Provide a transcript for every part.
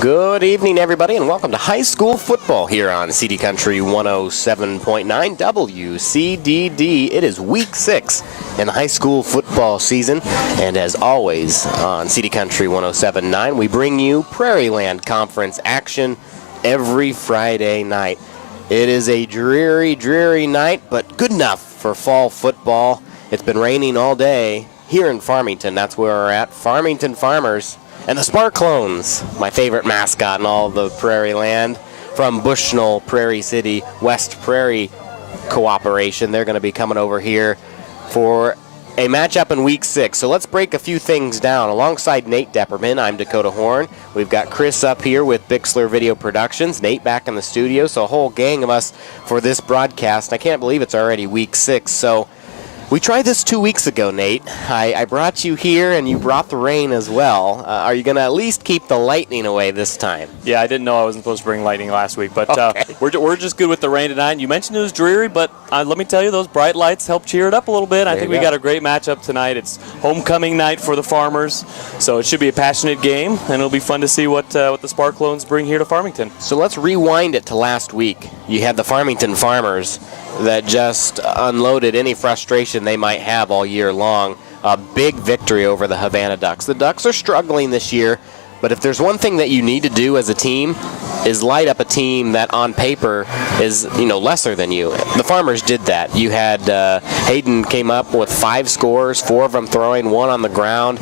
Good evening, everybody, and welcome to high school football here on CD Country 107.9 WCDD. It is week 6 in the high school football season, and as always on CD Country 107.9, we bring you Prairieland Conference action every Friday night. It is a dreary, dreary night, but good enough for fall football. It's been raining all day here in Farmington. That's where we're at, Farmington Farmers. And the Sparclones, my favorite mascot in all of the Prairieland, from Bushnell, Prairie City, West Prairie cooperation. They're going to be coming over here for a matchup in week 6. So let's break a few things down. Alongside Nate Depperman, I'm Dakota Horn. We've got Chris up here with Bixler Video Productions. Nate back in the studio. So a whole gang of us for this broadcast. I can't believe it's already week 6. So we tried this 2 weeks ago, Nate. I brought you here, and you brought the rain as well. Are you going to at least keep the lightning away this time? Yeah, I didn't know I wasn't supposed to bring lightning last week, but okay. We're just good with the rain tonight. You mentioned it was dreary, but let me tell you, those bright lights help cheer it up a little bit. I think we got a great matchup tonight. It's homecoming night for the Farmers, so it should be a passionate game, and it'll be fun to see what the Sparclones bring here to Farmington. So let's rewind it to last week. You had the Farmington Farmers that just unloaded any frustration they might have all year long. A big victory over the Havana Ducks. The Ducks are struggling this year, but if there's one thing that you need to do as a team is light up a team that on paper is, lesser than you. The Farmers did that. You had Hayden came up with 5 scores, 4 of them throwing, 1 on the ground.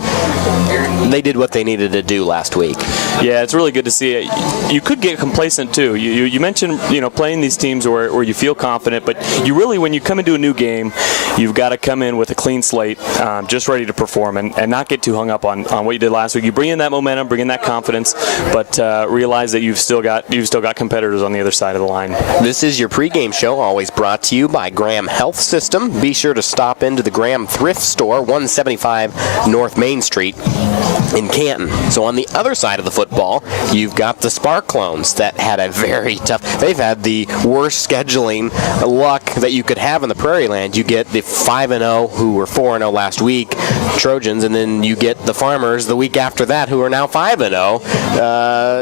They did what they needed to do last week. Yeah, it's really good to see it. You could get complacent too. You mentioned playing these teams where you feel confident, but you really, when you come into a new game, you've got to come in with a clean slate, just ready to perform and not get too hung up on what you did last week. You bring in that momentum, bring in that confidence, but realize that you've still got competitors on the other side of the line. This is your pregame show, always brought to you by Graham Health System. Be sure to stop into the Graham Thrift Store, 175 North Main Street in Canton. So on the other side of the football, you've got the Sparclones that had a very tough, they've had the worst scheduling luck that you could have in the Prairieland. You get the 5-0 who were 4-0 last week, Trojans, and then you get the Farmers the week after that who are now 5-0,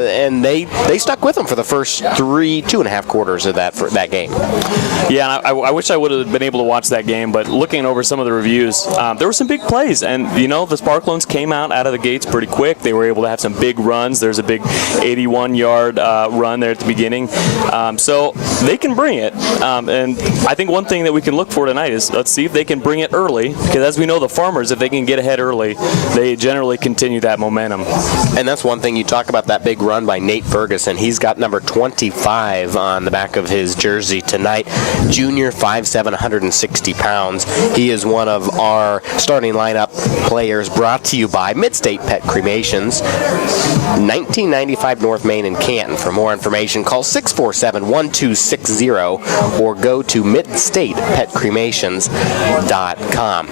and they stuck with them for the first 2.5 quarters of that game. Yeah, and I wish I would have been able to watch that game, but looking over some of the reviews, there were some big plays, and the Sparclones came out of the gates pretty quick. They were able to have some big runs. There's a big 81-yard run there at the beginning, so they can bring it. And I think one thing that we can look for tonight is let's see if they can bring it early, because as we know, the Farmers, if they can get ahead early, they generally continue that momentum. And that's one thing you talk about, that big run by Nate Ferguson. He's got number 25 on the back of his jersey tonight. Junior, 5'7", 160 pounds. He is one of our starting lineup players, brought to you by Mid-State Pet Cremations, 1995 North Main in Canton. For more information, call 647-1260 or go to midstatepetcremations.com.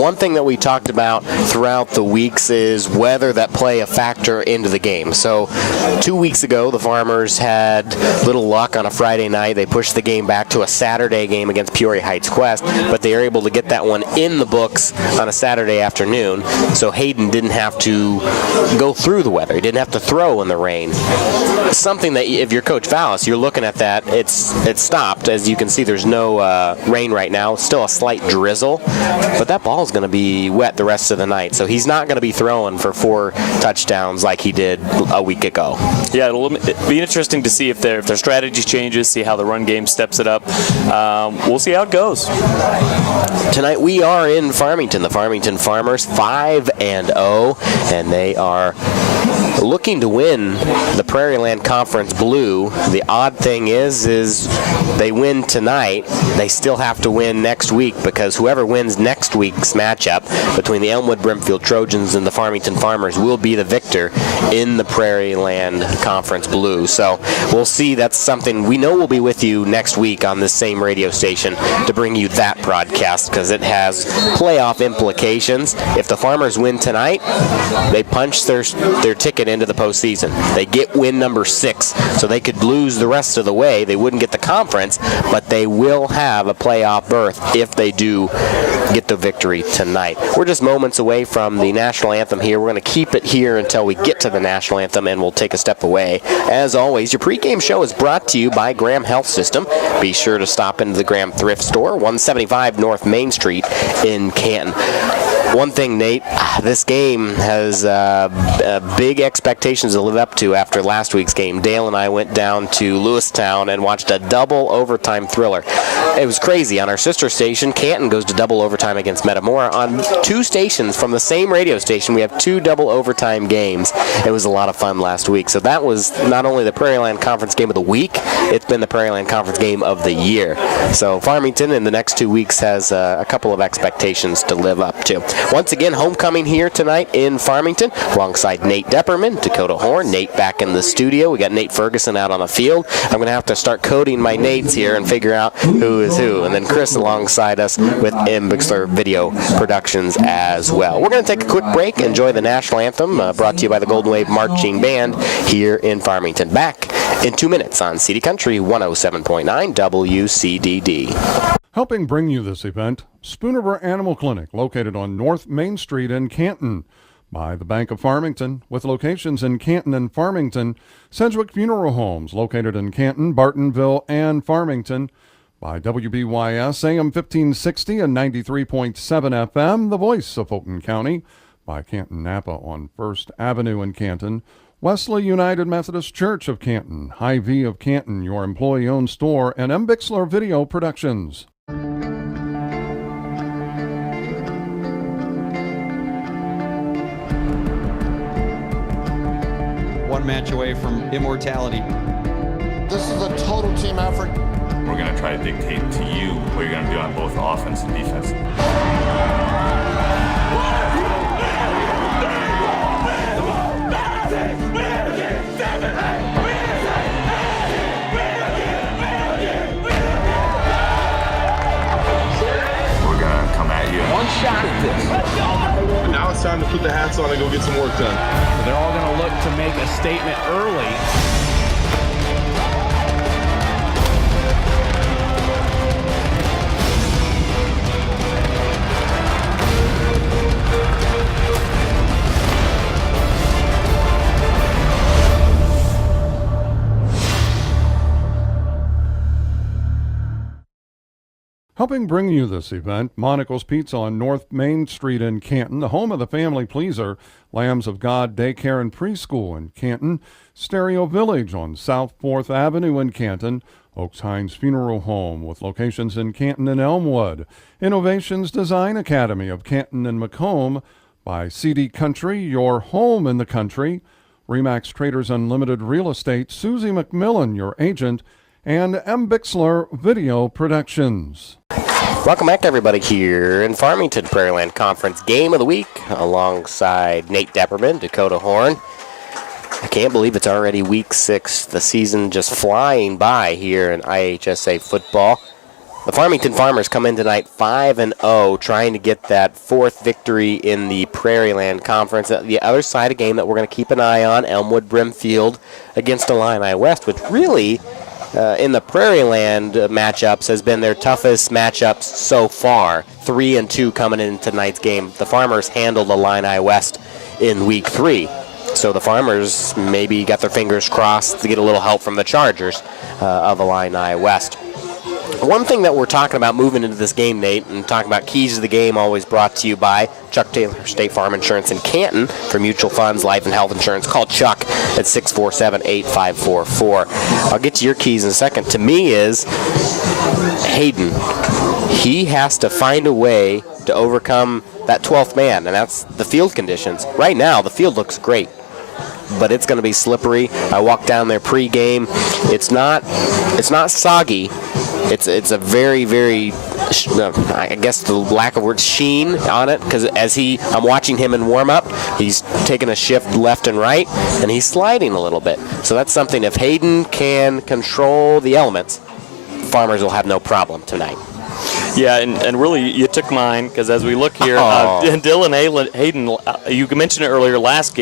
One thing that we talked about throughout the weeks is weather that play a factor into the game. So 2 weeks ago, the Farmers had little luck on a Friday night. They pushed the game back to a Saturday game against Peoria Heights Quest, but they were able to get that one in the books on a Saturday afternoon. So Hayden didn't have to go through the weather. He didn't have to throw in the rain. Something that if you're Coach Vallis, you're looking at that, it's stopped. As you can see, there's no rain right now. Still a slight drizzle, but that ball is going to be wet the rest of the night. So he's not going to be throwing for 4 touchdowns like he did a week ago. Yeah, it'll be interesting to see if their strategy changes, see how the run game steps it up. We'll see how it goes. Tonight we are in Farmington. The Farmington Farmers 5-0, and they are looking to win the Prairieland Conference Blue. The odd thing is they win tonight. They still have to win next week, because whoever wins next week's matchup between the Elmwood Brimfield Trojans and the Farmington Farmers will be the victor in the Prairieland Conference Blue. So we'll see. That's something we know we'll be with you next week on this same radio station to bring you that broadcast, because it has playoff implications. If the Farmers win tonight, They punch their ticket into the postseason. They get win number 6, so they could lose the rest of the way. They wouldn't get the conference, but they will have a playoff berth if they do get the victory tonight. We're just moments away from the national anthem here. We're going to keep it here until we get to the national anthem, and we'll take a step away. As always, your pregame show is brought to you by Graham Health System. Be sure to stop into the Graham Thrift Store, 175 North Main Street in Canton. One thing, Nate, this game has big expectations to live up to after last week's game. Dale and I went down to Lewistown and watched a double overtime thriller. It was crazy. On our sister station, Canton goes to double overtime against Metamora. On 2 stations from the same radio station, we have 2 double overtime games. It was a lot of fun last week. So that was not only the Prairieland Conference game of the week, it's been the Prairieland Conference game of the year. So Farmington in the next 2 weeks has a couple of expectations to live up to. Once again, homecoming here tonight in Farmington alongside Nate Depperman, Dakota Horn. Nate back in the studio. We got Nate Ferguson out on the field. I'm going to have to start coding my Nates here and figure out who is who. And then Chris alongside us with M. Bixler Video Productions as well. We're going to take a quick break, enjoy the national anthem brought to you by the Golden Wave Marching Band here in Farmington. Back in 2 minutes on CD Country 107.9 WCDD. Helping bring you this event, Spoonerborough Animal Clinic, located on North Main Street in Canton. By the Bank of Farmington, with locations in Canton and Farmington. Sedgwick Funeral Homes, located in Canton, Bartonville, and Farmington. By WBYS, AM 1560 and 93.7 FM, the voice of Fulton County. By Canton Napa on First Avenue in Canton. Wesley United Methodist Church of Canton, Hy-Vee of Canton, your employee-owned store, and M. Bixler Video Productions. One match away from immortality. This is a total team effort. We're going to try to dictate to you what you're going to do on both offense and defense. We're going to come at you. One shot at this. And now it's time to put the hats on and go get some work done. So they're all going to look to make a statement early. Helping bring you this event, Monica's Pizza on North Main Street in Canton, the home of the Family Pleaser, Lambs of God Daycare and Preschool in Canton, Stereo Village on South 4th Avenue in Canton, Oaks Hines Funeral Home with locations in Canton and Elmwood, Innovations Design Academy of Canton and Macomb, by CD Country, your home in the country, Remax Traders Unlimited Real Estate, Susie McMillan, your agent, and M. Bixler Video Productions. Welcome back, everybody, here in Farmington. Prairieland Conference Game of the Week alongside Nate Depperman, Dakota Horn. I can't believe it's already week 6. The season just flying by here in IHSA football. The Farmington Farmers come in tonight 5-0, trying to get that 4th victory in the Prairieland Conference. The other side, a game that we're going to keep an eye on, Elmwood Brimfield against Illini West, which really in the Prairieland matchups has been their toughest matchups so far. 3-2 coming in tonight's game. The Farmers handled Illini West in week 3. So the Farmers maybe got their fingers crossed to get a little help from the Chargers of Illini West. One thing that we're talking about moving into this game, Nate, and talking about keys to the game, always brought to you by Chuck Taylor State Farm Insurance in Canton. For mutual funds, life and health insurance, call Chuck at 647-8544. I'll get to your keys in a second. To me is Hayden. He has to find a way to overcome that 12th man, and that's the field conditions. Right now, the field looks great, but it's going to be slippery. I walked down there pregame. It's not soggy. It's a very, very, I guess the lack of words, sheen on it, because I'm watching him in warm-up, he's taking a shift left and right, and he's sliding a little bit. So that's something, if Hayden can control the elements, Farmers will have no problem tonight. Yeah, and really, you took mine, because as we look here, Dylan Hayden, you mentioned it earlier, last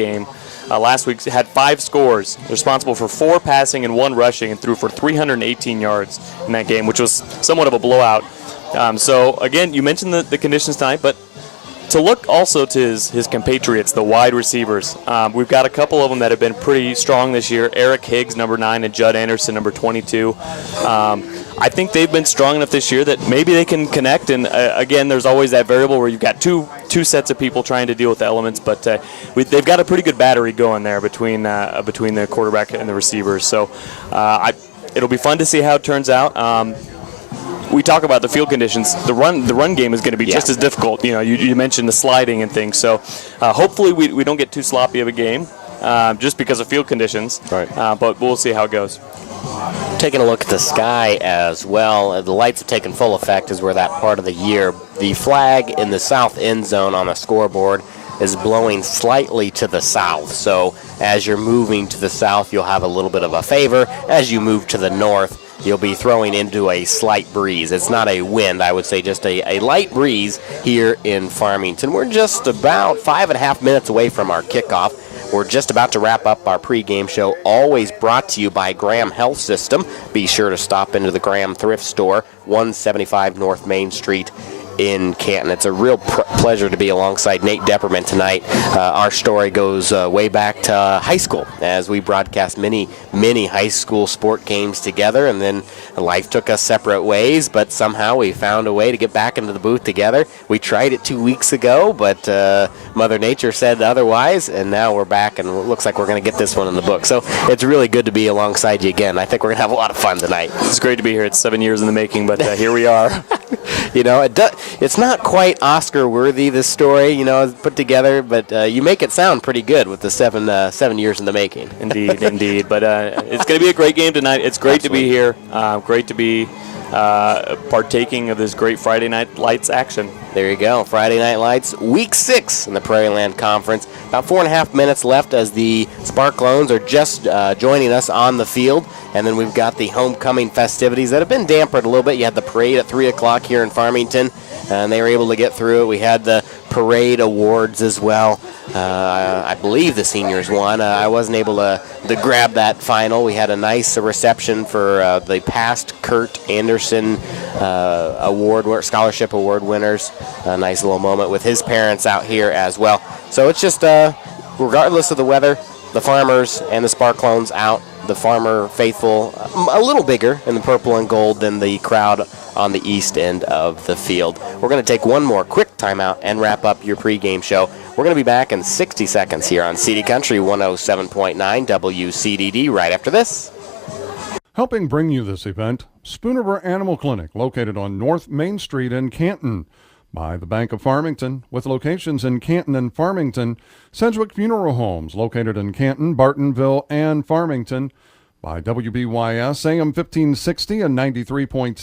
week had 5 scores, responsible for 4 passing and 1 rushing, and threw for 318 yards in that game, which was somewhat of a blowout. So, again, you mentioned the conditions tonight, but to look also to his compatriots, the wide receivers, we've got a couple of them that have been pretty strong this year. Eric Higgs, number 9, and Judd Anderson, number 22. I think they've been strong enough this year that maybe they can connect. And, again, there's always that variable where you've got two sets of people trying to deal with the elements. But they've got a pretty good battery going there between the quarterback and the receivers. So it'll be fun to see how it turns out. We talk about the field conditions. The run game is going to be just as difficult. You mentioned the sliding and things. So hopefully we don't get too sloppy of a game just because of field conditions. Right. But we'll see how it goes. Taking a look at the sky as well. The lights have taken full effect as we're that part of the year. The flag in the south end zone on the scoreboard is blowing slightly to the south. So as you're moving to the south, you'll have a little bit of a favor. As you move to the north, you'll be throwing into a slight breeze. It's not a wind, I would say, just a light breeze here in Farmington. We're just about 5.5 minutes away from our kickoff. We're just about to wrap up our pregame show, always brought to you by Graham Health System. Be sure to stop into the Graham Thrift Store, 175 North Main Street in Canton. It's a real pleasure to be alongside Nate Depperman tonight. Our story goes way back to high school as we broadcast many high school sport games together, and then life took us separate ways, but somehow we found a way to get back into the booth together. We tried it 2 weeks ago, but Mother Nature said otherwise, and now we're back, and it looks like we're going to get this one in the book. So it's really good to be alongside you again. I think we're going to have a lot of fun tonight. It's great to be here. It's 7 years in the making, but here we are. It's not quite Oscar-worthy, this story, put together, but you make it sound pretty good with the 7 years in the making. Indeed. But it's going to be a great game tonight. It's great to be here. Great to be partaking of this great Friday Night Lights action. There you go. Friday Night Lights, Week 6 in the Prairieland Conference. About 4.5 minutes left as the Sparclones are just joining us on the field. And then we've got the homecoming festivities that have been dampened a little bit. You had the parade at 3 o'clock here in Farmington, and they were able to get through it. We had the parade awards as well. I believe the seniors won. I wasn't able to grab that final. We had a nice reception for the past Kurt Anderson scholarship award winners. A nice little moment with his parents out here as well. So it's just, regardless of the weather, the Farmers and the Sparclones out. The Farmer faithful a little bigger in the purple and gold than the crowd on the east end of the field. We're going to take one more quick timeout and wrap up your pregame show. We're going to be back in 60 seconds here on CD Country 107.9 WCDD right after this. Helping bring you this event, Spoonerver Animal Clinic, located on North Main Street in Canton. By the Bank of Farmington, with locations in Canton and Farmington. Sedgwick Funeral Homes, located in Canton, Bartonville, and Farmington. By WBYS, AM 1560 and 93.7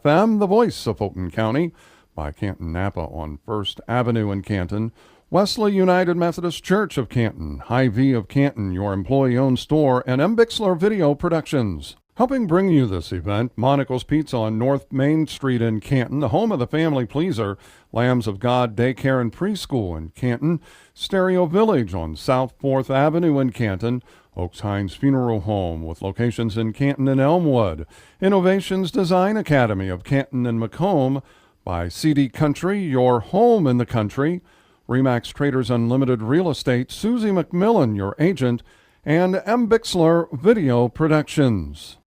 FM, the voice of Fulton County. By Canton Napa on First Avenue in Canton. Wesley United Methodist Church of Canton, Hy-Vee of Canton, your employee-owned store, and M. Bixler Video Productions. Helping bring you this event, Monical's Pizza on North Main Street in Canton, the home of the family pleaser, Lambs of God Daycare and Preschool in Canton, Stereo Village on South 4th Avenue in Canton, Oaks Hines Funeral Home with locations in Canton and Elmwood, Innovations Design Academy of Canton and Macomb, by CD Country, your home in the country, Remax Traders Unlimited Real Estate, Susie McMillan, your agent, and M. Bixler Video Productions.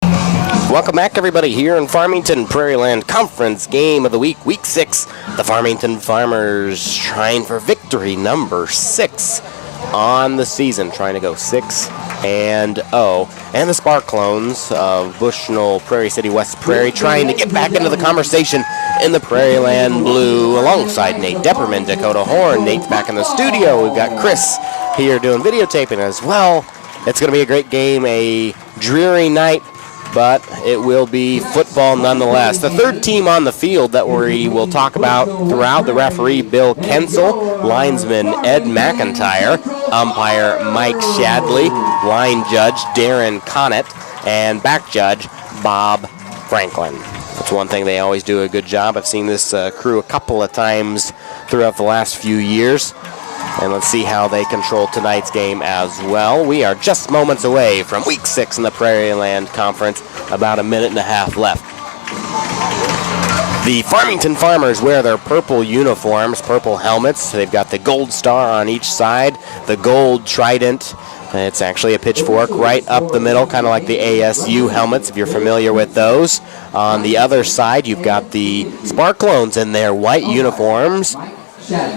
Welcome back, everybody, here in Farmington, Prairieland Conference Game of the Week, Week 6. The Farmington Farmers trying for victory number 6 on the season, trying to go 6-0. And the Sparclones of Bushnell, Prairie City, West Prairie, trying to get back into the conversation in the Prairieland Blue, alongside Nate Depperman, Dakota Horn. Nate's back in the studio. We've got Chris here doing videotaping as well. It's going to be a great game, a dreary night, but it will be football nonetheless. The third team on the field that we will talk about throughout: the referee Bill Kensel, linesman Ed McIntyre, umpire Mike Shadley, line judge Darren Connett, and back judge Bob Franklin. We'll It's one thing they always do a good job. I've seen this crew a couple of times throughout the last few years. And let's see how they control tonight's game as well. We are just moments away from Week 6 in the Prairieland Conference. About a minute and a half left. The Farmington Farmers wear their purple uniforms, purple helmets. They've got the gold star on each side, the gold trident. It's actually a pitchfork right up the middle, kind of like the ASU helmets, if you're familiar with those. On the other side, you've got the Sparclones in their white uniforms,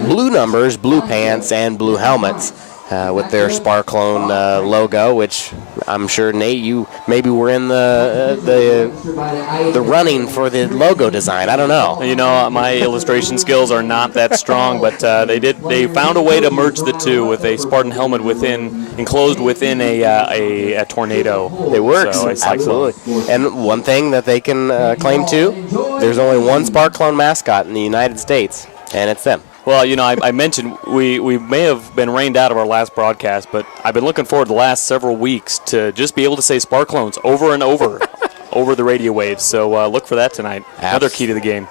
blue numbers, blue pants, and blue helmets with their Sparclone logo, which I'm sure, Nate, you maybe were in the running for the logo design. I don't know. You know, my illustration skills are not that strong, but they found a way to merge the two with a Spartan helmet enclosed within a tornado. It works, so absolutely. And one thing that they can claim too, there's only one Sparclone mascot in the United States, and it's them. Well, you know, I mentioned we may have been rained out of our last broadcast, but I've been looking forward the last several weeks to just be able to say Sparclones over and over over the radio waves. So look for that tonight. Another key to the game.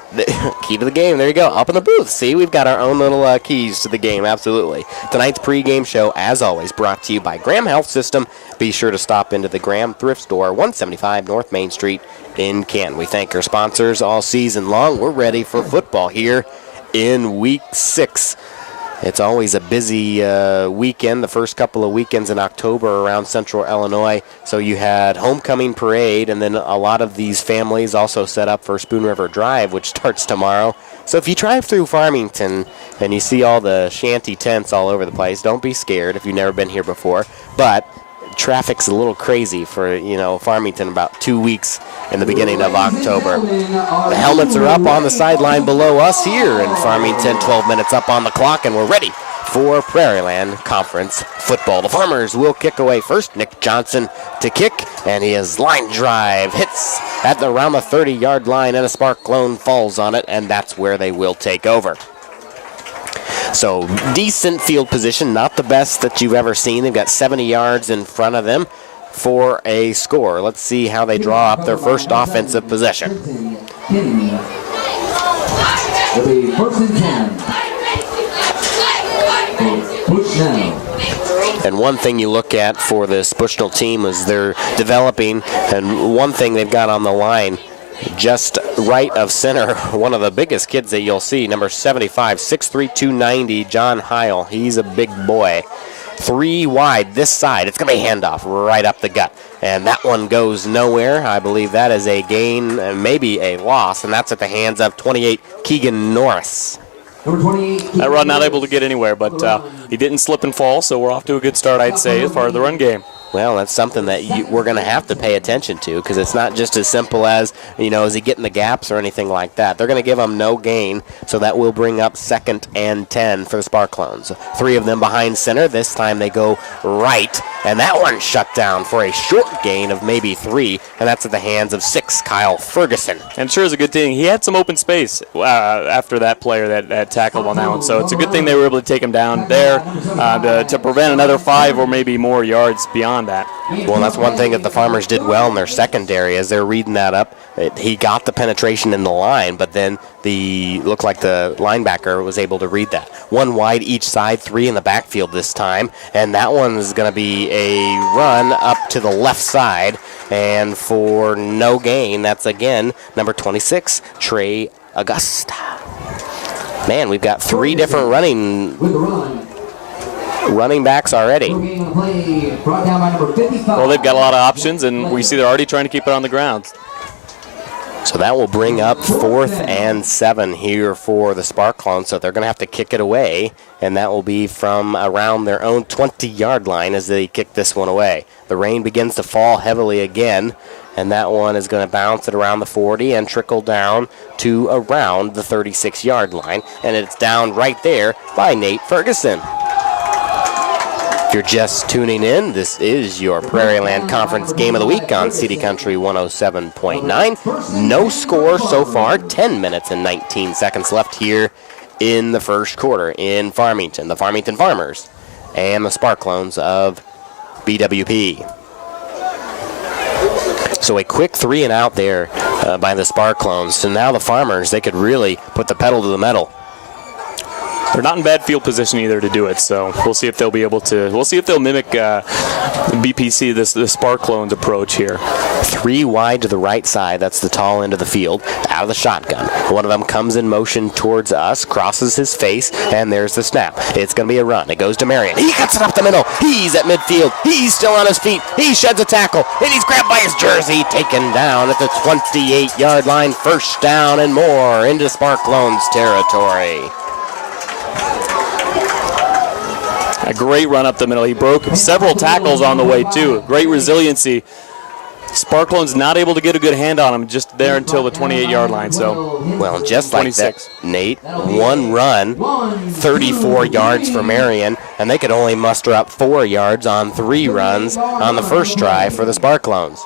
Key to the game. There you go. Up in the booth. See, we've got our own little keys to the game. Absolutely. Tonight's pregame show, as always, brought to you by Graham Health System. Be sure to stop into the Graham Thrift Store, 175 North Main Street in Canton. We thank our sponsors all season long. We're ready for football here in Week 6. It's always a busy weekend, the first couple of weekends in October around Central Illinois. So you had Homecoming Parade, and then a lot of these families also set up for Spoon River Drive, which starts tomorrow. So if you drive through Farmington and you see all the shanty tents all over the place, don't be scared if you've never been here before. But traffic's a little crazy for, Farmington about 2 weeks in the beginning of October. The helmets are up on the sideline below us here in Farmington, 12 minutes up on the clock, and we're ready for Prairieland Conference football. The Farmers will kick away first. Nick Johnson to kick, and his line drive hits at around the 30-yard line, and a Sparclone falls on it, and that's where they will take over. So decent field position, not the best that you've ever seen. They've got 70 yards in front of them for a score. Let's see how they draw up their first offensive possession. It'll be 1st and 10. Bushnell. And one thing you look at for this Bushnell team is they're developing, and one thing they've got on the line, just right of center, one of the biggest kids that you'll see, number 75, 6'3", 290, John Heil. He's a big boy. 3 wide this side. It's going to be a handoff right up the gut. And that one goes nowhere. I believe that is a gain, maybe a loss, and that's at the hands of 28, Keegan Norris. That run not able to get anywhere, but he didn't slip and fall, so we're off to a good start, I'd say, as far as the run game. Well, that's something that we're going to have to pay attention to, because it's not just as simple as, is he getting the gaps or anything like that. They're going to give him no gain, so that will bring up 2nd and 10 for the Sparclones. 3 of them behind center. This time they go right, and that one shut down for a short gain of maybe 3, and that's at the hands of 6, Kyle Ferguson. And sure is a good thing. He had some open space after that player that tackled on that one, so it's a good thing they were able to take him down there to prevent another 5 or maybe more yards beyond that. Well, that's one thing that the Farmers did well in their secondary as they're reading that up. He got the penetration in the line, but then looked like the linebacker was able to read that. 1 wide each side, 3 in the backfield this time, and that one is going to be a run up to the left side, and for no gain, that's again number 26, Trey Augusta. Man, we've got 3 different running backs already. Well, they've got a lot of options, and we see they're already trying to keep it on the ground. So that will bring up 4th and 7 here for the Sparclones. So they're going to have to kick it away, and that will be from around their own 20-yard line as they kick this one away. The rain begins to fall heavily again, and that one is going to bounce at around the 40 and trickle down to around the 36-yard line, and it's down right there by Nate Ferguson. If you're just tuning in, this is your Prairieland Conference Game of the Week on City Country 107.9. No score so far, 10 minutes and 19 seconds left here in the first quarter in Farmington. The Farmington Farmers and the Sparclones of BWP. So a quick 3 and out there by the Sparclones. So now the Farmers, they could really put the pedal to the metal. They're not in bad field position either to do it, so we'll see if they'll be able to. We'll see if they'll mimic BPC, the Sparclones approach here. 3 wide to the right side. That's the tall end of the field. Out of the shotgun. One of them comes in motion towards us, crosses his face, and there's the snap. It's going to be a run. It goes to Marion. He cuts it up the middle. He's at midfield. He's still on his feet. He sheds a tackle, and he's grabbed by his jersey, taken down at the 28-yard line. First down and more into Sparclones territory. A great run up the middle. He broke several tackles on the way, too. Great resiliency. Sparclones not able to get a good hand on him just there until the 28-yard line. So, well, just 26. Like that, Nate, one run, 34 yards for Marion, and they could only muster up 4 yards on 3 runs on the first drive for the Sparclones.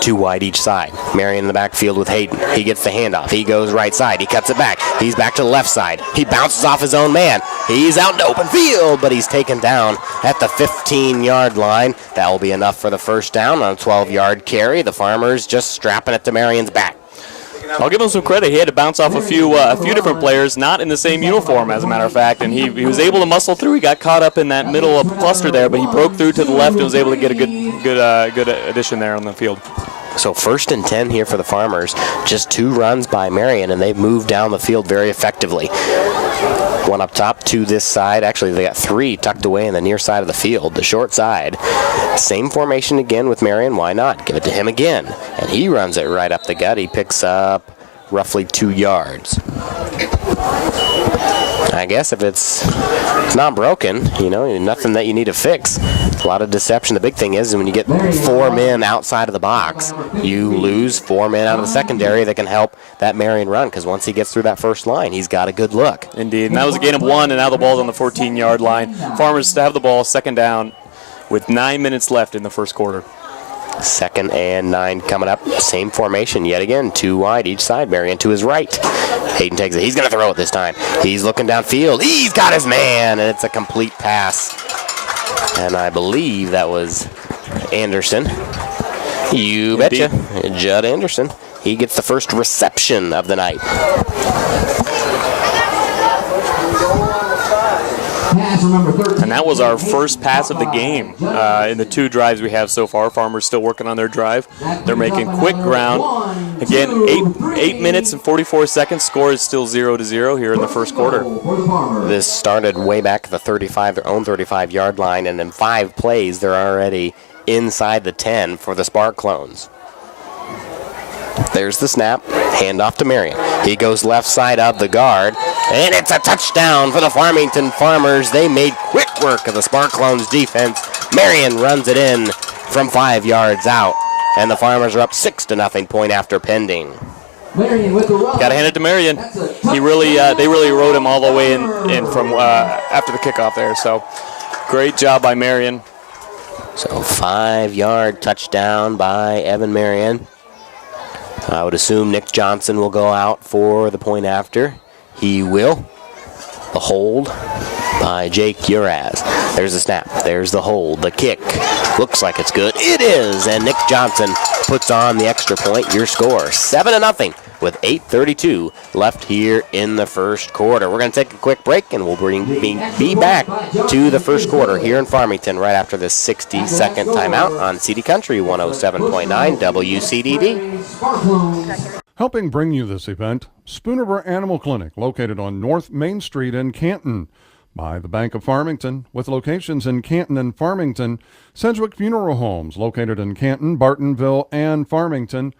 2 wide each side. Marion in the backfield with Hayden. He gets the handoff. He goes right side. He cuts it back. He's back to the left side. He bounces off his own man. He's out in open field, but he's taken down at the 15-yard line. That will be enough for the first down on a 12-yard carry. The Farmers just strapping it to Marion's back. I'll give him some credit. He had to bounce off a few different players, not in the same uniform, as a matter of fact, and he was able to muscle through. He got caught up in that middle of cluster there, but he broke through to the left and was able to get a good addition there on the field. So 1st and 10 here for the Farmers. Just 2 runs by Marion, and they've moved down the field very effectively. 1 up top, 2 this side. Actually, they got 3 tucked away in the near side of the field, the short side. Same formation again with Marion. Why not? Give it to him again. And he runs it right up the gut. He picks up roughly 2 yards. I guess if it's not broken, nothing that you need to fix. A lot of deception. The big thing is when you get 4 men outside of the box, you lose 4 men out of the secondary that can help that Marion run, because once he gets through that first line, he's got a good look. Indeed, and that was a gain of 1, and now the ball's on the 14-yard line. Farmers have the ball, 2nd down, with 9 minutes left in the first quarter. 2nd and 9 coming up. Same formation yet again. 2 wide each side. Marion to his right. Hayden takes it. He's going to throw it this time. He's looking downfield. He's got his man, and it's a complete pass. And I believe that was Anderson. You betcha. Judd Anderson. He gets the first reception of the night. And that was our first pass of the game in the 2 drives we have so far. Farmers still working on their drive. They're making quick ground. Again, 8 minutes and 44 seconds. Score is still 0-0 here in the first quarter. This started way back at the 35, their own 35-yard line, and in 5 plays, they're already inside the 10 for the Sparclones. There's the snap. Handoff to Marion. He goes left side of the guard, and it's a touchdown for the Farmington Farmers. They made quick work of the Sparclones defense. Marion runs it in from 5 yards out, and the Farmers are up 6-0 point after pending. Got to hand it to Marion. They really rode him all the way in from after the kickoff there. So great job by Marion. So 5-yard touchdown by Evan Marion. I would assume Nick Johnson will go out for the point after. He will. The hold by Jake Uraz. There's the snap. There's the hold. The kick. Looks like it's good. It is. And Nick Johnson puts on the extra point. Your score, 7-0 with 8:32 left here in the first quarter. We're going to take a quick break, and we'll be back to the first quarter here in Farmington right after this 60-second timeout on CD Country 107.9 WCDD. Helping bring you this event, Spoonerville Animal Clinic, located on North Main Street in Canton. By the Bank of Farmington, with locations in Canton and Farmington. Sedgwick Funeral Homes, located in Canton, Bartonville, and Farmington.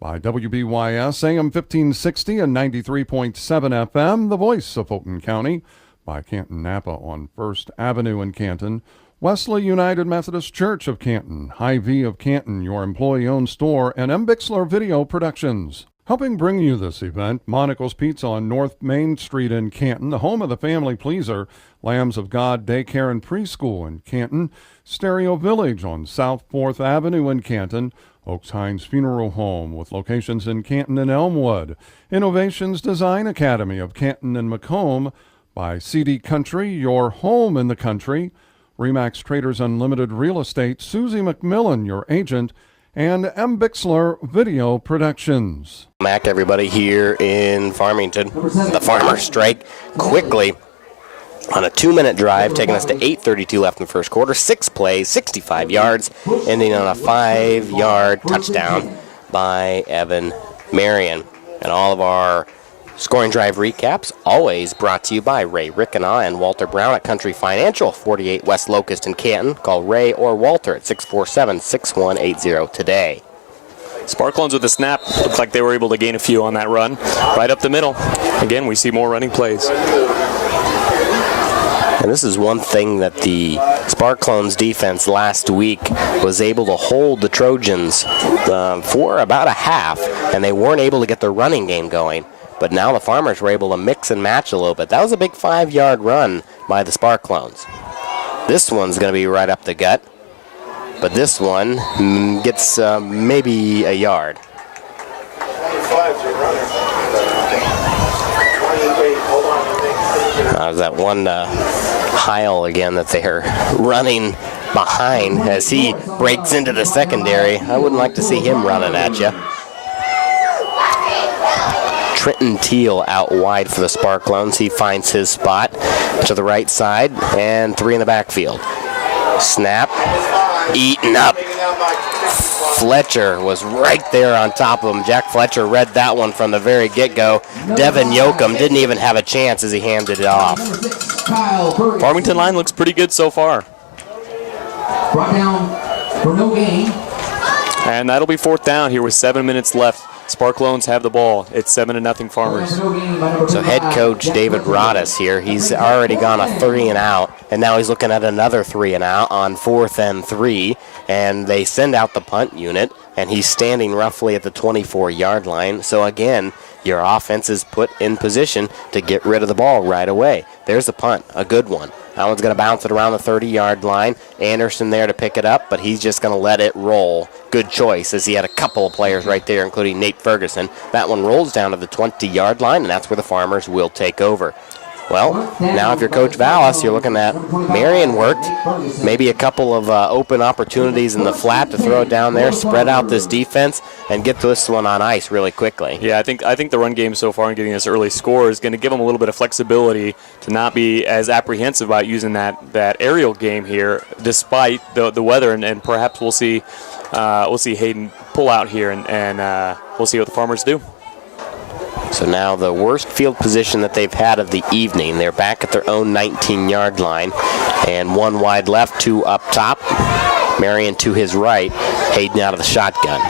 By WBYS, AM 1560 and 93.7 FM, the voice of Fulton County. By Canton Napa on First Avenue in Canton. Wesley United Methodist Church of Canton, Hy-Vee of Canton, your employee-owned store, and M. Bixler Video Productions. Helping bring you this event, Monical's Pizza on North Main Street in Canton, the home of the family pleaser, Lambs of God Daycare and Preschool in Canton, Stereo Village on South 4th Avenue in Canton, Oaks Hines Funeral Home with locations in Canton and Elmwood, Innovations Design Academy of Canton and Macomb, by CD Country, your home in the country, Remax Traders Unlimited Real Estate, Susie McMillan, your agent, and M. Bixler Video Productions. Back, everybody, here in Farmington. The Farmers strike quickly on a 2-minute drive, taking us to 8:32 left in the first quarter. 6 plays, 65 yards, ending on a 5-yard touchdown by Evan Marion. And all of our scoring drive recaps always brought to you by Ray Rickena and Walter Brown at Country Financial, 48 West Locust in Canton. Call Ray or Walter at 647-6180 today. Sparclones with the snap. Looks like they were able to gain a few on that run. Right up the middle. Again, we see more running plays. And this is one thing that the Sparclones defense last week was able to hold the Trojans for about a half, and they weren't able to get their running game going. But now the Farmers were able to mix and match a little bit. That was a big 5-yard run by the Sparclones. This one's going to be right up the gut, but this one gets maybe a yard. There's that one Heil again that they're running behind as he breaks into the secondary. I wouldn't like to see him running at you. Trenton Teal out wide for the Sparclones. He finds his spot to the right side, and 3 in the backfield. Snap, eaten up. Fletcher was right there on top of him. Jack Fletcher read that one from the very get-go. Devin Yoakum didn't even have a chance as he handed it off. Farmington line looks pretty good so far. Brought down for no gain. And that'll be 4th down here with 7 minutes left. Sparclones have the ball. It's 7-0 Farmers. So head coach David Rodis here, he's already gone a 3-and-out, and now he's looking at another 3-and-out on 4th and 3, and they send out the punt unit, and he's standing roughly at the 24-yard line. So again, your offense is put in position to get rid of the ball right away. There's a punt, a good one. That one's going to bounce it around the 30-yard line. Anderson there to pick it up, but he's just going to let it roll. Good choice, as he had a couple of players right there, including Nate Ferguson. That one rolls down to the 20-yard line, and that's where the Farmers will take over. Well, now if you're Coach Vallis, you're looking at Marion worked, maybe a couple of open opportunities in the flat to throw it down there, spread out this defense, and get this one on ice really quickly. Yeah, I think the run game so far and getting this early score is going to give them a little bit of flexibility to not be as apprehensive about using that aerial game here, despite the weather, and perhaps we'll see Hayden pull out here, and we'll see what the Farmers do. So now the worst field position that they've had of the evening. They're back at their own 19-yard line. And 1 wide left, 2 up top. Marion to his right. Hayden out of the shotgun.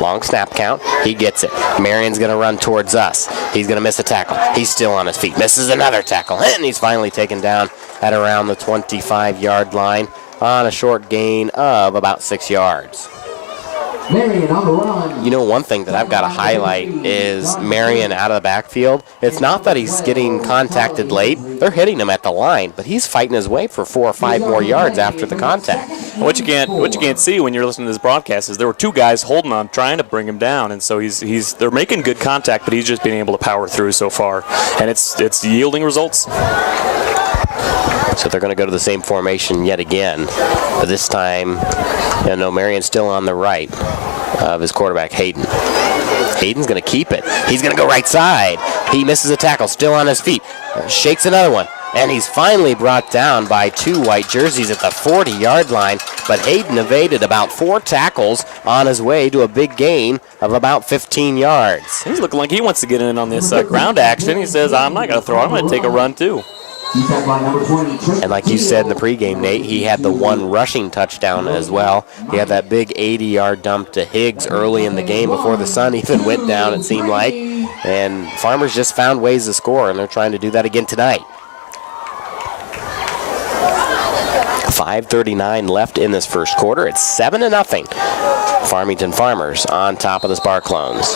Long snap count. He gets it. Marion's going to run towards us. He's going to miss a tackle. He's still on his feet. Misses another tackle. And he's finally taken down at around the 25-yard line on a short gain of about 6 yards. Marion on the run. You know, one thing that I've got to highlight is Marion out of the backfield. It's not that he's getting contacted late. They're hitting him at the line, but he's fighting his way for 4 or 5 more yards after the contact. What you can't see when you're listening to this broadcast is there were 2 guys holding on, trying to bring him down, and so they're making good contact, but he's just being able to power through so far, and it's yielding results. So they're going to go to the same formation yet again, but this time, Marion's still on the right of his quarterback, Hayden. Hayden's going to keep it. He's going to go right side. He misses a tackle, still on his feet. Shakes another one, and he's finally brought down by 2 white jerseys at the 40-yard line, but Hayden evaded about 4 tackles on his way to a big gain of about 15 yards. He's looking like he wants to get in on this ground action. He says, I'm not going to throw, I'm going to take a run too. And like you said in the pregame, Nate, he had the 1 rushing touchdown as well. He had that big 80-yard dump to Higgs early in the game before the sun even went down, it seemed like. And Farmers just found ways to score, and they're trying to do that again tonight. 5:39 left in this first quarter. It's 7-0. Farmington Farmers on top of the Sparclones.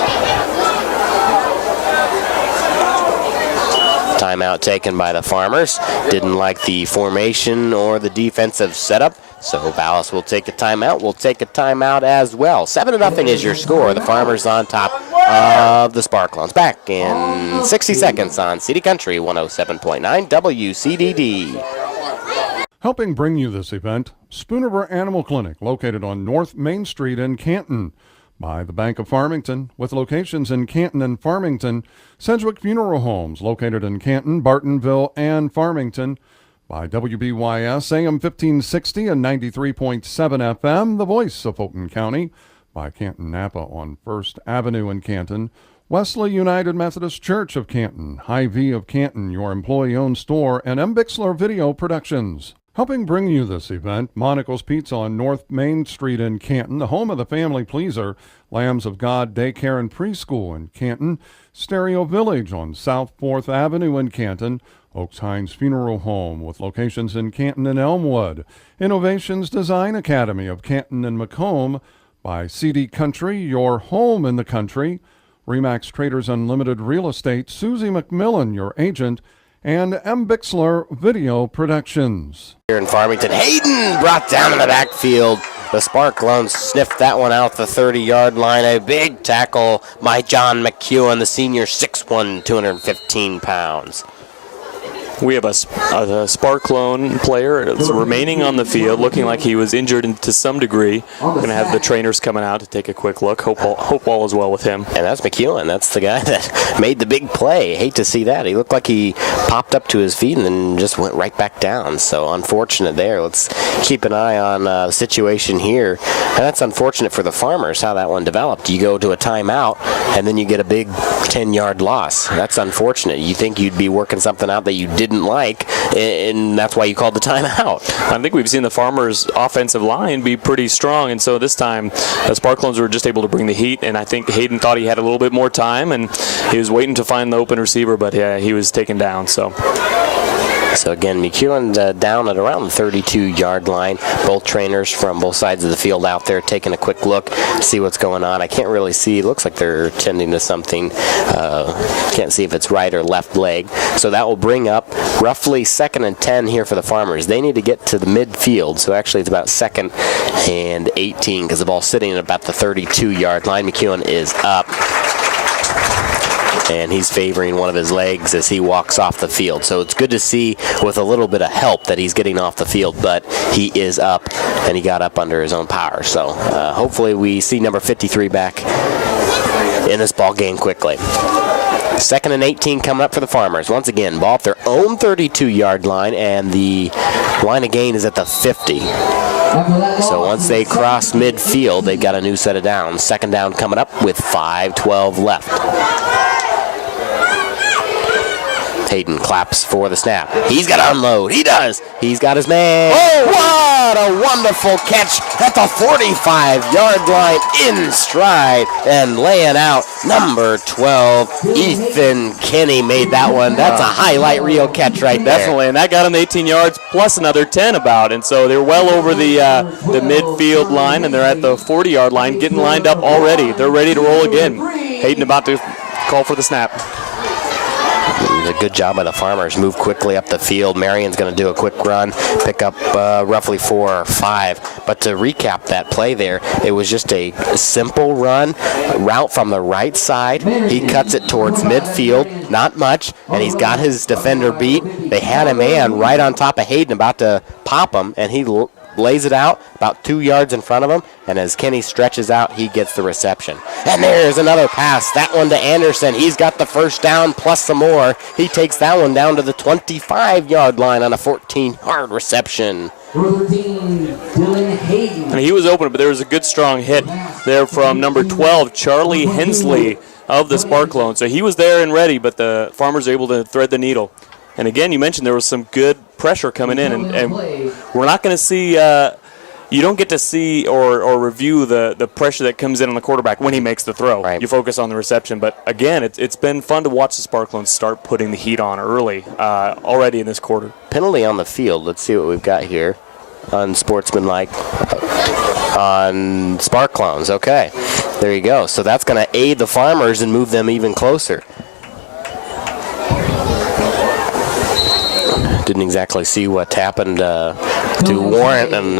Timeout taken by the Farmers. Didn't like the formation or the defensive setup, so Vallis will take a timeout. We'll take a timeout as well. 7-0 is your score. The Farmers on top of the Sparclones. Back in 60 seconds on CD Country 107.9 WCDD. Helping bring you this event, Spoonerville Animal Clinic, located on North Main Street in Canton. By the Bank of Farmington, with locations in Canton and Farmington. Sedgwick Funeral Homes, located in Canton, Bartonville, and Farmington. By WBYS, AM 1560 and 93.7 FM, the voice of Fulton County. By Canton Napa on First Avenue in Canton. Wesley United Methodist Church of Canton, Hy-Vee of Canton, your employee-owned store, and M. Bixler Video Productions. Helping bring you this event, Monica's Pizza on North Main Street in Canton, the home of the family pleaser, Lambs of God Daycare and Preschool in Canton, Stereo Village on South 4th Avenue in Canton, Oaks Hines Funeral Home with locations in Canton and Elmwood, Innovations Design Academy of Canton and Macomb, by CD Country, your home in the country, Remax Traders Unlimited Real Estate, Susie McMillan, your agent, and M. Bixler Video Productions. Here in Farmington, Hayden brought down in the backfield. The Sparclones sniffed that one out the 30-yard line. A big tackle by John McEwen, the senior, 6'1", 215 pounds. We have a Sparclone player remaining on the field, looking like he was injured to some degree. We're going to have the trainers coming out to take a quick look. Hope all is well with him. And that's McEwen. That's the guy that made the big play. Hate to see that. He looked like he popped up to his feet and then just went right back down. So unfortunate there. Let's keep an eye on the situation here. And that's unfortunate for the Farmers, how that one developed. You go to a timeout, and then you get a big 10-yard loss. That's unfortunate. You think you'd be working something out that you didn't like, and that's why you called the timeout. I think we've seen the Farmers' offensive line be pretty strong, and so this time the Sparclones were just able to bring the heat, and I think Hayden thought he had a little bit more time, and he was waiting to find the open receiver, but yeah, he was taken down. So again, McEwen down at around the 32-yard line. Both trainers from both sides of the field out there taking a quick look, see what's going on. I can't really see. It looks like they're tending to something. Can't see if it's right or left leg. So that will bring up roughly 2nd and 10 here for the Farmers. They need to get to the midfield. So actually it's about 2nd and 18 because the ball's sitting at about the 32-yard line. McEwen is up. And he's favoring one of his legs as he walks off the field. So it's good to see with a little bit of help that he's getting off the field, but he is up, and he got up under his own power. So hopefully we see number 53 back in this ball game quickly. 2nd and 18 coming up for the Farmers. Once again, ball at their own 32-yard line, and the line of gain is at the 50. So once they cross midfield, they've got a new set of downs. 2nd down coming up with 5:12 left. Hayden claps for the snap. He's got to unload. He does. He's got his man. Oh, what a wonderful catch at the 45-yard line in stride and laying out number 12. Ethan Kinney made that one. That's a highlight reel catch right there. Definitely, and that got him 18 yards plus another 10 about. And so they're well over the midfield line, and they're at the 40-yard line getting lined up already. They're ready to roll again. Hayden about to call for the snap. A good job by the Farmers. Move quickly up the field. Marion's going to do a quick run, pick up roughly 4 or 5. But to recap that play there, it was just a simple run, route from the right side. He cuts it towards midfield, not much, and he's got his defender beat. They had a man right on top of Hayden about to pop him, and he lays it out about 2 yards in front of him, and as Kenny stretches out, he gets the reception. And there's another pass, that one to Anderson. He's got the first down plus some more. He takes that one down to the 25-yard line on a 14-yard reception. And he was open, but there was a good strong hit there from number 12, Charlie Hensley of the Sparclones. So he was there and ready, but the Farmers are able to thread the needle. And again, you mentioned there was some good pressure coming in, and we're not going to see you don't get to see or review the pressure that comes in on the quarterback when he makes the throw. Right. You focus on the reception. But again, it's been fun to watch the Sparclones start putting the heat on early already in this quarter. Penalty on the field. Let's see what we've got here. Unsportsmanlike on Sparclones. Okay, there you go. So that's going to aid the Farmers and move them even closer. Didn't exactly see what happened to warrant and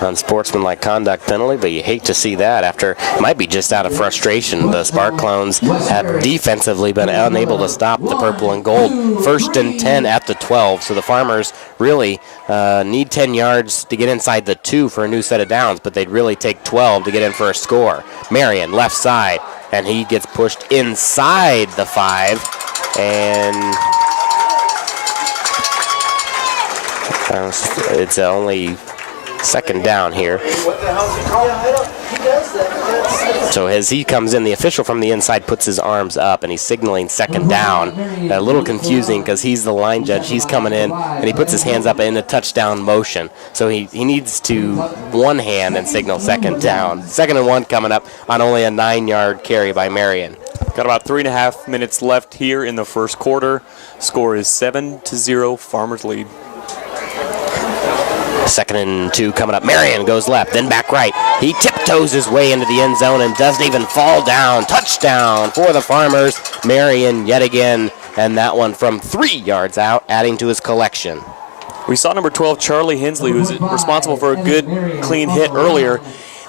unsportsmanlike conduct penalty, but you hate to see that after, might be just out of frustration. The Sparclones have defensively been unable to stop the purple and gold. 1st and 10 at the 12, so the Farmers really need 10 yards to get inside the 2 for a new set of downs, but they'd really take 12 to get in for a score. Marion, left side, and he gets pushed inside the 5, and it's only 2nd down here. So as he comes in, the official from the inside puts his arms up, and he's signaling 2nd down. A little confusing because he's the line judge. He's coming in, and he puts his hands up in a touchdown motion. So he needs to one hand and signal 2nd down. 2nd and 1 coming up on only a 9-yard carry by Marion. Got about 3.5 minutes left here in the first quarter. Score is 7-0, Farmers lead. 2nd and 2 coming up. Marion goes left, then back right. He tiptoes his way into the end zone and doesn't even fall down. Touchdown for the Farmers. Marion yet again, and that one from 3 yards out, adding to his collection. We saw number 12, Charlie Hensley, who was responsible for a good, clean hit earlier.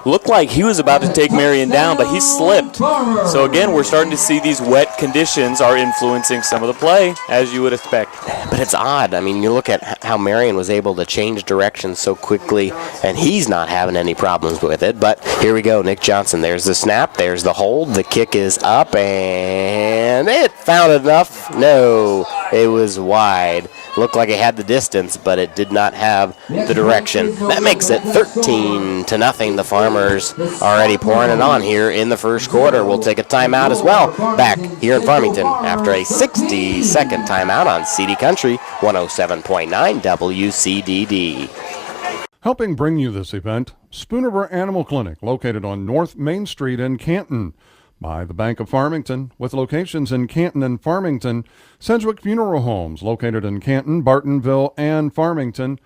Looked like he was about to take Marion down, but he slipped. So again, we're starting to see these wet conditions are influencing some of the play, as you would expect. But it's odd. I mean, you look at how Marion was able to change direction so quickly, and he's not having any problems with it. But here we go, Nick Johnson. There's the snap, there's the hold, the kick is up, and it found enough. No, it was wide. Looked like it had the distance, but it did not have the direction. That makes it 13-0. The Farmers already pouring it on here in the first quarter. We'll take a timeout as well back here in Farmington after a 60-second timeout on CD Country 107.9 WCDD. Helping bring you this event, Spooniver Animal Clinic, located on North Main Street in Canton. By the Bank of Farmington, with locations in Canton and Farmington. Sedgwick Funeral Homes, located in Canton, Bartonville, and Farmington.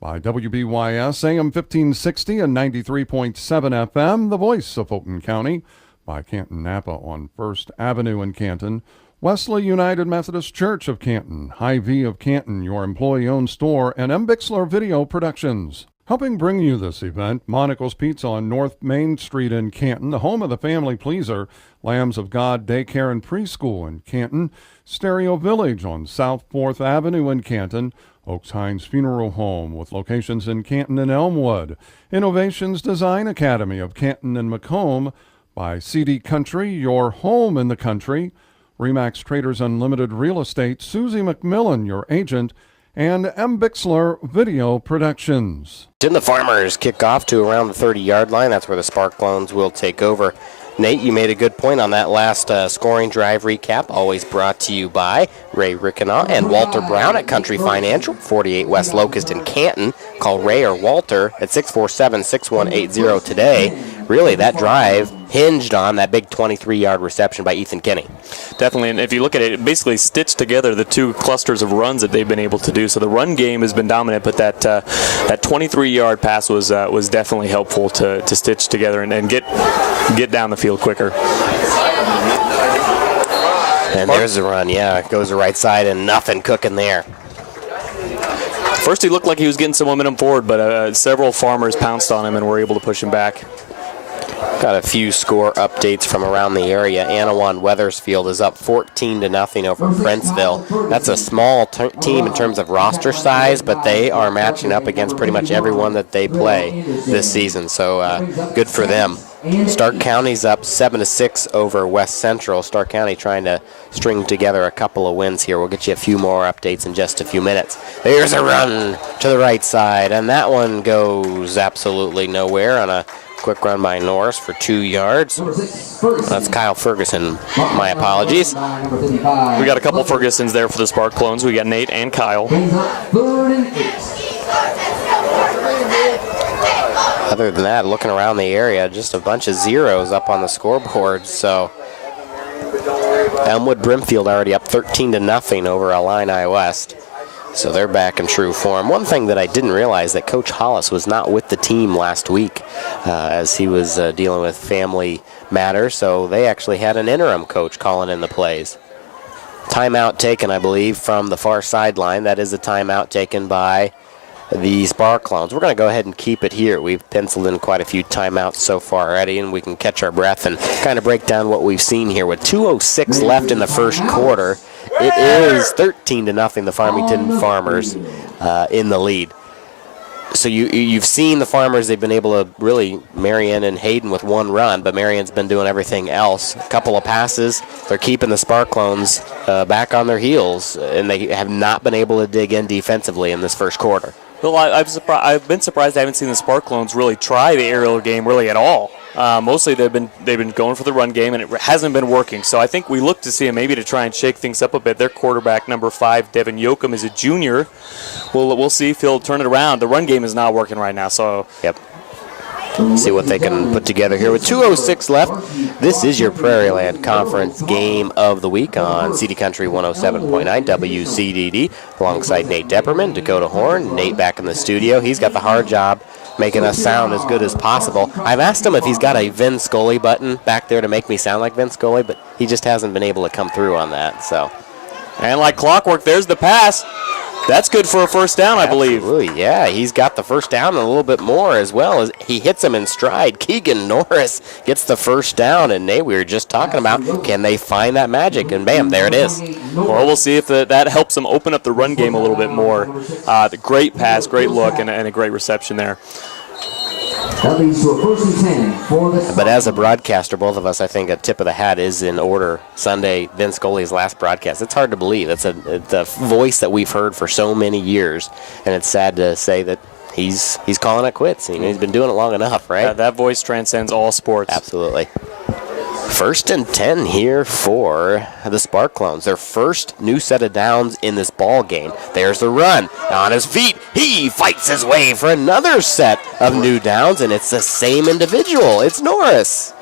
By WBYS, AM 1560 and 93.7 FM, the voice of Fulton County. By Canton Napa on 1st Avenue in Canton. Wesley United Methodist Church of Canton, Hy-Vee of Canton, your employee-owned store, and M. Bixler Video Productions. Helping bring you this event, Monica's Pizza on North Main Street in Canton, the home of the family pleaser, Lambs of God Daycare and Preschool in Canton, Stereo Village on South 4th Avenue in Canton, Oaks Hines Funeral Home with locations in Canton and Elmwood, Innovations Design Academy of Canton and Macomb, by CD Country, your home in the country, Remax Traders Unlimited Real Estate, Susie McMillan, your agent, and M. Bixler Video Productions. Then the Farmers kick off to around the 30-yard line. That's where the Sparclones will take over. Nate, you made a good point on that last scoring drive recap, always brought to you by Ray Rickinaw and Walter Brown at Country Financial, 48 West Locust in Canton. Call Ray or Walter at 647-6180 today. Really, that drive hinged on that big 23-yard reception by Ethan Kinney. Definitely, and if you look at it, it basically stitched together the two clusters of runs that they've been able to do. So the run game has been dominant, but that 23-yard pass was definitely helpful to stitch together and get down the field quicker. And there's the run, yeah. It goes the right side and nothing cooking there. First he looked like he was getting some momentum forward, but several Farmers pounced on him and were able to push him back. Got a few score updates from around the area. Anawan Wethersfield is up 14-0 over Princeville. That's a small team in terms of roster size, but they are matching up against pretty much everyone that they play this season, so good for them. Stark County's up 7-6 over West Central. Stark County trying to string together a couple of wins here. We'll get you a few more updates in just a few minutes. There's a run to the right side, and that one goes absolutely nowhere on a quick run by Norris for 2 yards. That's Kyle Ferguson. My apologies. We got a couple Fergusons there for the Sparclones. We got Nate and Kyle. Other than that, looking around the area, just a bunch of zeros up on the scoreboard. So Elmwood Brimfield already up 13-0 over Illini West. So they're back in true form. One thing that I didn't realize, that Coach Hollis was not with the team last week as he was dealing with family matters. So they actually had an interim coach calling in the plays. Timeout taken, I believe, from the far sideline. That is a timeout taken by the Sparclones. We're going to go ahead and keep it here. We've penciled in quite a few timeouts so far already, and we can catch our breath and kind of break down what we've seen here. With 2:06 left in the first quarter, it is 13-0 the Farmington Farmers in the lead. So you've seen the Farmers. They've been able to really, Marion and Hayden with one run, but Marion's been doing everything else. A couple of passes. They're keeping the Sparclones back on their heels, and they have not been able to dig in defensively in this first quarter. Well, I've been surprised I haven't seen the Sparclones really try the aerial game really at all. Mostly they've been going for the run game, and it hasn't been working. So I think we look to see them maybe to try and shake things up a bit. Their quarterback, number 5, Devin Yoakum, is a junior. We'll see if he'll turn it around. The run game is not working right now. So yep. See what they can put together here. With 2:06 left, this is your Prairieland Conference game of the week on CD Country 107.9 WCDD, alongside Nate Depperman, Dakota Horn. Nate back in the studio. He's got the hard job making us sound as good as possible. I've asked him if he's got a Vin Scully button back there to make me sound like Vin Scully, but he just hasn't been able to come through on that. So, and like clockwork, there's the pass. That's good for a first down, I believe. Absolutely, yeah. He's got the first down and a little bit more as well. As he hits him in stride. Keegan Norris gets the first down, and Nate, we were just talking about, can they find that magic? And bam, there it is. Well, we'll see if that helps them open up the run game a little bit more. The great pass, great look, and a great reception there. That leads to a 1st and 10 for the... But as a broadcaster, both of us, I think a tip of the hat is in order. Sunday, Vin Scully's last broadcast. It's hard to believe. It's a voice that we've heard for so many years, and it's sad to say that he's calling it quits. You know, he's been doing it long enough, right? Yeah, that voice transcends all sports. Absolutely. 1st and 10 here for the Sparclones. Their first new set of downs in this ball game. There's the run. On his feet, he fights his way for another set of new downs, and it's the same individual. It's Norris.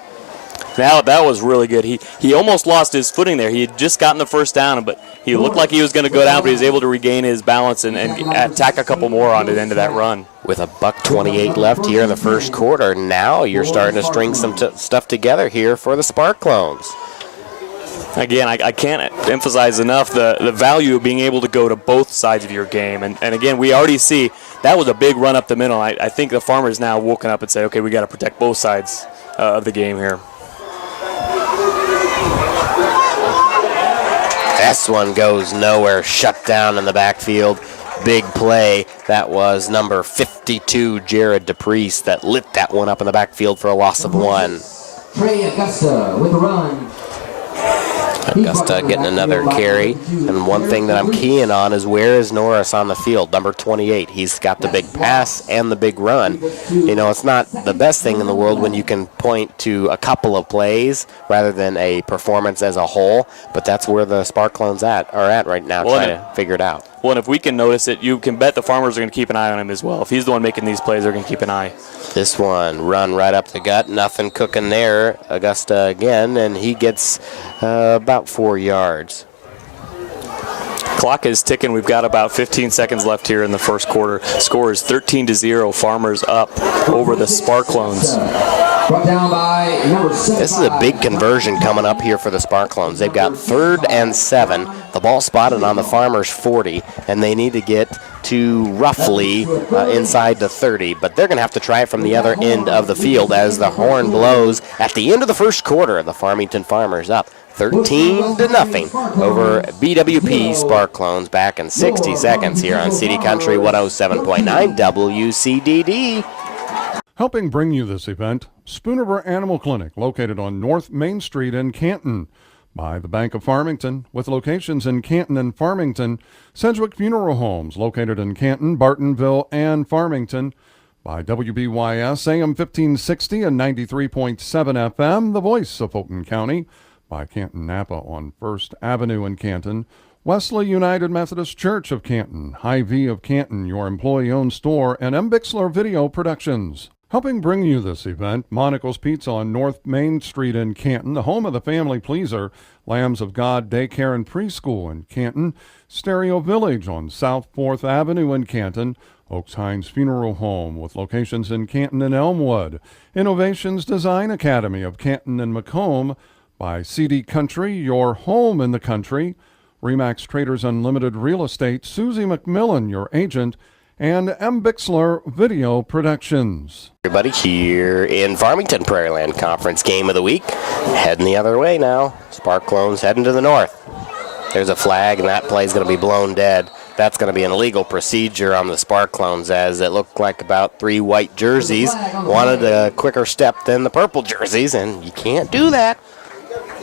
Now that was really good. He almost lost his footing there. He had just gotten the first down, but he looked like he was going to go down, but he was able to regain his balance and attack a couple more on the end of that run. With a $1:28 left here in the first quarter, now you're starting to string some stuff together here for the Sparclones. Again, I can't emphasize enough the value of being able to go to both sides of your game. And again, we already see that was a big run up the middle. I think the Farmers now woken up and say, okay, we got to protect both sides of the game here. This one goes nowhere, shut down in the backfield. Big play. That was number 52, Jared DePriest, that lit that one up in the backfield for a loss of 1. Trey Augusta with the run. Augusta getting another carry. And one thing that I'm keying on is where is Norris on the field, number 28. He's got the big pass and the big run. You know, it's not the best thing in the world when you can point to a couple of plays rather than a performance as a whole, but that's where the Sparclones are at right now, trying to figure it out. Well, and if we can notice it, you can bet the Farmers are going to keep an eye on him as well. If he's the one making these plays, they're going to keep an eye. This one, run right up the gut, nothing cooking there. Augusta again, and he gets about 4 yards. Clock is ticking. We've got about 15 seconds left here in the first quarter. Score is 13-0. Farmers up over the Sparclones. Brought down by number 7. This is a big conversion coming up here for the Sparclones. They've got 3rd and 7. The ball spotted on the Farmers' 40, and they need to get to roughly inside the 30. But they're going to have to try it from the other end of the field as the horn blows at the end of the first quarter. The Farmington Farmers up 13-0 over BWP Sparclones. Back in 60 seconds here on City Country 107.9 WCDD. Helping bring you this event, Spoonerville Animal Clinic, located on North Main Street in Canton. By the Bank of Farmington, with locations in Canton and Farmington. Sedgwick Funeral Homes, located in Canton, Bartonville, and Farmington. By WBYS, AM 1560 and 93.7 FM, the voice of Fulton County. By Canton Napa on First Avenue in Canton. Wesley United Methodist Church of Canton, Hy-Vee of Canton, your employee-owned store, and M. Bixler Video Productions. Helping bring you this event, Monica's Pizza on North Main Street in Canton, the home of the Family Pleaser, Lambs of God Daycare and Preschool in Canton, Stereo Village on South 4th Avenue in Canton, Oaks Hines Funeral Home with locations in Canton and Elmwood, Innovations Design Academy of Canton and Macomb, by CD Country, your home in the country, Remax Traders Unlimited Real Estate, Susie McMillan, your agent, and M. Bixler Video Productions. Everybody here in Farmington, Prairieland Conference game of the week. Heading the other way now. Sparclones heading to the north. There's a flag, and that play's going to be blown dead. That's going to be an illegal procedure on the Sparclones, as it looked like about 3 white jerseys wanted a quicker step than the purple jerseys, and you can't do that.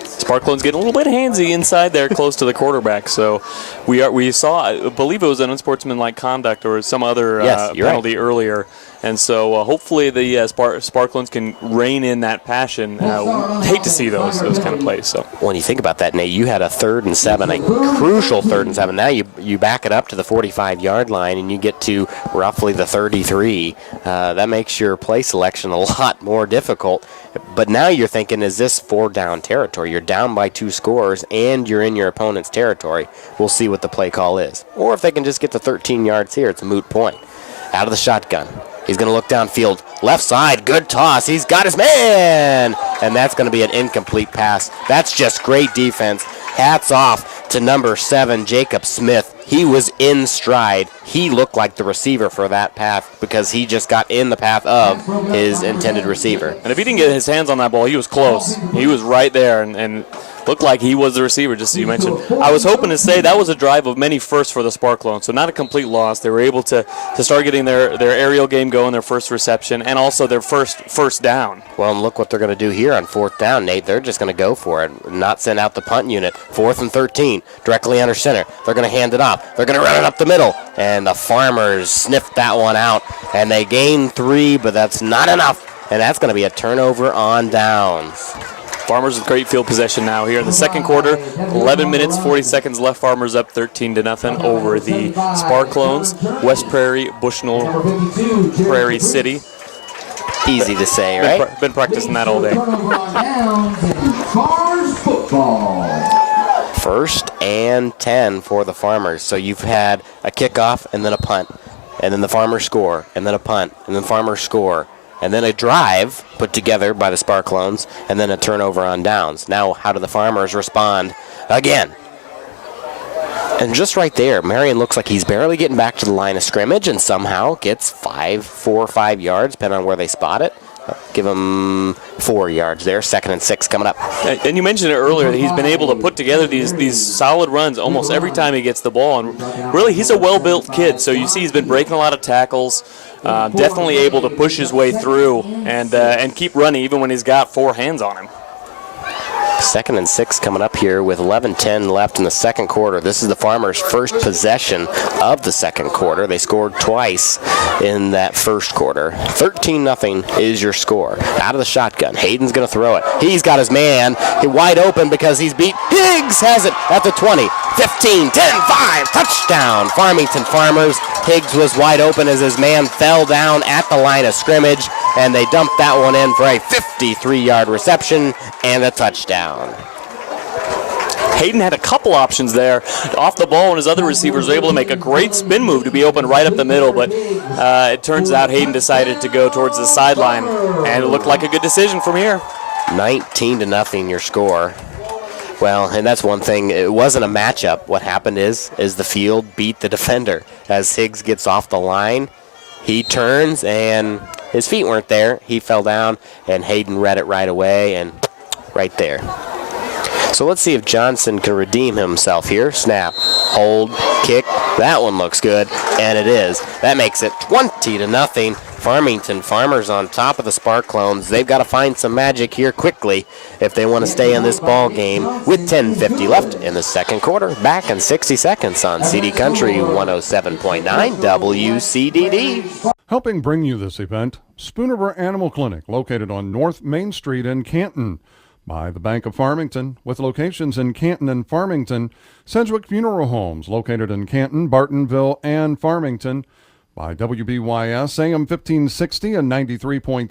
Sparclones getting a little bit handsy inside there close to the quarterback. So we saw, I believe it was an unsportsmanlike conduct or some other penalty earlier. And so hopefully the Sparclones can rein in that passion. Hate to see those kind of plays. So when you think about that, Nate, you had a 3rd and 7, a crucial 3rd and 7. Now you back it up to the 45-yard line and you get to roughly the 33. That makes your play selection a lot more difficult. But now you're thinking, is this 4-down territory? You're down by 2 scores and you're in your opponent's territory. We'll see what the play call is. Or if they can just get to 13 yards here, it's a moot point. Out of the shotgun. He's going to look downfield. Left side, good toss. He's got his man. And that's going to be an incomplete pass. That's just great defense. Hats off to number 7, Jacob Smith. He was in stride. He looked like the receiver for that path because he just got in the path of his intended receiver. And if he didn't get his hands on that ball, he was close. He was right there and looked like he was the receiver, just as you mentioned. I was hoping to say that was a drive of many firsts for the Sparclones, so not a complete loss. They were able to start getting their aerial game going, their first reception, and also their first down. Well, and look what they're going to do here on 4th down, Nate. They're just going to go for it, not send out the punt unit. 4th and 13, directly under center. They're going to hand it off. They're going to run it up the middle, and the Farmers sniffed that one out, and they gain 3, but that's not enough, and that's going to be a turnover on downs. Farmers with great field possession now here in the second quarter. 11 minutes, 40 seconds left. Farmers up 13-0 over the Sparclones. West Prairie, Bushnell, Prairie City. Easy to say, right? Been practicing that all day. 1st and 10 for the Farmers. So you've had a kickoff and then a punt, and then the Farmers score, and then a punt, and then Farmers score. And then a drive put together by the Sparclones, and then a turnover on downs. Now, how do the Farmers respond again? And just right there, Marion looks like he's barely getting back to the line of scrimmage and somehow gets 4 or 5 yards, depending on where they spot it. Give him 4 yards there. 2nd and 6 coming up. And you mentioned it earlier that he's been able to put together these solid runs almost every time he gets the ball. And really, he's a well-built kid. So you see he's been breaking a lot of tackles. Definitely able to push his way through and keep running even when he's got 4 hands on him. 2nd and 6 coming up here with 11:10 left in the second quarter. This is the Farmers' first possession of the second quarter. They scored twice in that first quarter. 13-0 is your score. Out of the shotgun. Hayden's going to throw it. He's got his man wide open because he's beat. Higgs has it at the 20, 15, 10, 5. Touchdown, Farmington Farmers. Higgs was wide open as his man fell down at the line of scrimmage, and they dumped that one in for a 53-yard reception and a touchdown. Hayden had a couple options there off the ball, and his other receivers were able to make a great spin move to be open right up the middle, but it turns out Hayden decided to go towards the sideline, and it looked like a good decision from here. 19-0 your score. Well, and that's one thing. It wasn't a matchup. What happened is the field beat the defender. As Higgs gets off the line, he turns, and his feet weren't there. He fell down, and Hayden read it right away, and right there. So let's see if Johnson can redeem himself here. Snap, hold, kick. That one looks good, and it is. That makes it 20-0. Farmington Farmers on top of the Sparclones. They've got to find some magic here quickly if they want to stay in this ball game with 10:50 left in the second quarter. Back in 60 seconds on CD Country 107.9 WCDD. Helping bring you this event, Spooniver Animal Clinic, located on North Main Street in Canton. By the Bank of Farmington, with locations in Canton and Farmington. Sedgwick Funeral Homes, located in Canton, Bartonville, and Farmington. By WBYS, AM 1560 and 93.7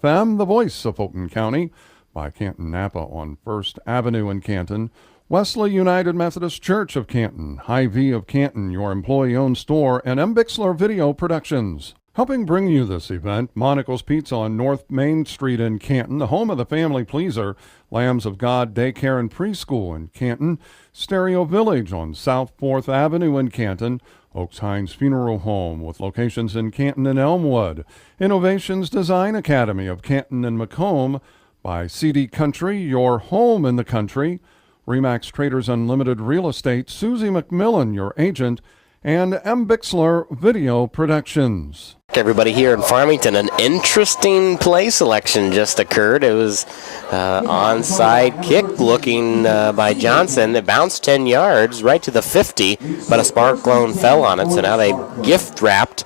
FM, the voice of Fulton County. By Canton Napa on First Avenue in Canton. Wesley United Methodist Church of Canton, Hy-Vee of Canton, your employee-owned store, and M. Bixler Video Productions. Helping bring you this event, Monica's Pizza on North Main Street in Canton, the home of the family pleaser, Lambs of God Daycare and Preschool in Canton, Stereo Village on South 4th Avenue in Canton, Oaks Hines Funeral Home with locations in Canton and Elmwood. Innovations Design Academy of Canton and Macomb. By CD Country, your home in the country. Remax Traders Unlimited Real Estate, Susie McMillan, your agent, and M. Bixler Video Productions. Everybody here in Farmington, an interesting play selection just occurred. It was onside kick looking by Johnson. It bounced 10 yards right to the 50, but a Sparclone fell on it, so now they gift wrapped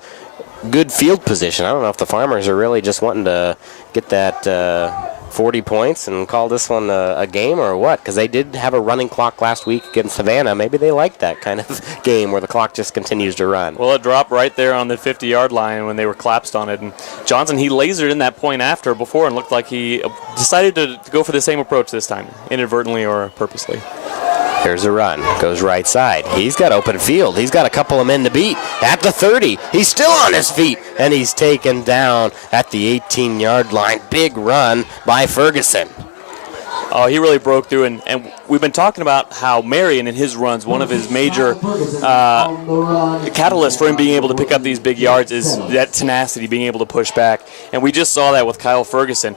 good field position. I don't know if the Farmers are really just wanting to get that 40 points and call this one a game or what, because they did have a running clock last week against Savannah. Maybe they like that kind of game where the clock just continues to run. Well, it dropped right there on the 50-yard line when they were collapsed on it. And Johnson, he lasered in that point before and looked like he decided to go for the same approach this time, inadvertently or purposely. Here's a run. Goes right side. He's got open field. He's got a couple of men to beat. At the 30. He's still on his feet. And he's taken down at the 18-yard line. Big run by Ferguson. Oh, he really broke through. And we've been talking about how Marion in his runs, one of his major catalysts for him being able to pick up these big yards is that tenacity, being able to push back. And we just saw that with Kyle Ferguson.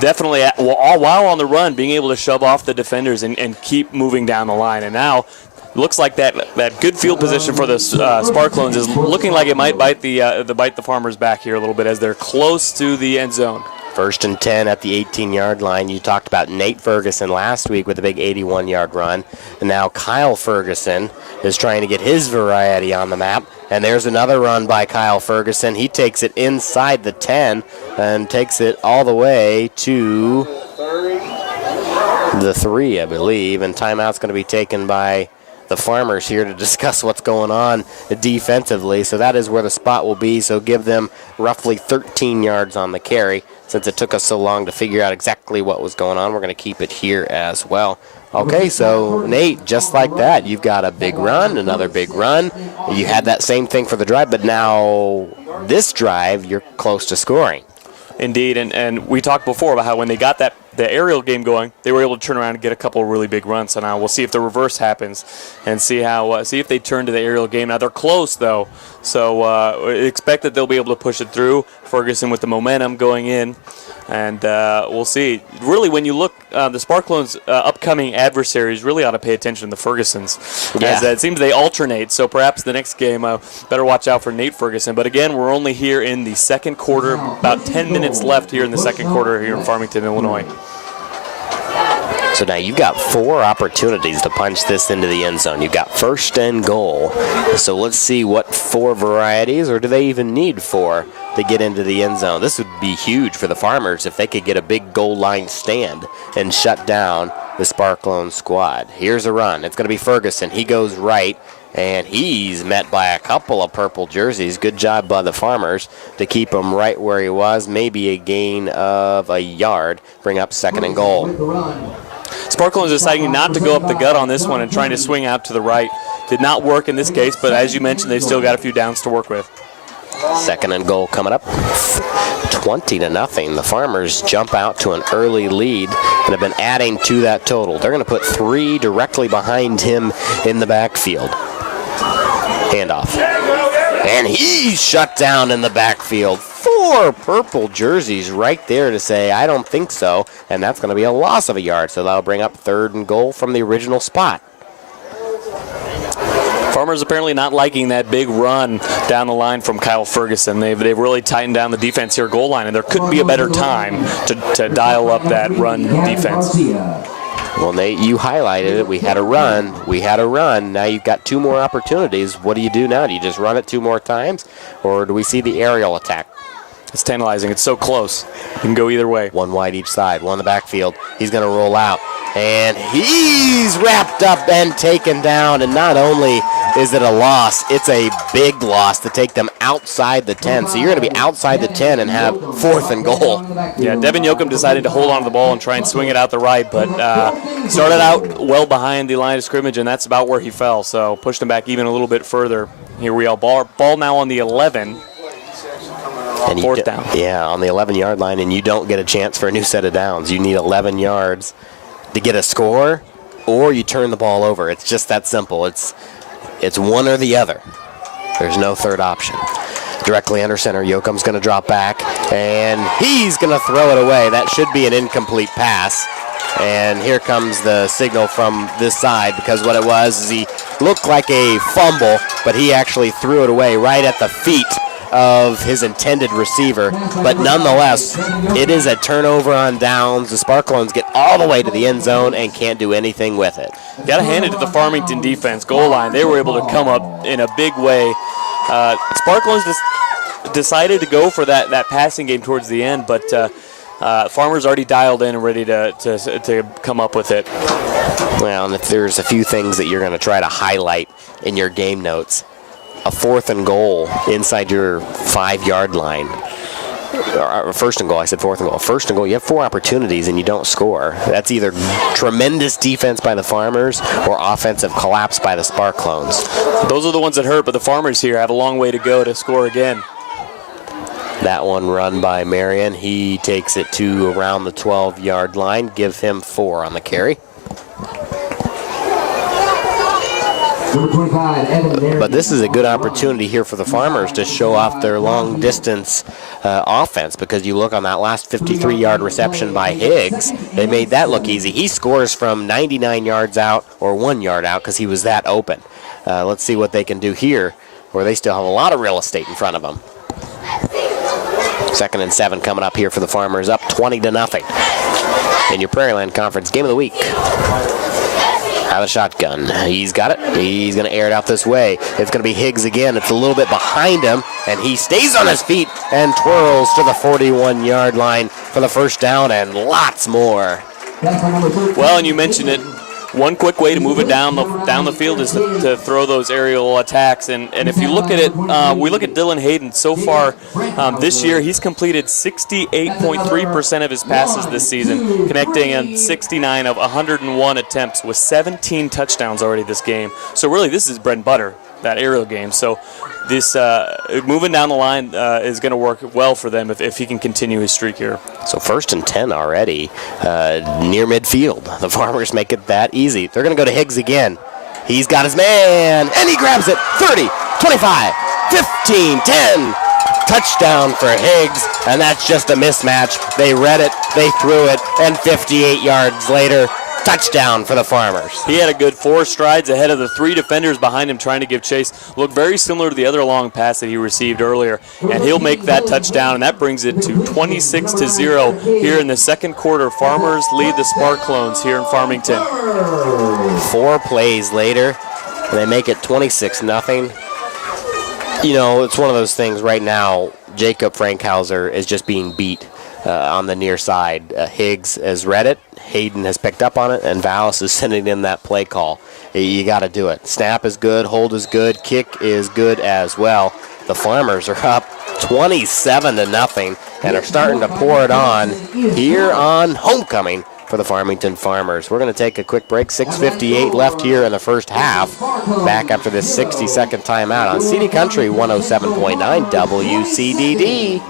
Definitely, all while on the run, being able to shove off the defenders and keep moving down the line. And now, looks like that good field position for the Sparclones is looking like it might bite the Farmers back here a little bit as they're close to the end zone. 1st and 10 at the 18-yard line. You talked about Nate Ferguson last week with a big 81-yard run. And now Kyle Ferguson is trying to get his variety on the map. And there's another run by Kyle Ferguson. He takes it inside the 10 and takes it all the way to the 3, I believe. And timeout's going to be taken by the Farmers here to discuss what's going on defensively. So that is where the spot will be. So give them roughly 13 yards on the carry. Since it took us so long to figure out exactly what was going on, we're going to keep it here as well. Okay, so Nate, just like that, you've got a big run, another big run. You had that same thing for the drive, but now this drive, you're close to scoring. Indeed, and we talked before about how when they got the aerial game going, they were able to turn around and get a couple of really big runs. So now we'll see if the reverse happens and see if they turn to the aerial game. Now they're close though, so expect that they'll be able to push it through. Ferguson with the momentum going in, and we'll see. Really, when you look, the Sparclones' upcoming adversaries really ought to pay attention to the Fergusons. Yeah. As it seems they alternate, so perhaps the next game, better watch out for Nate Ferguson. But again, we're only here in the second quarter, about 10 minutes left here in the second quarter here in Farmington, Illinois. So now you've got 4 opportunities to punch this into the end zone. You've got 1st and goal. So let's see what 4 varieties, or do they even need 4 to get into the end zone? This would be huge for the Farmers if they could get a big goal line stand and shut down the Sparclone squad. Here's a run. It's going to be Ferguson. He goes right, and he's met by a couple of purple jerseys. Good job by the Farmers to keep him right where he was. Maybe a gain of a yard. Bring up 2nd and goal. Sparclones deciding not to go up the gut on this one and trying to swing out to the right. Did not work in this case, but as you mentioned, they've still got a few downs to work with. 2nd and goal coming up. 20-0. The Farmers jump out to an early lead and have been adding to that total. They're going to put 3 directly behind him in the backfield. Handoff. And he's shut down in the backfield. 4 purple jerseys right there to say, I don't think so. And that's going to be a loss of a yard. So that'll bring up 3rd and goal from the original spot. Farmers apparently not liking that big run down the line from Kyle Ferguson. They've really tightened down the defense here, goal line, and there couldn't be a better time to dial up that run defense. Well, Nate, you highlighted it. We had a run. Now you've got 2 more opportunities. What do you do now? Do you just run it 2 more times, or do we see the aerial attack? It's tantalizing. It's so close. You can go either way. 1 wide each side, 1 in the backfield. He's going to roll out. And he's wrapped up and taken down. And not only is it a loss, it's a big loss to take them outside the 10. So you're going to be outside the 10 and have 4th and goal. Yeah, Devin Yoakum decided to hold on to the ball and try and swing it out the right, but started out well behind the line of scrimmage, and that's about where he fell. So pushed him back even a little bit further. Here we are. Ball now on the 11. And 4th down. Yeah, on the 11-yard line, and you don't get a chance for a new set of downs. You need 11 yards to get a score, or you turn the ball over. It's just that simple. It's one or the other. There's no third option. Directly under center, Yoakum's going to drop back, and he's going to throw it away. That should be an incomplete pass. And here comes the signal from this side, because what it was is he looked like a fumble, but he actually threw it away right at the feet of his intended receiver. But nonetheless, it is a turnover on downs. The Sparclones get all the way to the end zone and can't do anything with it. Got to hand it to the Farmington defense. Goal line, they were able to come up in a big way. Sparclones decided to go for that passing game towards the end, but Farmers already dialed in and ready to come up with it. Well, and if there's a few things that you're going to try to highlight in your game notes, a 4th and goal inside your 5-yard line. First and goal, I said 4th and goal. First and goal, you have 4 opportunities and you don't score. That's either tremendous defense by the Farmers or offensive collapse by the Sparclones. Those are the ones that hurt, but the Farmers here have a long way to go to score again. That one run by Marion. He takes it to around the 12-yard line. Give him 4 on the carry. Number 25, Evan. But this is a good opportunity here for the Farmers to show off their long-distance offense, because you look on that last 53-yard reception by Higgs, they made that look easy. He scores from 99 yards out, or 1 yard out, because he was that open. Let's see what they can do here, where they still have a lot of real estate in front of them. 2nd and 7 coming up here for the Farmers, up 20-0 in your Prairieland Conference Game of the Week. Out of the shotgun. He's got it. He's going to air it out this way. It's going to be Higgs again. It's a little bit behind him, and he stays on his feet and twirls to the 41-yard line for the first down and lots more. Well, and you mentioned it. One quick way to move it down the field is to throw those aerial attacks. And if you look at it, we look at Dylan Hayden so far this year. He's completed 68.3% of his passes this season, connecting on 69 of 101 attempts with 17 touchdowns already this game. So really, this is bread and butter, that aerial game. So this moving down the line is going to work well for them if he can continue his streak here. So 1st and 10 already near midfield. The Farmers make it that easy. They're going to go to Higgs again. He's got his man, and he grabs it. 30, 25, 15, 10. Touchdown for Higgs, and that's just a mismatch. They read it, they threw it, and 58 yards later, touchdown for the Farmers. He had a good 4 strides ahead of the 3 defenders behind him trying to give chase. Looked very similar to the other long pass that he received earlier, and he'll make that touchdown, and that brings it to 26-0 here in the second quarter. Farmers lead the Sparclones here in Farmington. 4 plays later, they make it 26-0. You know, it's one of those things right now. Jacob Frankhauser is just being beat on the near side. Higgs has read it, Hayden has picked up on it, and Vallis is sending in that play call. You got to do it. Snap is good, hold is good, kick is good as well. The Farmers are up 27-0 and are starting to pour it on here on homecoming for the Farmington Farmers. We're going to take a quick break. 6:58 left here in the first half. Back after this 60-second timeout on CD Country 107.9 WCDD.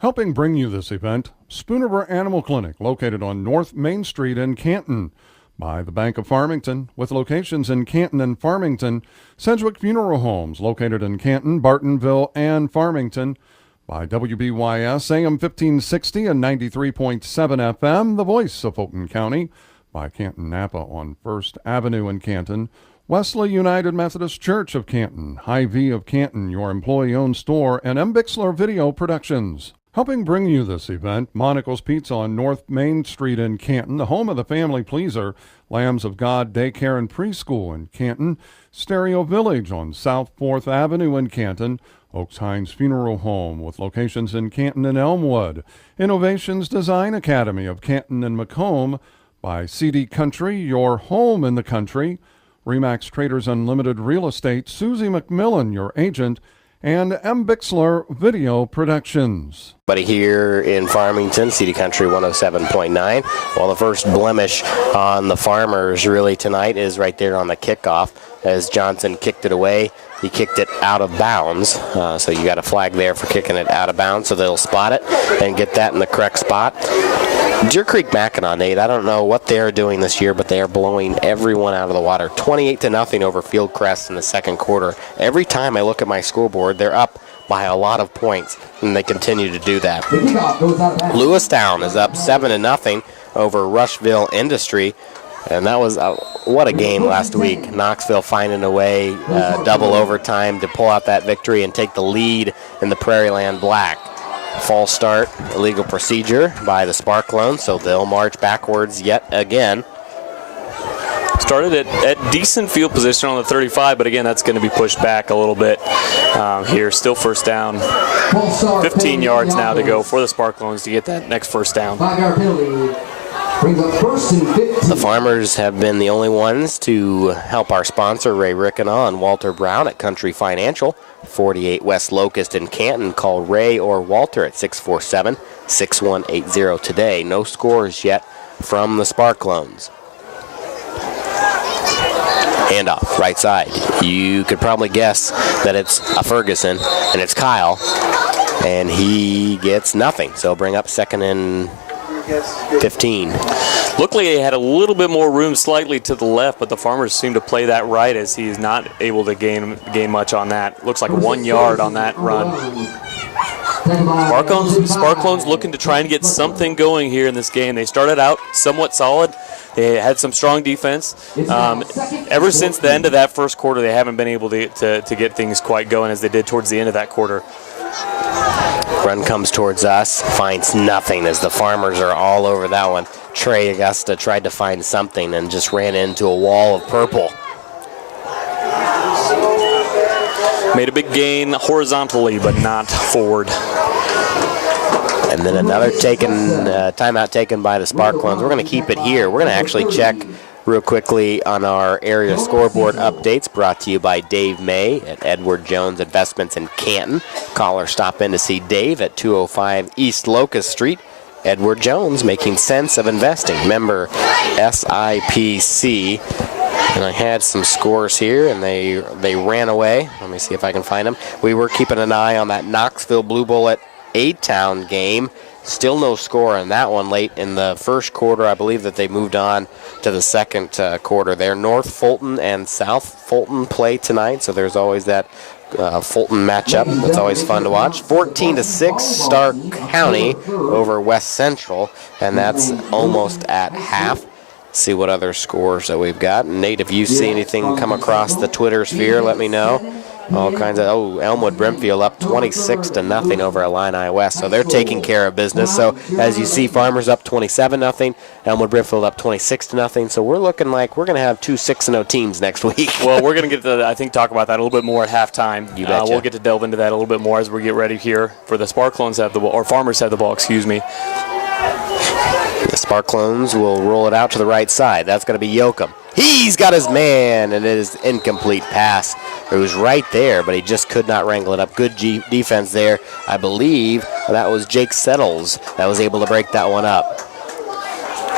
Helping bring you this event, Spoonerver Animal Clinic, located on North Main Street in Canton. By the Bank of Farmington, with locations in Canton and Farmington. Sedgwick Funeral Homes, located in Canton, Bartonville, and Farmington. By WBYS, AM 1560 and 93.7 FM, the voice of Fulton County. By Canton Napa on 1st Avenue in Canton. Wesley United Methodist Church of Canton, Hy-Vee of Canton, your employee-owned store, and M. Bixler Video Productions. Helping bring you this event, Monaco's Pizza on North Main Street in Canton, the home of the family pleaser, Lambs of God Daycare and Preschool in Canton, Stereo Village on South 4th Avenue in Canton, Oaks Hines Funeral Home with locations in Canton and Elmwood, Innovations Design Academy of Canton and Macomb, by CD Country, your home in the country, Remax Traders Unlimited Real Estate, Susie McMillan, your agent, and M. Bixler Video Productions. Buddy here in Farmington, CD Country 107.9. Well, the first blemish on the Farmers really tonight is right there on the kickoff as Johnson kicked it away. He kicked it out of bounds, so you got a flag there for kicking it out of bounds, so they'll spot it and get that in the correct spot. Deer Creek Mackinac, Nate, I don't know what they're doing this year, but they are blowing everyone out of the water. 28-0 over Fieldcrest in the second quarter. Every time I look at my scoreboard, they're up by a lot of points, and they continue to do that. Lewistown is up 7-0 over Rushville Industry, and that was what a game last week. Knoxville finding a way, double overtime to pull out that victory and take the lead in the Prairieland Black. False start, illegal procedure by the Sparclones, so they'll march backwards yet again. Started at decent field position on the 35, but again, that's going to be pushed back a little bit here. Still first down. 15 yards now to go for the Sparclones to get that next first down. The Farmers have been the only ones to help our sponsor, Ray Rickena and Walter Brown at Country Financial. 48 West Locust in Canton. Call Ray or Walter at 647-6180 today. No scores yet from the Sparclones. Handoff, right side. You could probably guess that it's a Ferguson, and it's Kyle, and he gets nothing. So bring up 2nd and 15. Luckily, they had a little bit more room slightly to the left, but the Farmers seem to play that right as he's not able to gain much on that. Looks like 1 yard on that run. Sparclones looking to try and get something going here in this game. They started out somewhat solid. They had some strong defense. Ever since the end of that first quarter, they haven't been able to get things quite going as they did towards the end of that quarter. Run comes towards us, finds nothing as the Farmers are all over that one. Trey Augusta tried to find something and just ran into a wall of purple. Made a big gain horizontally, but not forward. And then another timeout taken by the Sparclones. We're going to keep it here. We're going to actually check real quickly on our area scoreboard updates, brought to you by Dave May at Edward Jones Investments in Canton. Callers stop in to see Dave at 205 East Locust Street. Edward Jones, making sense of investing. Member SIPC. And I had some scores here, and they ran away. Let me see if I can find them. We were keeping an eye on that Knoxville Blue Bullet A-Town game. Still no score in that one late in the first quarter. I believe that they moved on to the second quarter there. North Fulton and South Fulton play tonight, so there's always that Fulton matchup. That's always fun to watch. 14-6 Stark County over West Central, and that's almost at half. See what other scores that we've got. Nate, if you see anything come across the Twitter sphere, let me know. All kinds of, Elmwood Brimfield up 26-0 over Illini West. So they're taking care of business. So as you see, Farmers up 27-0, Elmwood Brimfield up 26-0. So we're looking like we're going to have 2 6-0 teams next week. Well, we're going to get to, I think, talk about that a little bit more at halftime. You betcha. We'll get to delve into that a little bit more as we get ready here for the Sparclones have the ball, or Farmers have the ball, excuse me. The Sparclones will roll it out to the right side. That's going to be Yoakum. He's got his man, and it is incomplete pass. It was right there, but he just could not wrangle it up. Good defense there. I believe that was Jake Settles that was able to break that one up.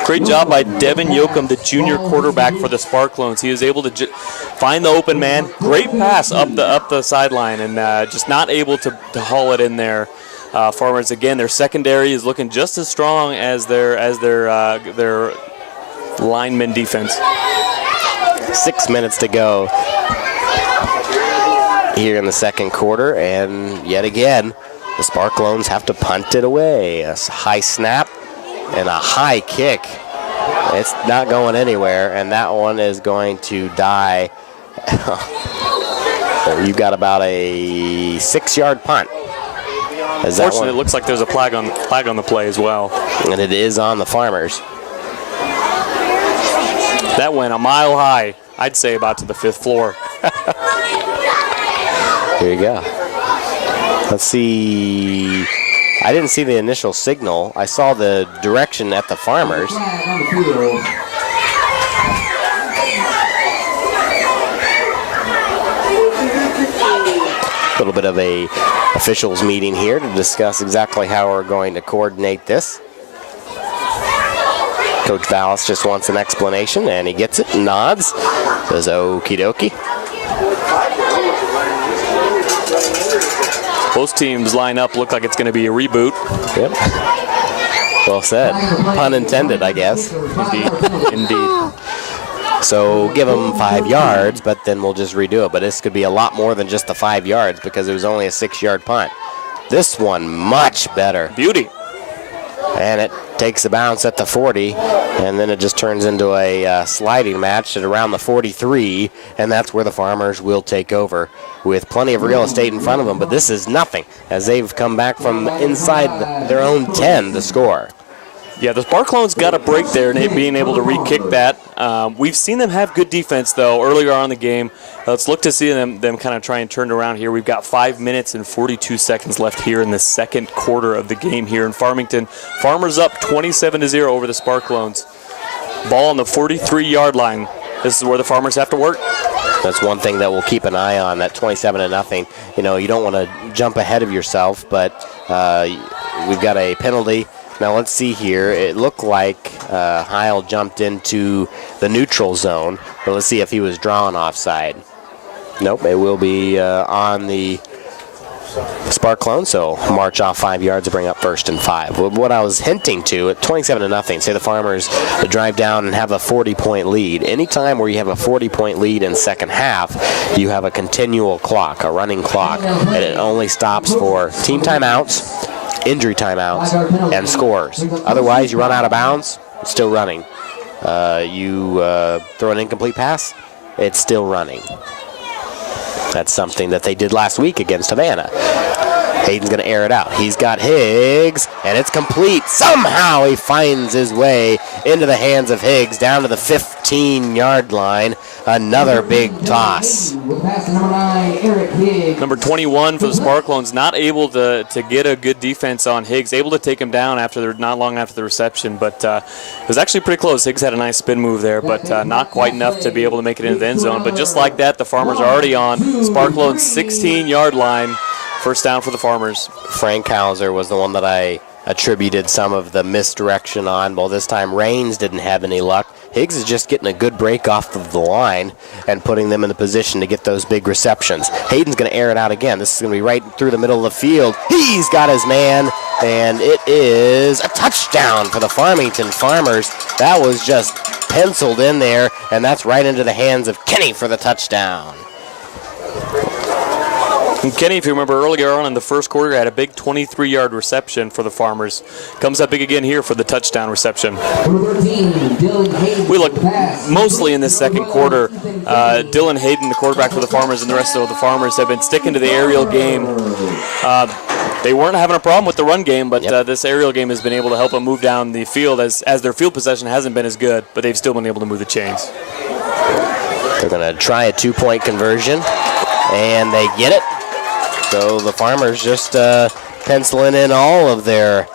Great job by Devin Yoakum, the junior quarterback for the Sparclones. He was able to find the open man. Great pass up the sideline, and just not able to haul it in there. Farmers, again, their secondary is looking just as strong as their lineman defense. 6 minutes to go here in the second quarter, and yet again, the Sparclones have to punt it away. A high snap and a high kick. It's not going anywhere, and that one is going to die. You've got about a 6-yard punt. Unfortunately, it looks like there's a flag on the play as well. And it is on the Farmers. That went a mile high, I'd say about to the 5th floor. Here you go. Let's see. I didn't see the initial signal. I saw the direction at the Farmers. A little bit of a officials meeting here to discuss exactly how we're going to coordinate this. Coach Vallis just wants an explanation, and he gets it, nods, says okie dokie. Both teams line up, look like it's going to be a reboot. Yep. Well said. Pun intended, I guess. Indeed. So give them 5 yards, but then we'll just redo it. But this could be a lot more than just the 5 yards because it was only a 6-yard punt. This one much better. Beauty. And it takes a bounce at the 40, and then it just turns into a sliding match at around the 43, and that's where the Farmers will take over with plenty of real estate in front of them. But this is nothing, as they've come back from inside their own 10 to score. Yeah, the Sparclones got a break there, being able to re-kick that. We've seen them have good defense, though, earlier on in the game. Let's look to see them kind of try and turn it around here. We've got 5 minutes and 42 seconds left here in the second quarter of the game here in Farmington. Farmers up 27-0 over the Sparclones. Ball on the 43-yard line. This is where the Farmers have to work. That's one thing that we'll keep an eye on, that 27-0. You know, you don't want to jump ahead of yourself, but we've got a penalty. Now let's see here. It looked like Heil jumped into the neutral zone, but let's see if he was drawn offside. Nope, it will be on the Sparclone, so march off 5 yards to bring up 1st and 5. What I was hinting to, at 27-0, say the Farmers drive down and have a 40-point lead. Anytime where you have a 40-point lead in second half, you have a continual clock, a running clock, and it only stops for team timeouts, injury timeouts, and scores. Otherwise, you run out of bounds, it's still running. You throw an incomplete pass, it's still running. That's something that they did last week against Havana. Hayden's going to air it out. He's got Higgs, and it's complete. Somehow he finds his way into the hands of Higgs down to the 15-yard line. Another big toss. Number 21 for the Sparclones, not able to get a good defense on Higgs, able to take him down not long after the reception, but it was actually pretty close. Higgs had a nice spin move there, but not quite enough to be able to make it into the end zone. But just like that, the Farmers are already on Sparclone's 16-yard line. First down for the Farmers. Frank Hauser was the one that I attributed some of the misdirection on. Well, this time Raines didn't have any luck. Higgs is just getting a good break off of the line and putting them in the position to get those big receptions. Hayden's going to air it out again. This is going to be right through the middle of the field. He's got his man, and it is a touchdown for the Farmington Farmers. That was just penciled in there, and that's right into the hands of Kenny for the touchdown. And Kenny, if you remember earlier on in the first quarter, had a big 23-yard reception for the Farmers. Comes up big again here for the touchdown reception. We look mostly in this second quarter. Dylan Hayden, the quarterback for the Farmers, and the rest of the Farmers have been sticking to the aerial game. They weren't having a problem with the run game, but this aerial game has been able to help them move down the field as their field possession hasn't been as good, but they've still been able to move the chains. They're going to try a 2-point conversion, and they get it. So the Farmers just penciling in all of their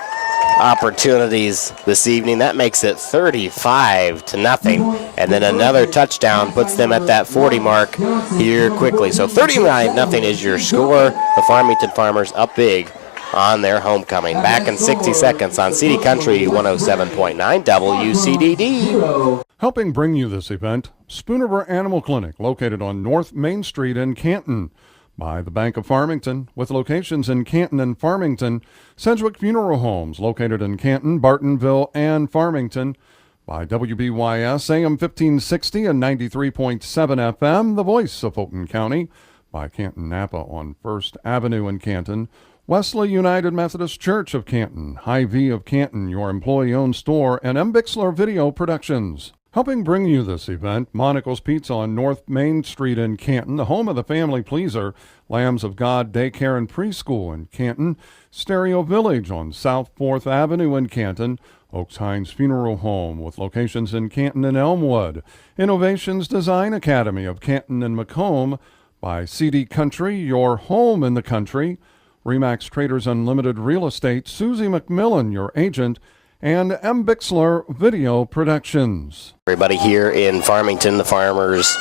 opportunities this evening. That makes it 35-0. And then another touchdown puts them at that 40 mark here quickly. So 39-0 is your score. The Farmington Farmers up big on their homecoming. Back in 60 seconds on CD Country 107.9 WCDD. Helping bring you this event, Spoonerver Animal Clinic, located on North Main Street in Canton. By the Bank of Farmington, with locations in Canton and Farmington. Sedgwick Funeral Homes, located in Canton, Bartonville, and Farmington. By WBYS, AM 1560 and 93.7 FM, the voice of Fulton County. By Canton Napa on First Avenue in Canton. Wesley United Methodist Church of Canton, Hy-Vee of Canton, your employee-owned store, and M. Bixler Video Productions. Helping bring you this event, Monica's Pizza on North Main Street in Canton, the home of the family pleaser, Lambs of God Daycare and Preschool in Canton, Stereo Village on South 4th Avenue in Canton, Oaks Hines Funeral Home with locations in Canton and Elmwood, Innovations Design Academy of Canton and Macomb, by CD Country, your home in the country, Remax Traders Unlimited Real Estate, Susie McMillan, your agent, and M. Bixler Video Productions. Everybody here in Farmington, the Farmers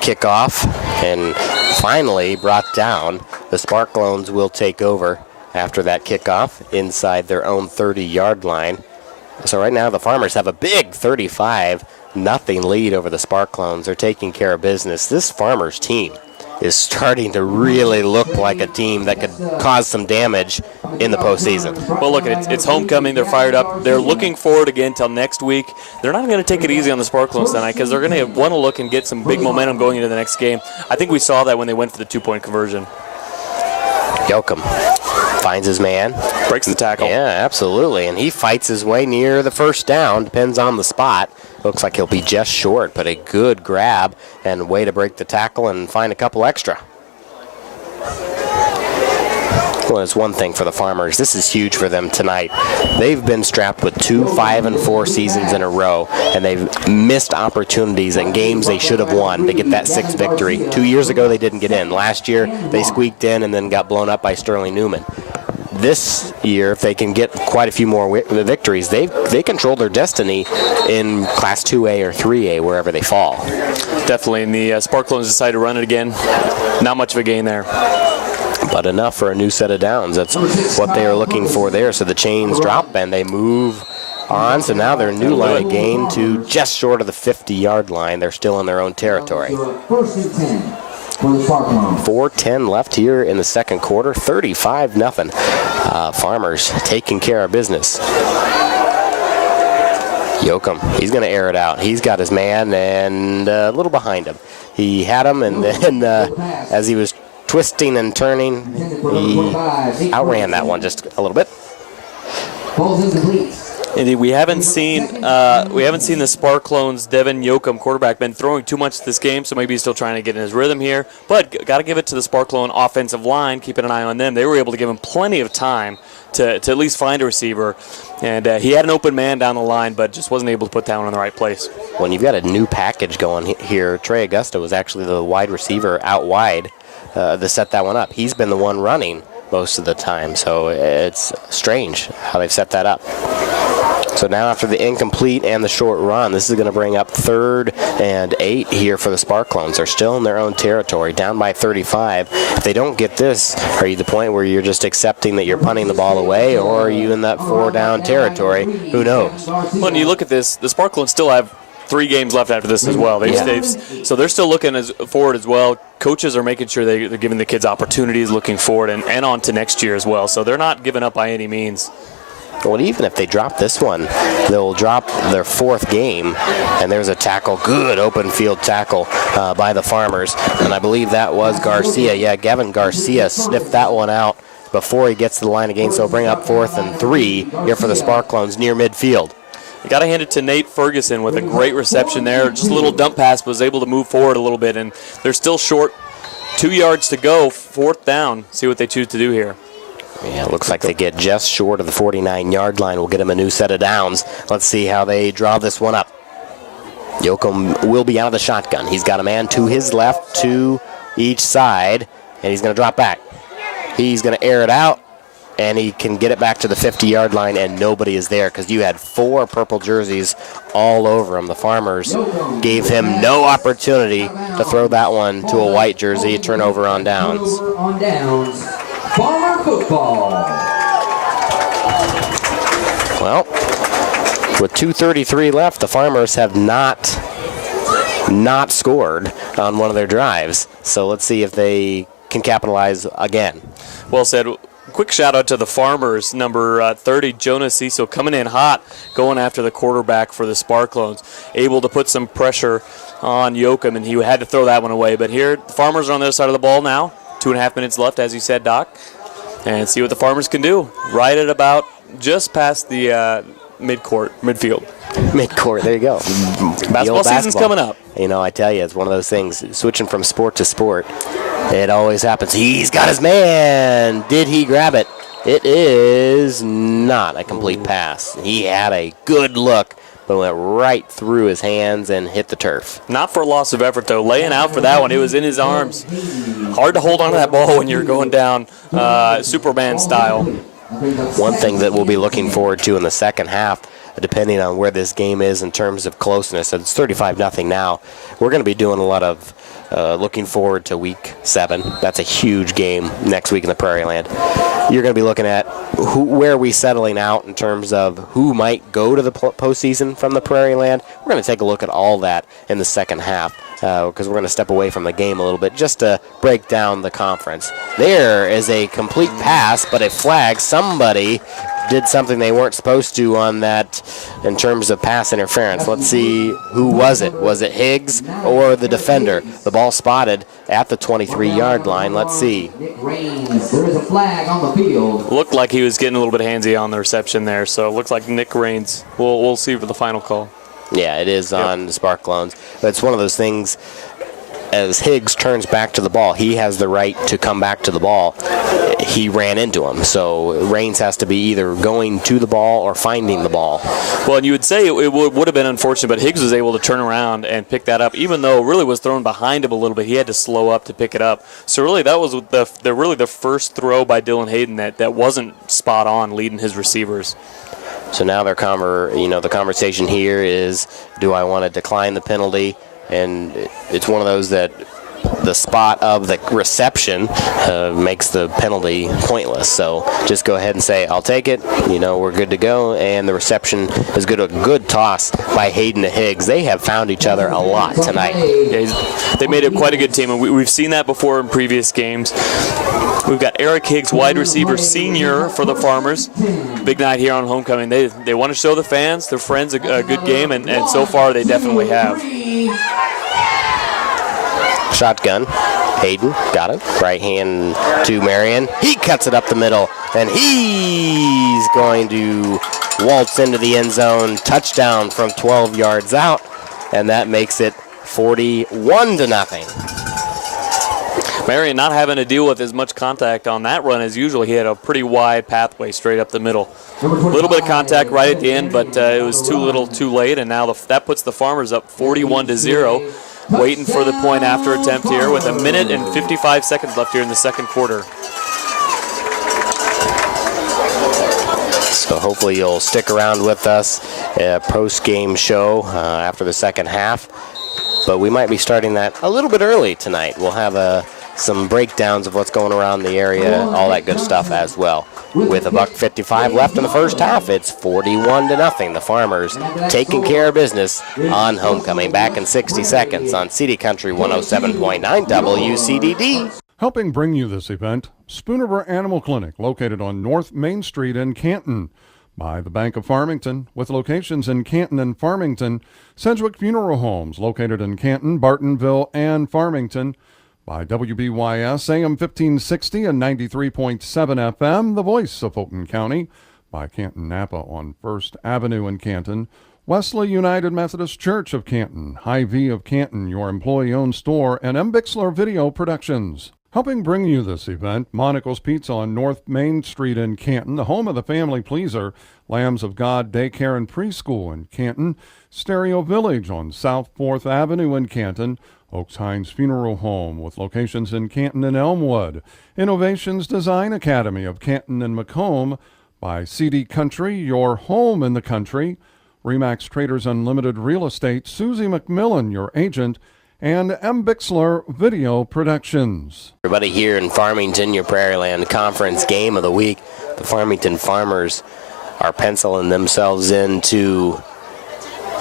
kick off and finally brought down. The Sparclones will take over after that kickoff inside their own 30-yard line. So right now the Farmers have a big 35-0 lead over the Sparclones. They're taking care of business. This Farmers team is starting to really look like a team that could cause some damage in the postseason. Well, look, it's homecoming. They're fired up. They're looking forward again until next week. They're not going to take it easy on the Sparclones tonight because they're going to want to look and get some big momentum going into the next game. I think we saw that when they went for the 2-point conversion. Yoakum finds his man. Breaks the tackle. Yeah, absolutely. And he fights his way near the first down. Depends on the spot. Looks like he'll be just short, but a good grab and way to break the tackle and find a couple extra. Well, it's one thing for the Farmers. This is huge for them tonight. They've been strapped with 2 5-4 seasons in a row, and they've missed opportunities in games they should have won to get that 6th victory. 2 years ago, they didn't get in. Last year, they squeaked in and then got blown up by Sterling Newman. This year, if they can get quite a few more victories, they control their destiny in Class 2A or 3A, wherever they fall. Definitely, and the Sparclones decide to run it again. Not much of a gain there. But enough for a new set of downs. That's what they are looking for there. So the chains drop and they move on. So now their new line of gain to just short of the 50-yard line. They're still in their own territory. 4:10 left here in the second quarter. 35-0. Farmers taking care of business. Yoakum, he's going to air it out. He's got his man and a little behind him. He had him, and then as he was twisting and turning, he outran that one just a little bit. Indeed, we haven't seen the Sparclones' Devin Yoakum, quarterback, been throwing too much this game, so maybe he's still trying to get in his rhythm here. But got to give it to the Sparclone offensive line, keeping an eye on them. They were able to give him plenty of time to at least find a receiver, and he had an open man down the line, but just wasn't able to put that one in the right place. When you've got a new package going here, Trey Augusta was actually the wide receiver out wide to set that one up. He's been the one running most of the time, so it's strange how they've set that up. So now after the incomplete and the short run, this is going to bring up 3rd and 8 here for the Sparclones. They're still in their own territory, down by 35. If they don't get this, are you at the point where you're just accepting that you're punting the ball away, or are you in that 4-down territory? Who knows? When you look at this, the Sparclones still have 3 games left after this as well. So they're still looking forward as well. Coaches are making sure they're giving the kids opportunities looking forward and on to next year as well. So they're not giving up by any means. Well, even if they drop this one, they'll drop their 4th game, and there's a tackle, good open field tackle by the Farmers, and I believe that was Garcia. Yeah, Gavin Garcia sniffed that one out before he gets to the line of gain, so bring up 4th and 3 here for the Sparclones near midfield. You got to hand it to Nate Ferguson with a great reception there. Just a little dump pass, but was able to move forward a little bit, and they're still short. 2 yards to go, 4th down. See what they choose to do here. Yeah, it looks like they get just short of the 49-yard line. We'll get them a new set of downs. Let's see how they draw this one up. Yoakum will be out of the shotgun. He's got a man to his left, to each side, and he's going to drop back. He's going to air it out, and he can get it back to the 50-yard line, and nobody is there because you had 4 purple jerseys all over him. The Farmers gave him no opportunity to throw that one to a white jersey, turnover on downs. Farmer football. Well, with 2:33 left, the Farmers have not scored on one of their drives. So let's see if they can capitalize again. Well said. Quick shout out to the Farmers, number 30, Jonas Cecil, coming in hot, going after the quarterback for the Sparclones, able to put some pressure on Yoakum, and he had to throw that one away. But here, the Farmers are on the other side of the ball now. 2.5 minutes left, as you said, Doc. And see what the Farmers can do. Right at about just past the midfield. Midcourt, there you go. Basketball season's coming up. You know, I tell you, it's one of those things, switching from sport to sport. It always happens. He's got his man. Did he grab it? It is not a complete pass. He had a good look, but went right through his hands and hit the turf. Not for loss of effort, though. Laying out for that one. It was in his arms. Hard to hold on to that ball when you're going down Superman style. One thing that we'll be looking forward to in the second half, depending on where this game is in terms of closeness, it's 35-0 now. We're going to be doing a lot of looking forward to week 7. That's a huge game next week in the Prairieland. You're going to be looking at where are we settling out in terms of who might go to the postseason from the Prairieland. We're going to take a look at all that in the second half because we're going to step away from the game a little bit just to break down the conference. There is a complete pass, but a flag. Somebody did something they weren't supposed to on that in terms of pass interference. Let's see, who was it? Was it Higgs or the defender? The ball spotted at the 23-yard line. Let's see. There is a flag on the field. Looked like he was getting a little bit handsy on the reception there, so it looks like Nick Raines. We'll see for the final call. Yeah, it is on the Sparclones. But it's one of those things, as Higgs turns back to the ball, he has the right to come back to the ball. He ran into him, so Raines has to be either going to the ball or finding the ball. Well, and you would say it would have been unfortunate, but Higgs was able to turn around and pick that up, even though it really was thrown behind him a little bit. He had to slow up to pick it up. So really, that was the first throw by Dylan Hayden that wasn't spot on, leading his receivers. So now the conversation here is, do I want to decline the penalty? And it's one of those that the spot of the reception makes the penalty pointless. So just go ahead and say, I'll take it. We're good to go. And the reception is good. A good toss by Hayden to Higgs. They have found each other a lot tonight. Yeah, they made it quite a good team, and we've seen that before in previous games. We've got Eric Higgs, wide receiver senior for the Farmers. Big night here on homecoming. They want to show the fans, their friends, a good game, and so far they definitely have. Shotgun. Hayden got it. Right hand to Marion. He cuts it up the middle, and he's going to waltz into the end zone. Touchdown from 12 yards out, and that makes it 41-0. Marion not having to deal with as much contact on that run as usual. He had a pretty wide pathway straight up the middle. A little bit of contact right at the end, but it was too little too late, and now that puts the Farmers up 41-0. Waiting for the point after attempt here with 1 minute and 55 seconds left here in the second quarter. So hopefully you'll stick around with us post-game show after the second half. But we might be starting that a little bit early tonight. We'll have some breakdowns of what's going around the area, all that good stuff as well. With $1:55 left in the first half, it's 41-0. The Farmers taking care of business on homecoming. Back in 60 seconds on CD Country 107.9 WCDD. Helping bring you this event, Spoonerver Animal Clinic, located on North Main Street in Canton. By the Bank of Farmington, with locations in Canton and Farmington. Sedgwick Funeral Homes, located in Canton, Bartonville, and Farmington. By WBYS, AM 1560 and 93.7 FM, the voice of Fulton County. By Canton Napa on First Avenue in Canton. Wesley United Methodist Church of Canton, Hy-Vee of Canton, your employee-owned store, and M. Bixler Video Productions. Helping bring you this event, Monical's Pizza on North Main Street in Canton, the home of the family pleaser, Lambs of God Daycare and Preschool in Canton, Stereo Village on South 4th Avenue in Canton, Oaks Hines Funeral Home with locations in Canton and Elmwood, Innovations Design Academy of Canton and Macomb, by CD Country, your home in the country, Remax Traders Unlimited Real Estate, Susie McMillan, your agent, and M. Bixler Video Productions. Everybody here in Farmington, your Prairieland Conference game of the week. The Farmington Farmers are penciling themselves into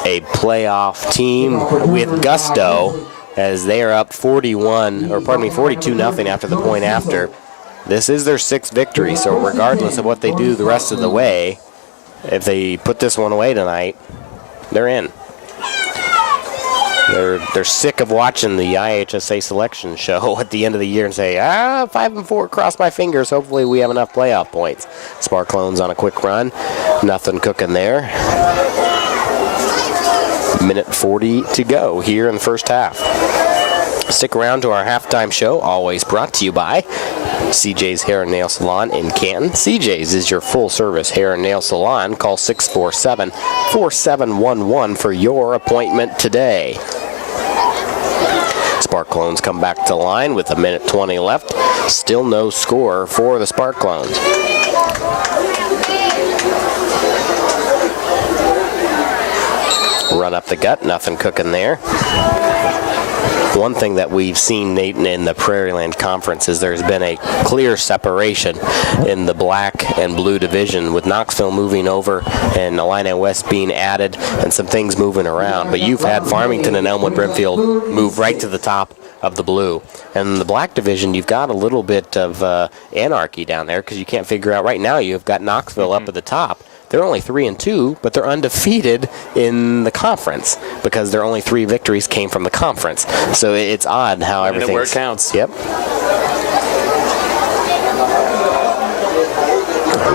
a playoff team with gusto as they are up 42-0 after the point after. This is their 6th victory, so regardless of what they do the rest of the way, if they put this one away tonight, they're in. They're sick of watching the IHSA selection show at the end of the year and say, 5-4, cross my fingers, hopefully we have enough playoff points. Sparclones on a quick run, nothing cooking there. 1:40 to go here in the first half. Stick around to our halftime show, always brought to you by CJ's Hair and Nail Salon in Canton. CJ's is your full-service hair and nail salon. Call 647-4711 for your appointment today. Sparclones come back to line with 1:20 left. Still no score for the Sparclones. Run up the gut, nothing cooking there. one thing that we've seen, Nate, in the Prairieland Conference is there's been a clear separation in the black and blue division, with Knoxville moving over and Illini West being added and some things moving around. But you've had Farmington and Elmwood Brimfield move right to the top of the blue. And in the black division, you've got a little bit of anarchy down there because you can't figure out. Right now, you've got Knoxville up at the top. They're only 3-2, but they're undefeated in the conference because their only 3 victories came from the conference. So it's odd how everything. Where it counts. Yep.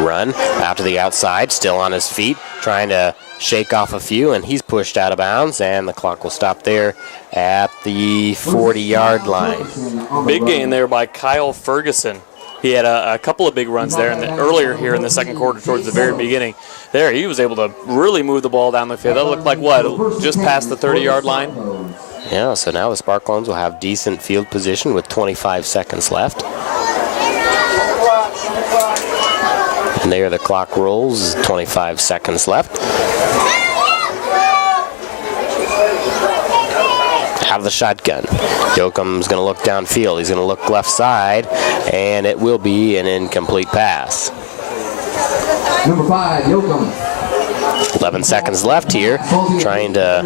Run out to the outside, still on his feet, trying to shake off a few, and he's pushed out of bounds, and the clock will stop there at the 40-yard line. Big gain there by Kyle Ferguson. He had a couple of big runs there earlier here in the second quarter towards the very beginning. There, he was able to really move the ball down the field. That looked like, what, just past the 30-yard line? Yeah, so now the Sparclones will have decent field position with 25 seconds left. And there the clock rolls, 25 seconds left. Out of the shotgun. Yoakum's going to look downfield. He's going to look left side, and it will be an incomplete pass. Number 5, Yoakum. 11 seconds left here. Trying to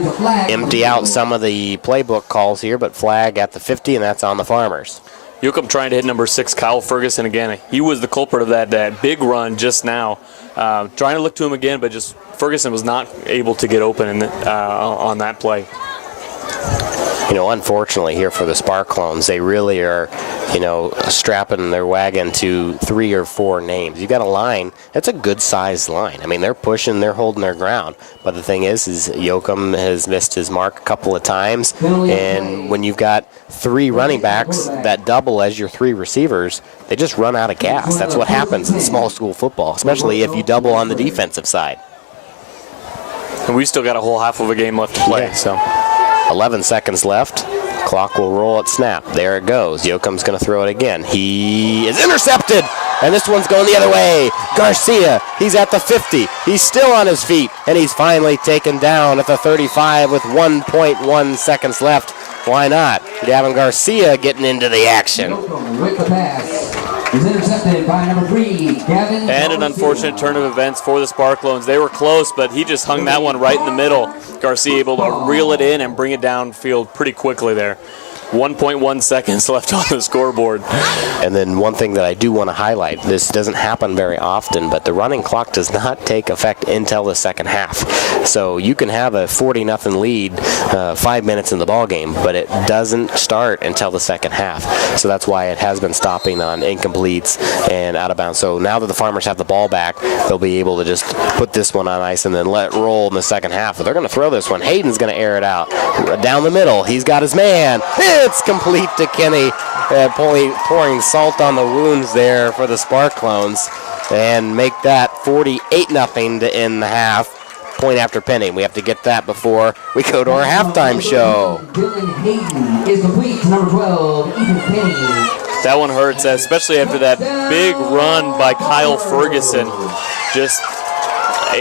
empty out some of the playbook calls here, but flag at the 50, and that's on the Farmers. Yoakum trying to hit number 6, Kyle Ferguson again. He was the culprit of that big run just now. Trying to look to him again, but just Ferguson was not able to get open on that play. You know, unfortunately here for the Sparclones, they really are, strapping their wagon to 3 or 4 names. You got a line, that's a good-sized line. I mean, they're pushing, they're holding their ground. But the thing is Yoakum has missed his mark a couple of times. And when you've got 3 running backs that double as your 3 receivers, they just run out of gas. That's what happens in small school football, especially if you double on the defensive side. And we still got a whole half of a game left to play, Yeah. so 11 seconds left. Clock will roll at snap. There it goes. Yoakum's going to throw it again. He is intercepted, and this one's going the other way. Garcia, he's at the 50. He's still on his feet, and he's finally taken down at the 35 with 1.1 seconds left. Why not? Gavin Garcia getting into the action. With the pass. Is intercepted by number 3, Gavin. And an unfortunate turn of events for the Sparclones. They were close, but he just hung that one right in the middle. Garcia able to reel it in and bring it downfield pretty quickly there. 1.1 seconds left on the scoreboard. And then one thing that I do want to highlight, this doesn't happen very often, but the running clock does not take effect until the second half. So you can have a 40-0 lead 5 minutes in the ball game, but it doesn't start until the second half. So that's why it has been stopping on incompletes and out of bounds. So now that the Farmers have the ball back, they'll be able to just put this one on ice and then let it roll in the second half. But they're going to throw this one. Hayden's going to air it out. Down the middle, he's got his man. It's complete to Kenny, pouring salt on the wounds there for the Sparclones and make that 48-0 to end the half. Point after penny. We have to get that before we go to our halftime show. Dylan Hayden is complete to number 12, Ethan Penny. That one hurts, especially after that big run by Kyle Ferguson. Just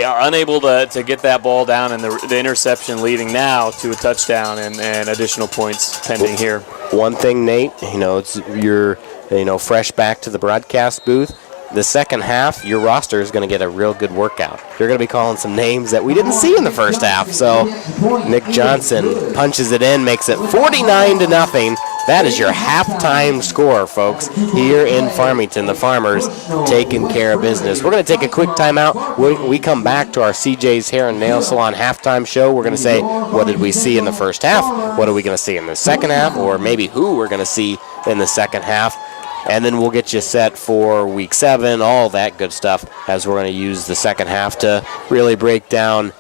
are unable to get that ball down, and the interception leading now to a touchdown and additional points pending here. One thing, Nate, you're fresh back to the broadcast booth. The second half, your roster is going to get a real good workout. You're going to be calling some names that we didn't see in the first half. So Nick Johnson punches it in, makes it 49-0. That is your halftime score, folks, here in Farmington. The Farmers taking care of business. We're going to take a quick timeout. When we come back to our CJ's Hair and Nail Salon halftime show, we're going to say, what did we see in the first half? What are we going to see in the second half? Or maybe who we're going to see in the second half. And then we'll get you set for Week 7, all that good stuff, as we're going to use the second half to really break down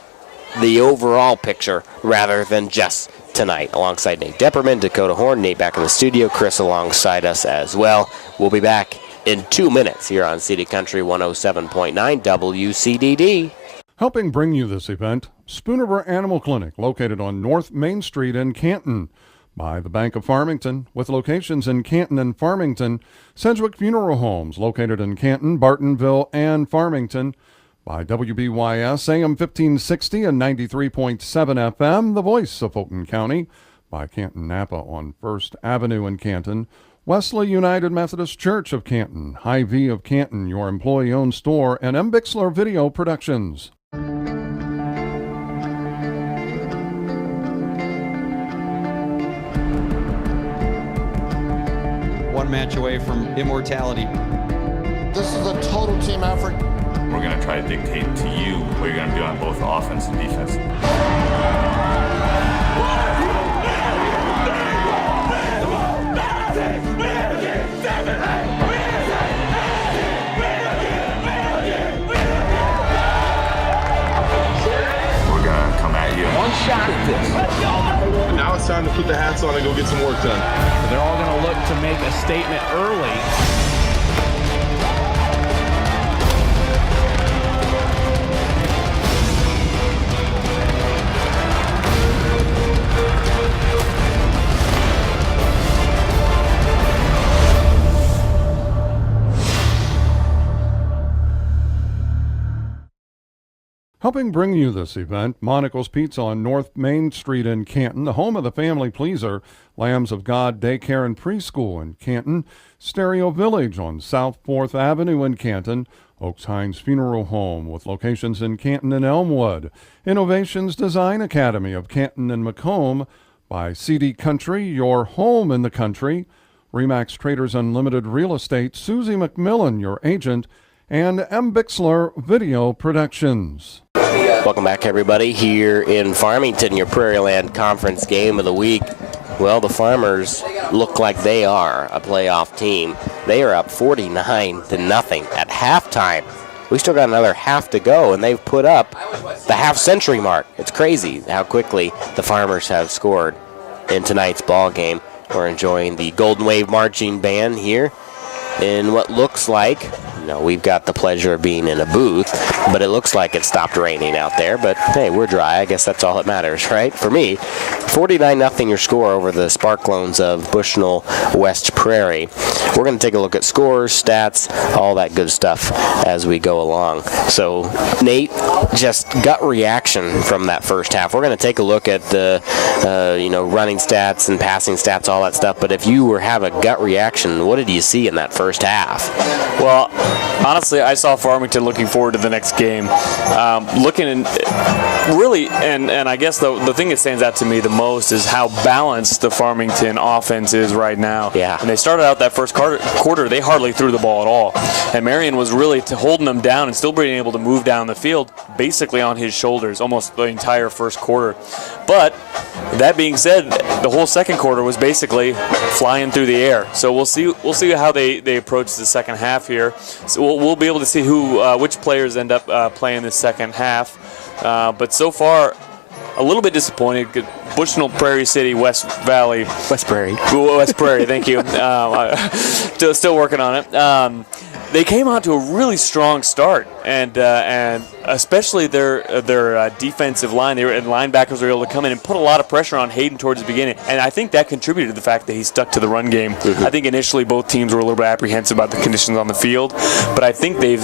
the overall picture rather than just tonight. Alongside Nate Depperman, Dakota Horn, Nate back in the studio, Chris alongside us as well. We'll be back in 2 minutes here on City Country 107.9 WCDD. Helping bring you this event, Spoonerville Animal Clinic, located on North Main Street in Canton. By the Bank of Farmington, with locations in Canton and Farmington. Sedgwick Funeral Homes, located in Canton, Bartonville, and Farmington. By WBYS, AM 1560 and 93.7 FM, the voice of Fulton County. by Canton Napa on 1st Avenue in Canton. Wesley United Methodist Church of Canton, Hy-Vee of Canton, your employee-owned store, and M. Bixler Video Productions. One match away from immortality. This is a total team effort. We're going to try to dictate to you what you're going to do on both offense and defense. We're going to come at you. One shot at this. Now it's time to put the hats on and go get some work done. They're all going to look to make a statement early. Helping bring you this event, Monical's Pizza on North Main Street in Canton, the home of the family pleaser, Lambs of God Daycare and Preschool in Canton, Stereo Village on South 4th Avenue in Canton, Oaks Hines Funeral Home with locations in Canton and Elmwood, Innovations Design Academy of Canton and Macomb, by CD Country, your home in the country, Remax Traders Unlimited Real Estate, Susie McMillan, your agent, and M. Bixler Video Productions. Welcome back, everybody, here in Farmington, your Prairieland Conference game of the week. Well, the Farmers look like they are a playoff team. They are up 49-0 at halftime. We still got another half to go, and they've put up the half-century mark. It's crazy how quickly the Farmers have scored in tonight's ball game. We're enjoying the Golden Wave Marching Band here in what looks like, we've got the pleasure of being in a booth, but it looks like it stopped raining out there. But hey, we're dry. I guess that's all that matters, right? For me, 49-0 your score over the Sparclones of Bushnell, West Prairie. We're going to take a look at scores, stats, all that good stuff as we go along. So, Nate, just gut reaction from that first half. We're going to take a look at the, running stats and passing stats, all that stuff. But if you were have a gut reaction, what did you see in that first half? Well, honestly, I saw Farmington looking forward to the next game. And I guess the thing that stands out to me the most is how balanced the Farmington offense is right now. Yeah. And they started out that first quarter, they hardly threw the ball at all. And Marion was really holding them down and still being able to move down the field basically on his shoulders almost the entire first quarter. But that being said, the whole second quarter was basically flying through the air. So we'll see how they approach the second half here. So we'll be able to see which players end up playing the second half. But so far, a little bit disappointed. Bushnell, Prairie City, West Prairie, thank you. Still working on it. They came out to a really strong start, and especially their defensive line, and linebackers were able to come in and put a lot of pressure on Hayden towards the beginning, and I think that contributed to the fact that he stuck to the run game. Mm-hmm. I think initially both teams were a little bit apprehensive about the conditions on the field, but I think they've,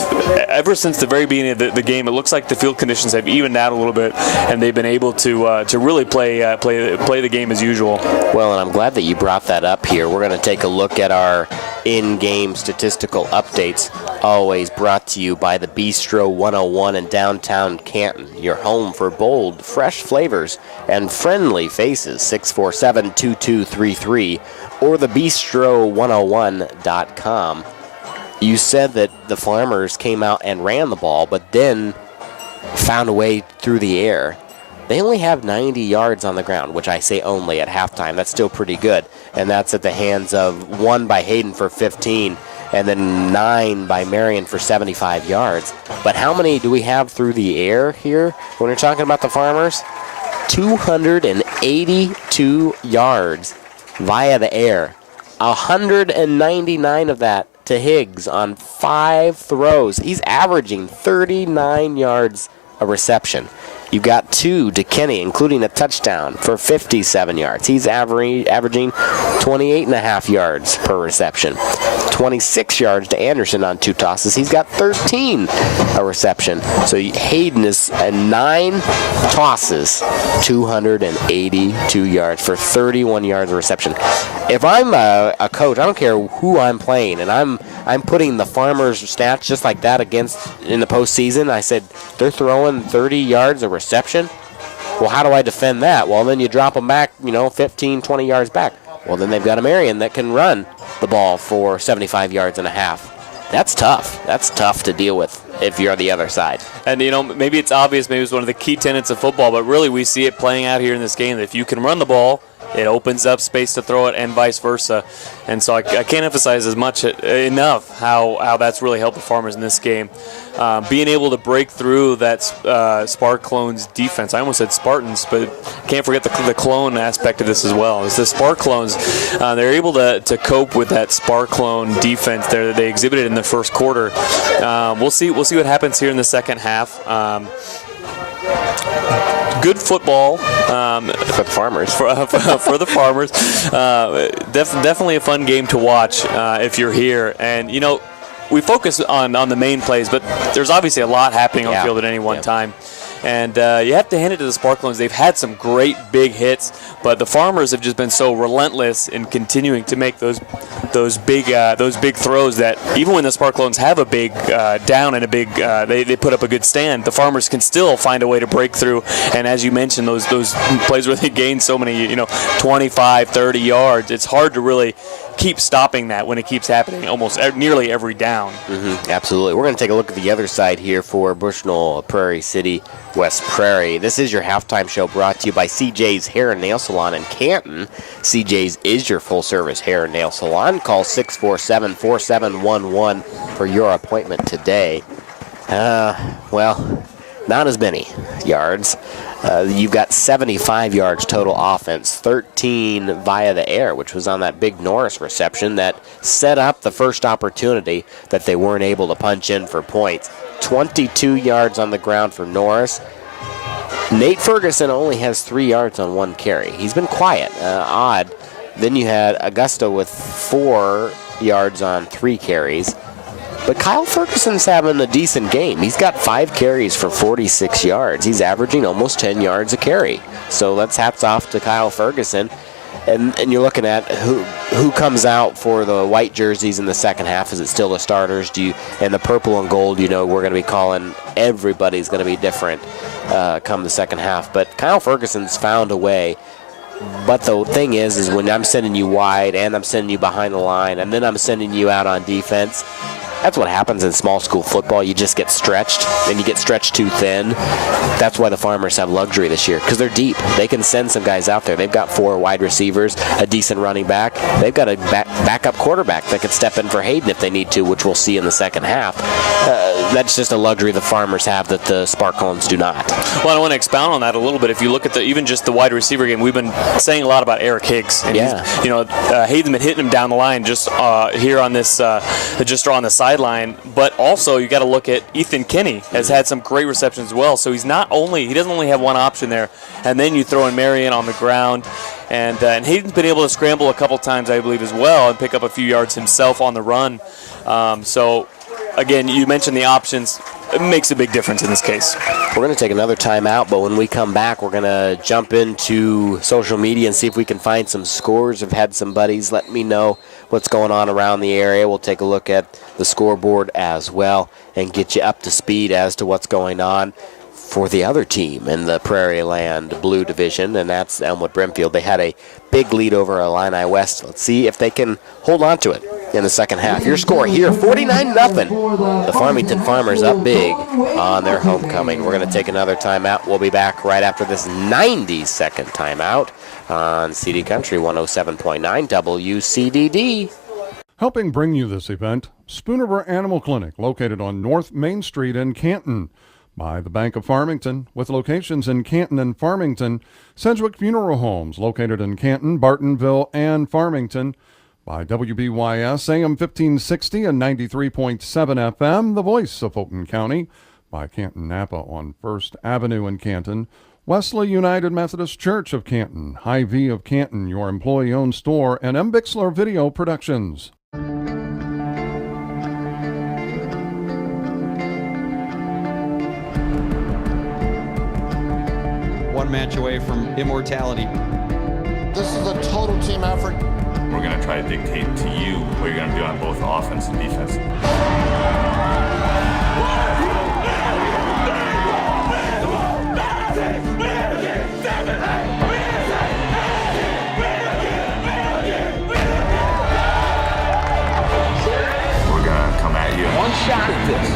ever since the very beginning of the game, it looks like the field conditions have evened out a little bit, and they've been able to really play the game as usual. Well, and I'm glad that you brought that up here. We're going to take a look at our in-game statistical updates, always brought to you by the Bistro 101 in downtown Canton, your home for bold, fresh flavors and friendly faces. 647-2233 or thebistro101.com. You said that the Farmers came out and ran the ball, but then found a way through the air. They only have 90 yards on the ground, which I say only at halftime. That's still pretty good. And that's at the hands of 1 by Hayden for 15, and then 9 by Marion for 75 yards. But how many do we have through the air here when we're talking about the Farmers? 282 yards via the air. 199 of that to Higgs on 5 throws. He's averaging 39 yards a reception. You got 2 to Kenny, including a touchdown for 57 yards. He's averaging 28.5 yards per reception. 26 yards to Anderson on 2 tosses. He's got 13 a reception. So Hayden is at 9 tosses, 282 yards for 31 yards of reception. If I'm a coach, I don't care who I'm playing, and I'm putting the Farmers' stats just like that against in the postseason. I said they're throwing 30 yards of reception. Well, how do I defend that? Well, then you drop them back, 15, 20 yards back. Well, then they've got a Marion that can run the ball for 75 yards and a half. That's tough. That's tough to deal with if you're on the other side. And, maybe it's obvious, maybe it's one of the key tenets of football, but really we see it playing out here in this game that if you can run the ball, it opens up space to throw it and vice versa. And so I can't emphasize enough how that's really helped the Farmers in this game. Being able to break through that Sparclones defense. I almost said Spartans, but can't forget the clone aspect of this as well. It's the Sparclones. They're able to cope with that Sparclone defense there that they exhibited in the first quarter. We'll see what happens here in the second half. Good football for the Farmers. For the Farmers. Definitely a fun game to watch if you're here. And, we focus on the main plays, but there's obviously a lot happening on the field at any one time. And you have to hand it to the Sparclones. They've had some great big hits, but the Farmers have just been so relentless in continuing to make those big throws that even when the Sparclones have a big down and a big they put up a good stand, the Farmers can still find a way to break through. And as you mentioned, those plays where they gain so many 25, 30 yards, it's hard to really keep stopping that when it keeps happening almost nearly every down. Mm-hmm, absolutely. We're going to take a look at the other side here for Bushnell, Prairie City, West Prairie. This is your halftime show brought to you by CJ's Hair and Nail Salon in Canton. CJ's is your full-service hair and nail salon. Call 647-4711 for your appointment today. Well, not as many yards. You've got 75 yards total offense, 13 via the air, which was on that big Norris reception that set up the first opportunity that they weren't able to punch in for points. 22 yards on the ground for Norris. Nate Ferguson only has 3 yards on 1 carry. He's been quiet, odd. Then you had Augusta with 4 yards on 3 carries. But Kyle Ferguson's having a decent game. He's got 5 carries for 46 yards. He's averaging almost 10 yards a carry. So that's hats off to Kyle Ferguson. And you're looking at who comes out for the white jerseys in the second half. Is it still the starters? And the purple and gold, we're going to be calling everybody's going to be different come the second half. But Kyle Ferguson's found a way. But the thing is when I'm sending you wide and I'm sending you behind the line and then I'm sending you out on defense, that's what happens in small school football. You just get stretched, and you get stretched too thin. That's why the Farmers have luxury this year, because they're deep. They can send some guys out there. They've got 4 wide receivers, a decent running back. They've got a backup quarterback that could step in for Hayden if they need to, which we'll see in the second half. That's just a luxury the Farmers have that the Sparclones do not. Well, I want to expound on that a little bit. If you look at even just the wide receiver game, we've been saying a lot about Eric Higgs. And Hayden's been hitting him down the line just here on this, just on the sideline. But also, you got to look at Ethan Kinney has had some great receptions as well. So he doesn't only have one option there. And then you throw in Marion on the ground. And Hayden's been able to scramble a couple times, I believe, as well, and pick up a few yards himself on the run. So, again, you mentioned the options. It makes a big difference in this case. We're going to take another timeout, but when we come back, we're going to jump into social media and see if we can find some scores. I've had some buddies let me know what's going on around the area. We'll take a look at the scoreboard as well and get you up to speed as to what's going on for the other team in the Prairieland Blue Division, and that's Elmwood Brimfield. They had a big lead over Illini West. Let's see if they can hold on to it in the second half. Your score here, 49-0. The Farmington Farmers up big on their homecoming. We're going to take another timeout. We'll be back right after this 90-second timeout on CD Country 107.9 WCDD. Helping bring you this event, Spoonerville Animal Clinic, located on North Main Street in Canton. By the Bank of Farmington, with locations in Canton and Farmington. Sedgwick Funeral Homes, located in Canton, Bartonville, and Farmington. By WBYS, AM 1560 and 93.7 FM, the voice of Fulton County. by Canton Napa on First Avenue in Canton. Wesley United Methodist Church of Canton, Hy-Vee of Canton, your employee-owned store, and M. Bixler Video Productions. One match away from immortality. This is a total team effort. We're going to try to dictate to you what you're going to do on both offense and defense. We're going to come at you. One shot at this.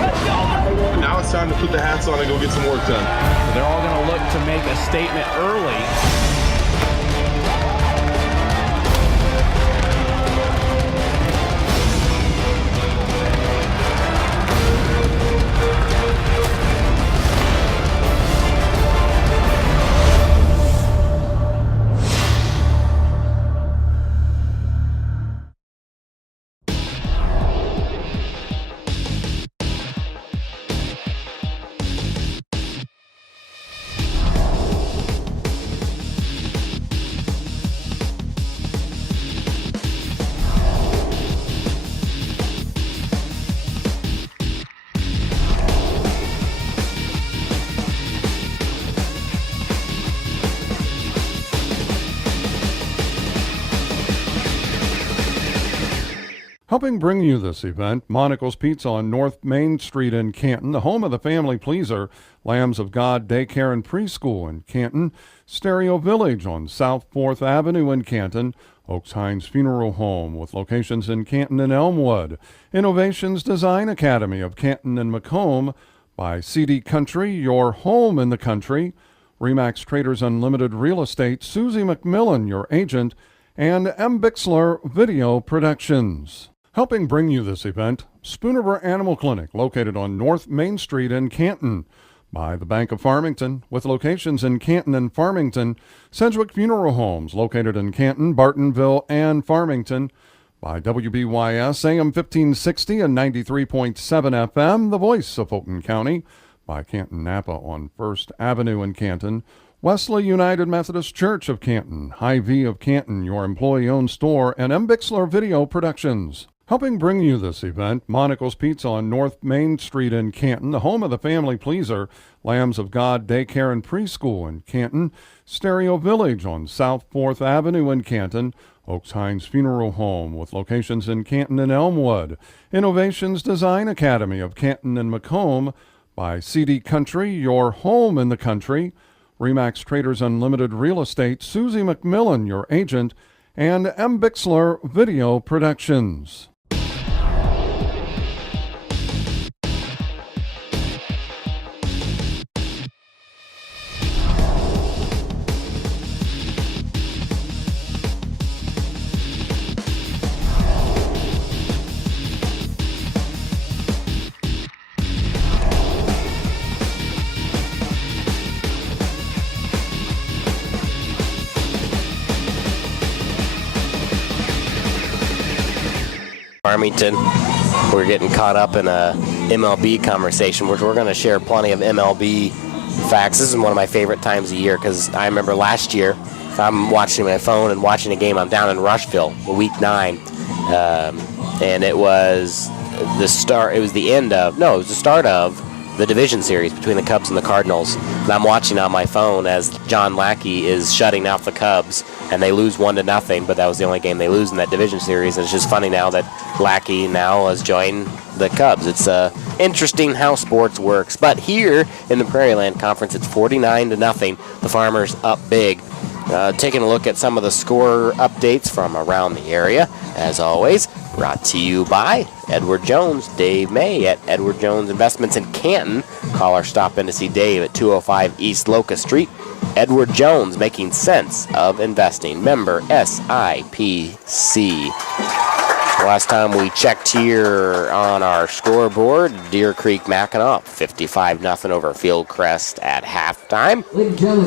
Now it's time to put the hats on and go get some work done. They're all going to look to make a statement early. Helping bring you this event, Monical's Pizza on North Main Street in Canton, the home of the family pleaser, Lambs of God Daycare and Preschool in Canton, Stereo Village on South 4th Avenue in Canton, Oaks Hines Funeral Home with locations in Canton and Elmwood, Innovations Design Academy of Canton and Macomb, by CD Country, your home in the country, Remax Traders Unlimited Real Estate, Susie McMillan, your agent, and M. Bixler Video Productions. Helping bring you this event, Spoonerver Animal Clinic, located on North Main Street in Canton, by the Bank of Farmington, with locations in Canton and Farmington, Sedgwick Funeral Homes, located in Canton, Bartonville, and Farmington, by WBYS AM 1560 and 93.7 FM, the voice of Fulton County, by Canton Napa on First Avenue in Canton, Wesley United Methodist Church of Canton, Hy-Vee of Canton, your employee-owned store, and M. Bixler Video Productions. Helping bring you this event, Monical's Pizza on North Main Street in Canton, the home of the family pleaser, Lambs of God Daycare and Preschool in Canton, Stereo Village on South 4th Avenue in Canton, Oaks Hines Funeral Home with locations in Canton and Elmwood, Innovations Design Academy of Canton and Macomb, by CD Country, your home in the country, Remax Traders Unlimited Real Estate, Susie McMillan, your agent, and M. Bixler Video Productions. Farmington, we're getting caught up in a MLB conversation, which we're going to share plenty of MLB facts. This is one of my favorite times of year because I remember last year, if I'm watching my phone and watching a game, I'm down in Rushville, week 9, and it was the start. It was the end of it was the start of the division series between the Cubs and the Cardinals. And I'm watching on my phone as John Lackey is shutting out the Cubs, and they lose 1-0, but that was the only game they lose in that division series. And it's just funny now that Lackey now has joined the Cubs. It's interesting how sports works. But here in the Prairieland Conference, it's 49-0. The Farmers up big. Taking a look at some of the score updates from around the area, as always, brought to you by Edward Jones, Dave May at Edward Jones Investments in Canton. Call or stop in to see Dave at 205 East Locust Street. Edward Jones, making sense of investing. Member SIPC. Last time we checked here on our scoreboard, Deer Creek Mackinac 55-0 over Fieldcrest at halftime.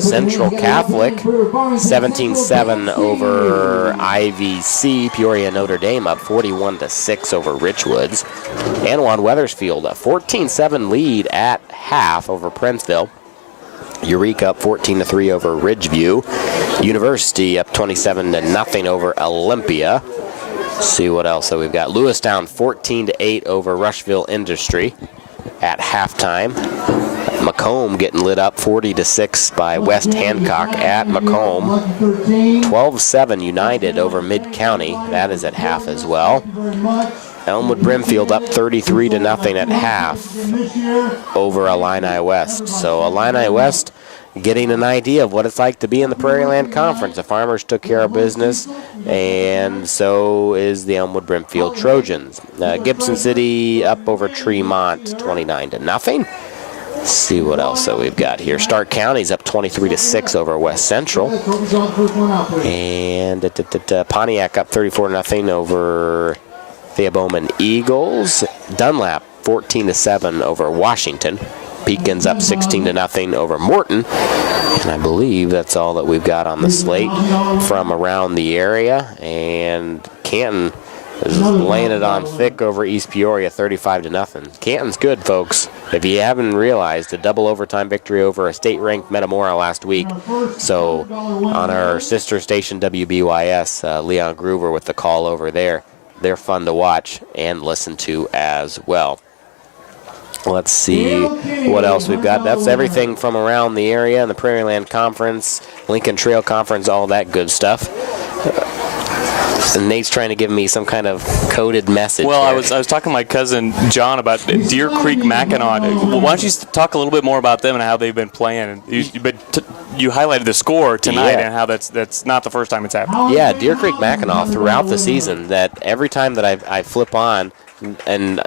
Central Catholic 17-7 over IVC. Peoria Notre Dame up 41-6 over Richwoods. Anawan Wethersfield a 14-7 lead at half over Princeville. Eureka up 14-3 over Ridgeview. University up 27-0 over Olympia. See what else that we've got. Lewistown 14-8 over Rushville Industry at halftime. Macomb getting lit up 40-6 by West Hancock at Macomb. 12-7 United over Mid-County. That is at half as well. Elmwood Brimfield up 33-0 at half over Illini West. So Illini West getting an idea of what it's like to be in the Prairieland Conference. The Farmers took care of business, and so is the Elmwood Brimfield Trojans. Gibson City up over Tremont 29-0. Let's see what else that we've got here. Stark County's up 23-6 over West Central. And Pontiac up 34-0 over Theoboman Eagles. Dunlap 14-7 over Washington. Pekin's up 16-0 over Morton. And I believe that's all that we've got on the slate from around the area. And Canton is laying it on thick over East Peoria 35-0. Canton's good, folks. If you haven't realized, a double overtime victory over a state-ranked Metamora last week. So on our sister station WBYS, Leon Groover with the call over there. They're fun to watch and listen to as well. Let's see what else we've got. That's everything from around the area and the Prairieland Conference, Lincoln Trail Conference, all that good stuff. And Nate's trying to give me some kind of coded message. Well, I was talking to my cousin John about Deer Creek Mackinac. Well, why don't you talk a little bit more about them and how they've been playing? You highlighted the score tonight and how that's not the first time it's happened. Yeah, Deer Creek Mackinac throughout the season, that every time that I flip on and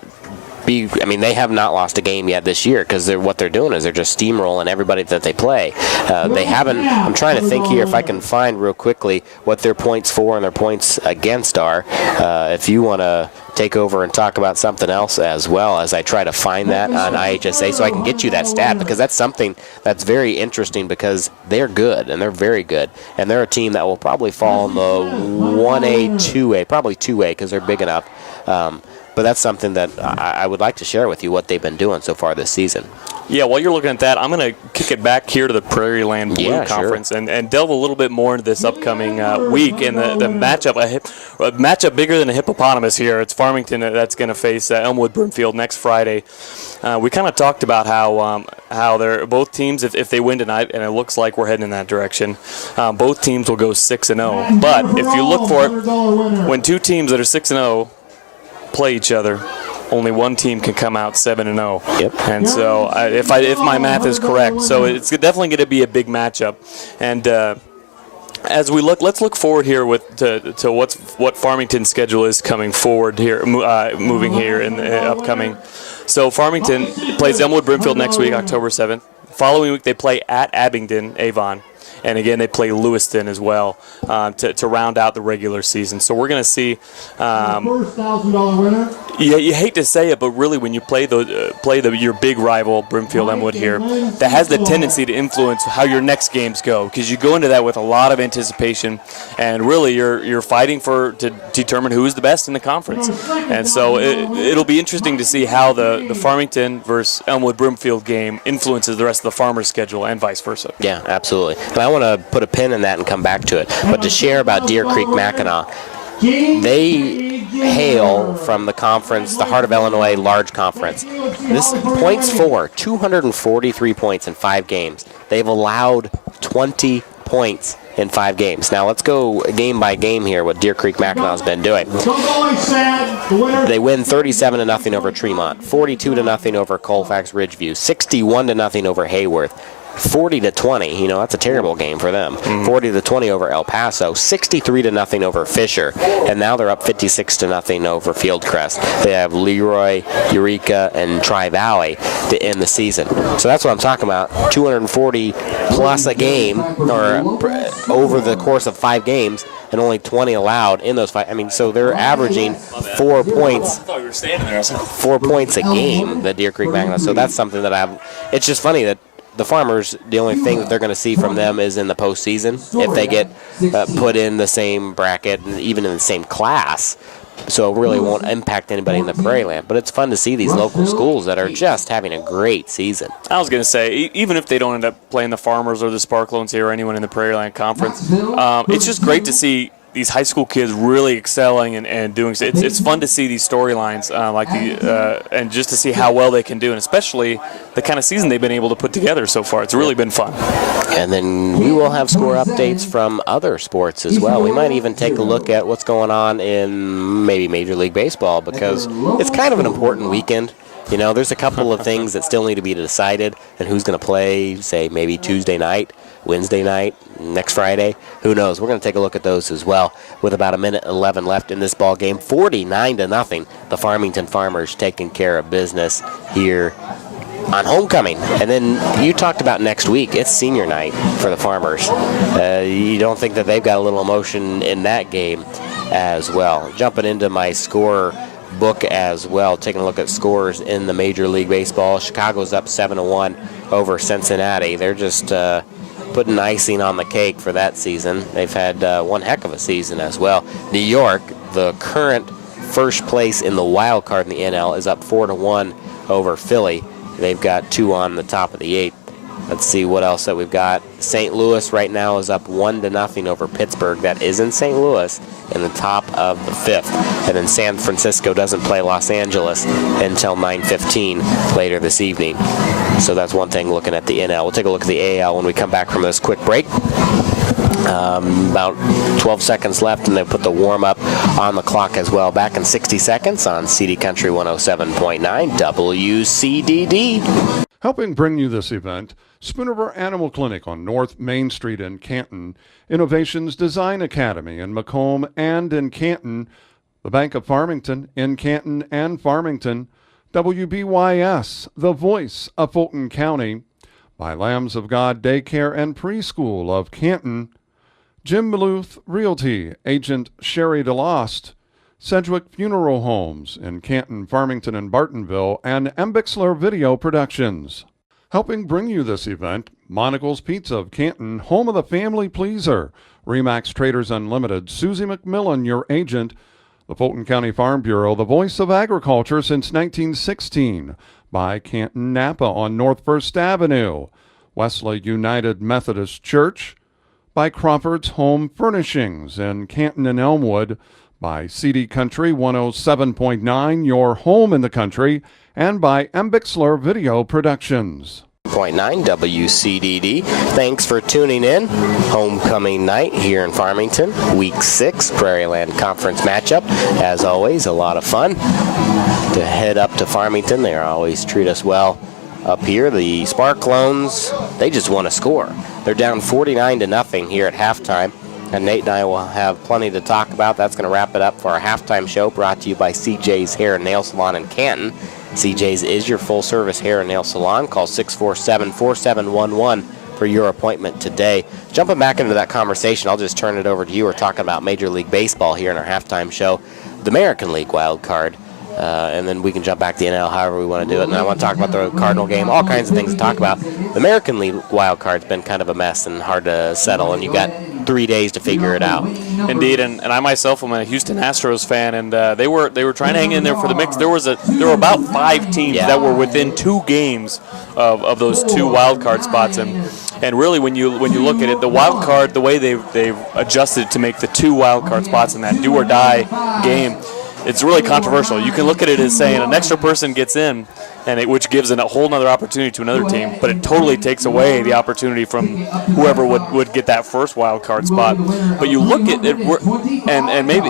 they have not lost a game yet this year, because what they're doing is they're just steamrolling everybody that they play. They haven't. I'm trying to think here if I can find real quickly what their points for and their points against are. If you want to take over and talk about something else as well, as I try to find that on IHSA, so I can get you that stat, because that's something that's very interesting, because they're good and they're very good, and they're a team that will probably fall in the 1A, 2A, probably 2A, because they're big enough. But that's something that I would like to share with you, what they've been doing so far this season. Yeah, while you're looking at that, I'm going to kick it back here to the Prairieland Blue Conference and delve a little bit more into this upcoming week and the matchup. A matchup bigger than a hippopotamus here. It's Farmington that's going to face Elmwood Brimfield next Friday. We kind of talked about how they're both teams, if they win tonight, and it looks like we're heading in that direction, both teams will go 6-0. But if you look for it, when two teams that are 6-0 play each other, only one team can come out 7-0. Yep. And so, if my math is correct, so it's definitely going to be a big matchup. And as we look, let's look forward here to what Farmington's schedule is coming forward here, moving here in the upcoming. So Farmington plays Elmwood Brimfield next week, October 7th. Following week, they play at Abingdon, Avon. And again, they play Lewiston as well to round out the regular season. So we're going to see. First $1,000 winner. Yeah, you hate to say it, but really, when you play your big rival Brimfield Elmwood here, that has the tendency to influence how your next games go, because you go into that with a lot of anticipation, and really you're fighting to determine who is the best in the conference. And so it'll be interesting to see how the Farmington versus Elmwood Brimfield game influences the rest of the Farmers' schedule and vice versa. Yeah, absolutely. And I want to put a pin in that and come back to it. But to share about Deer Creek Mackinac, they hail from the conference, the Heart of Illinois Large Conference. This points for 243 points in 5 games. They've allowed 20 points in 5 games. Now let's go game by game here, what Deer Creek Mackinac's been doing. They win 37-0 over Tremont, 42-0 over Colfax Ridgeview, 61-0 over Hayworth, 40-20. That's a terrible game for them. 40-20 over El Paso, 63-0 over Fisher, and now they're up 56-0 over Fieldcrest. They have Leroy, Eureka, and Tri-Valley to end the season. So that's what I'm talking about. 240 plus a game, or over the course of 5 games, and only 20 allowed in those 5. So they're averaging 4 points. 4 points a game, the Deer Creek Magna. So that's something that it's just funny that the Farmers, the only thing that they're going to see from them is in the postseason, if they get put in the same bracket and even in the same class. So it really won't impact anybody in the Prairieland. But it's fun to see these local schools that are just having a great season. I was going to say, even if they don't end up playing the Farmers or the Sparclones here or anyone in the Prairieland Conference, it's just great to see these high school kids really excelling and doing so. It's fun to see these storylines and just to see how well they can do, and especially the kind of season they've been able to put together so far. It's really been fun. And then we will have score updates from other sports as well. We might even take a look at what's going on in maybe Major League Baseball, because it's kind of an important weekend. There's a couple of things that still need to be decided, and who's going to play, say, maybe Tuesday night, Wednesday night, next Friday. Who knows? We're going to take a look at those as well. With about 1:11 left in this ball game, 49-0, the Farmington Farmers taking care of business here on homecoming. And then you talked about next week. It's senior night for the Farmers. You don't think that they've got a little emotion in that game as well. Jumping into my score book as well, taking a look at scores in the Major League Baseball. Chicago's up 7-1 over Cincinnati. They're just putting icing on the cake for that season. They've had one heck of a season as well. New York, the current first place in the wild card in the NL, is up 4-1 over Philly. They've got 2 on the top of the 8th. Let's see what else that we've got. St. Louis right now is up 1-0 over Pittsburgh. That is in St. Louis in the top of the 5th. And then San Francisco doesn't play Los Angeles until 9:15 later this evening. So that's one thing looking at the NL. We'll take a look at the AL when we come back from this quick break. About 12 seconds left, and they put the warm-up on the clock as well. Back in 60 seconds on CD Country 107.9 WCDD. Helping bring you this event, Spoonerville Animal Clinic on North Main Street in Canton, Innovations Design Academy in Macomb and in Canton, the Bank of Farmington in Canton and Farmington, WBYS, the voice of Fulton County, by Lambs of God Daycare and Preschool of Canton, Jim Maluth Realty, Agent Sherry DeLost, Sedgwick Funeral Homes in Canton, Farmington, and Bartonville, and Embixler Video Productions. Helping bring you this event, Monocle's Pizza of Canton, home of the family pleaser, Remax Traders Unlimited, Susie McMillan, your agent, the Fulton County Farm Bureau, the voice of agriculture since 1916, by Canton Napa on North First Avenue, Wesley United Methodist Church, by Crawford's Home Furnishings in Canton and Elmwood, by CD Country 107.9, your home in the country, and by Embixler Video Productions. 0.9 WCDD. Thanks for tuning in. Homecoming night here in Farmington. Week 6 Prairieland Conference matchup. As always, a lot of fun to head up to Farmington. They always treat us well up here. The Sparclones, they just want to score. They're down 49-0 here at halftime. And Nate and I will have plenty to talk about. That's going to wrap it up for our halftime show, brought to you by CJ's Hair and Nail Salon in Canton. CJ's is your full-service hair and nail salon. Call 647-4711 for your appointment today. Jumping back into that conversation, I'll just turn it over to you. We're talking about Major League Baseball here in our halftime show, the American League wild card. And then we can jump back to the NL however we want to do it. And I want to talk about the Cardinal game, all kinds of things to talk about. The American League wild card's been kind of a mess and hard to settle, and you got 3 days to figure it out. Indeed, and I myself am a Houston Astros fan, and they were trying to hang in there for the mix. There were about 5 teams that were within 2 games of those 2 wild card spots, and really when you look at it, the wild card, the way they've adjusted to make the 2 wild card spots in that do or die game, it's really controversial. You can look at it as saying an extra person gets in, which gives a whole other opportunity to another team, but it totally takes away the opportunity from whoever would get that first wild card spot. But you look at it, and maybe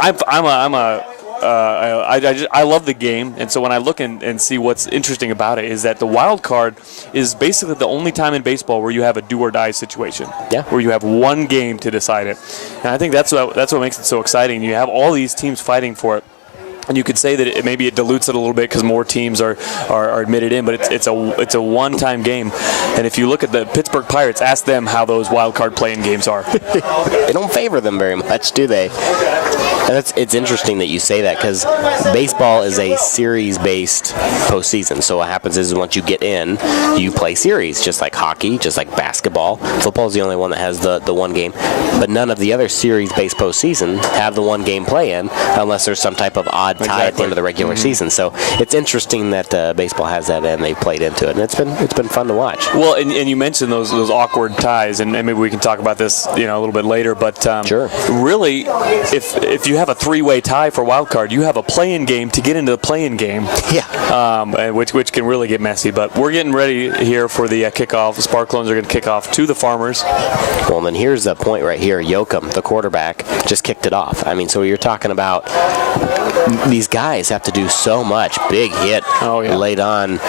I'm a I love the game, and so when I look and see what's interesting about it is that the wild card is basically the only time in baseball where you have a do or die situation. Yeah. Where you have one game to decide it, and I think that's what makes it so exciting. You have all these teams fighting for it. And you could say that maybe it dilutes it a little bit because more teams are admitted in, but it's a one-time game. And if you look at the Pittsburgh Pirates, ask them how those wild card playing games are. They don't favor them very much, do they? And it's interesting that you say that because baseball is a series-based postseason. So what happens is once you get in, you play series, just like hockey, just like basketball. Football is the only one that has the one game. But none of the other series-based postseason have the one game play-in unless there's some type of odd tie at the end of the regular season. So it's interesting that baseball has that and they played into it, and it's been fun to watch. Well, and you mentioned those awkward ties, and maybe we can talk about this a little bit later. But sure. Really, if you have a three-way tie for wild card, you have a play-in game to get into the play-in game. Yeah. Which can really get messy. But we're getting ready here for the kickoff. The Sparclones are going to kick off to the Farmers. Well, then here's the point right here. Yoakum, the quarterback, just kicked it off. I mean, so you're talking about these guys have to do so much. Big hit laid on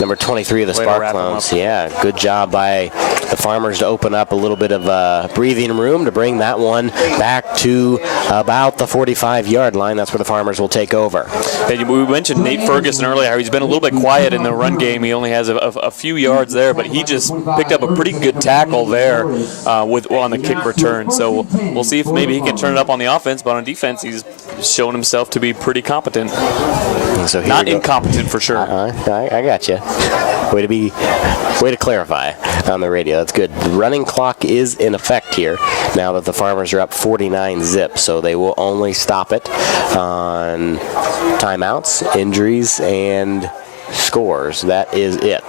number 23 of the Sparclones. Yeah, good job by the Farmers to open up a little bit of breathing room to bring that one back to about the 45-yard line. That's where the Farmers will take over. And we mentioned Nate Ferguson earlier, how he's been a little bit quiet in the run game. He only has a few yards there, but he just picked up a pretty good tackle there on the kick return. So we'll see if maybe he can turn it up on the offense, but on defense, he's shown himself to be pretty competent. So not incompetent for sure. I got you. Way to clarify on the radio. That's good. The running clock is in effect here now that the Farmers are up 49-zip, so they will only stop it on timeouts, injuries, and scores. That is it.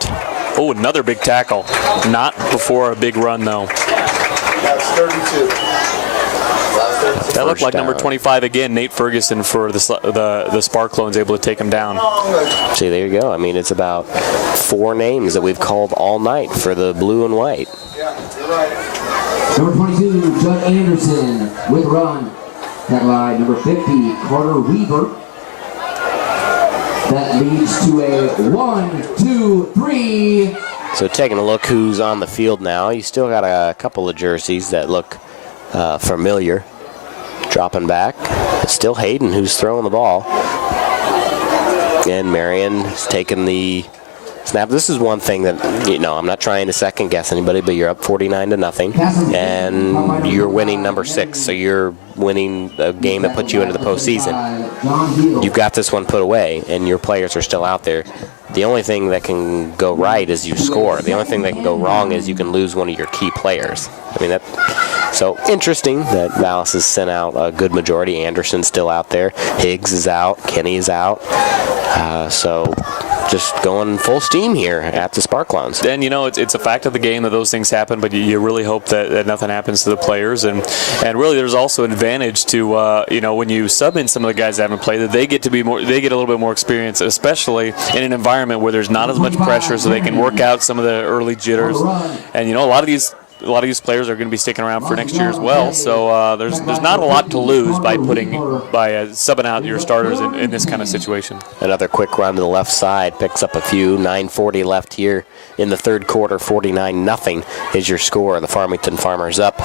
Oh, another big tackle. Not before a big run, though. That's 32. That looked like number 25 again, Nate Ferguson for the Sparclones, able to take him down. See, there you go. I mean, it's about 4 names that we've called all night for the blue and white. Yeah, you're right. Number 22, Judd Anderson with run. That line, number 50, Carter Weaver. That leads to a 1, 2, 3. So taking a look who's on the field now. You still got a couple of jerseys that look familiar. Dropping back. It's still Hayden who's throwing the ball. And Marion has taken the snap. This is one thing that, I'm not trying to second guess anybody, but you're up 49-0, and you're winning number 6, so you're winning a game that puts you into the postseason. You've got this one put away, and your players are still out there. The only thing that can go right is you score. The only thing that can go wrong is you can lose one of your key players. I mean, so interesting that Dallas has sent out a good majority. Anderson's still out there. Higgs is out. Kenny is out. So just going full steam here at the Sparclones. And, it's a fact of the game that those things happen, but you really hope that nothing happens to the players. And really there's also an advantage to, when you sub in some of the guys that haven't played, that they get a little bit more experience, especially in an environment where there's not as much pressure, so they can work out some of the early jitters. And, a lot of these players are going to be sticking around for next year as well. So there's not a lot to lose by subbing out your starters in this kind of situation. Another quick run to the left side picks up a few. 9:40 left here in the third quarter. 49-0 is your score. The Farmington Farmers up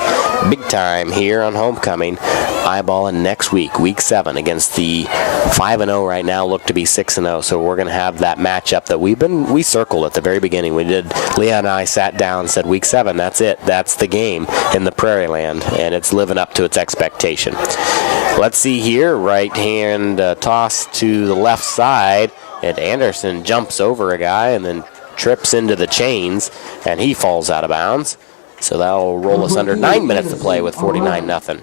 big time here on homecoming. Eyeballing next week, week 7, against the 5-0 right now, look to be 6-0. So we're going to have that matchup that we circled at the very beginning. Leah and I sat down and said, week 7, that's it. That's the game in the Prairieland, and it's living up to its expectation. Let's see here. Right hand toss to the left side, and Anderson jumps over a guy and then trips into the chains, and he falls out of bounds. So that'll roll us under 9 minutes to play with 49-0.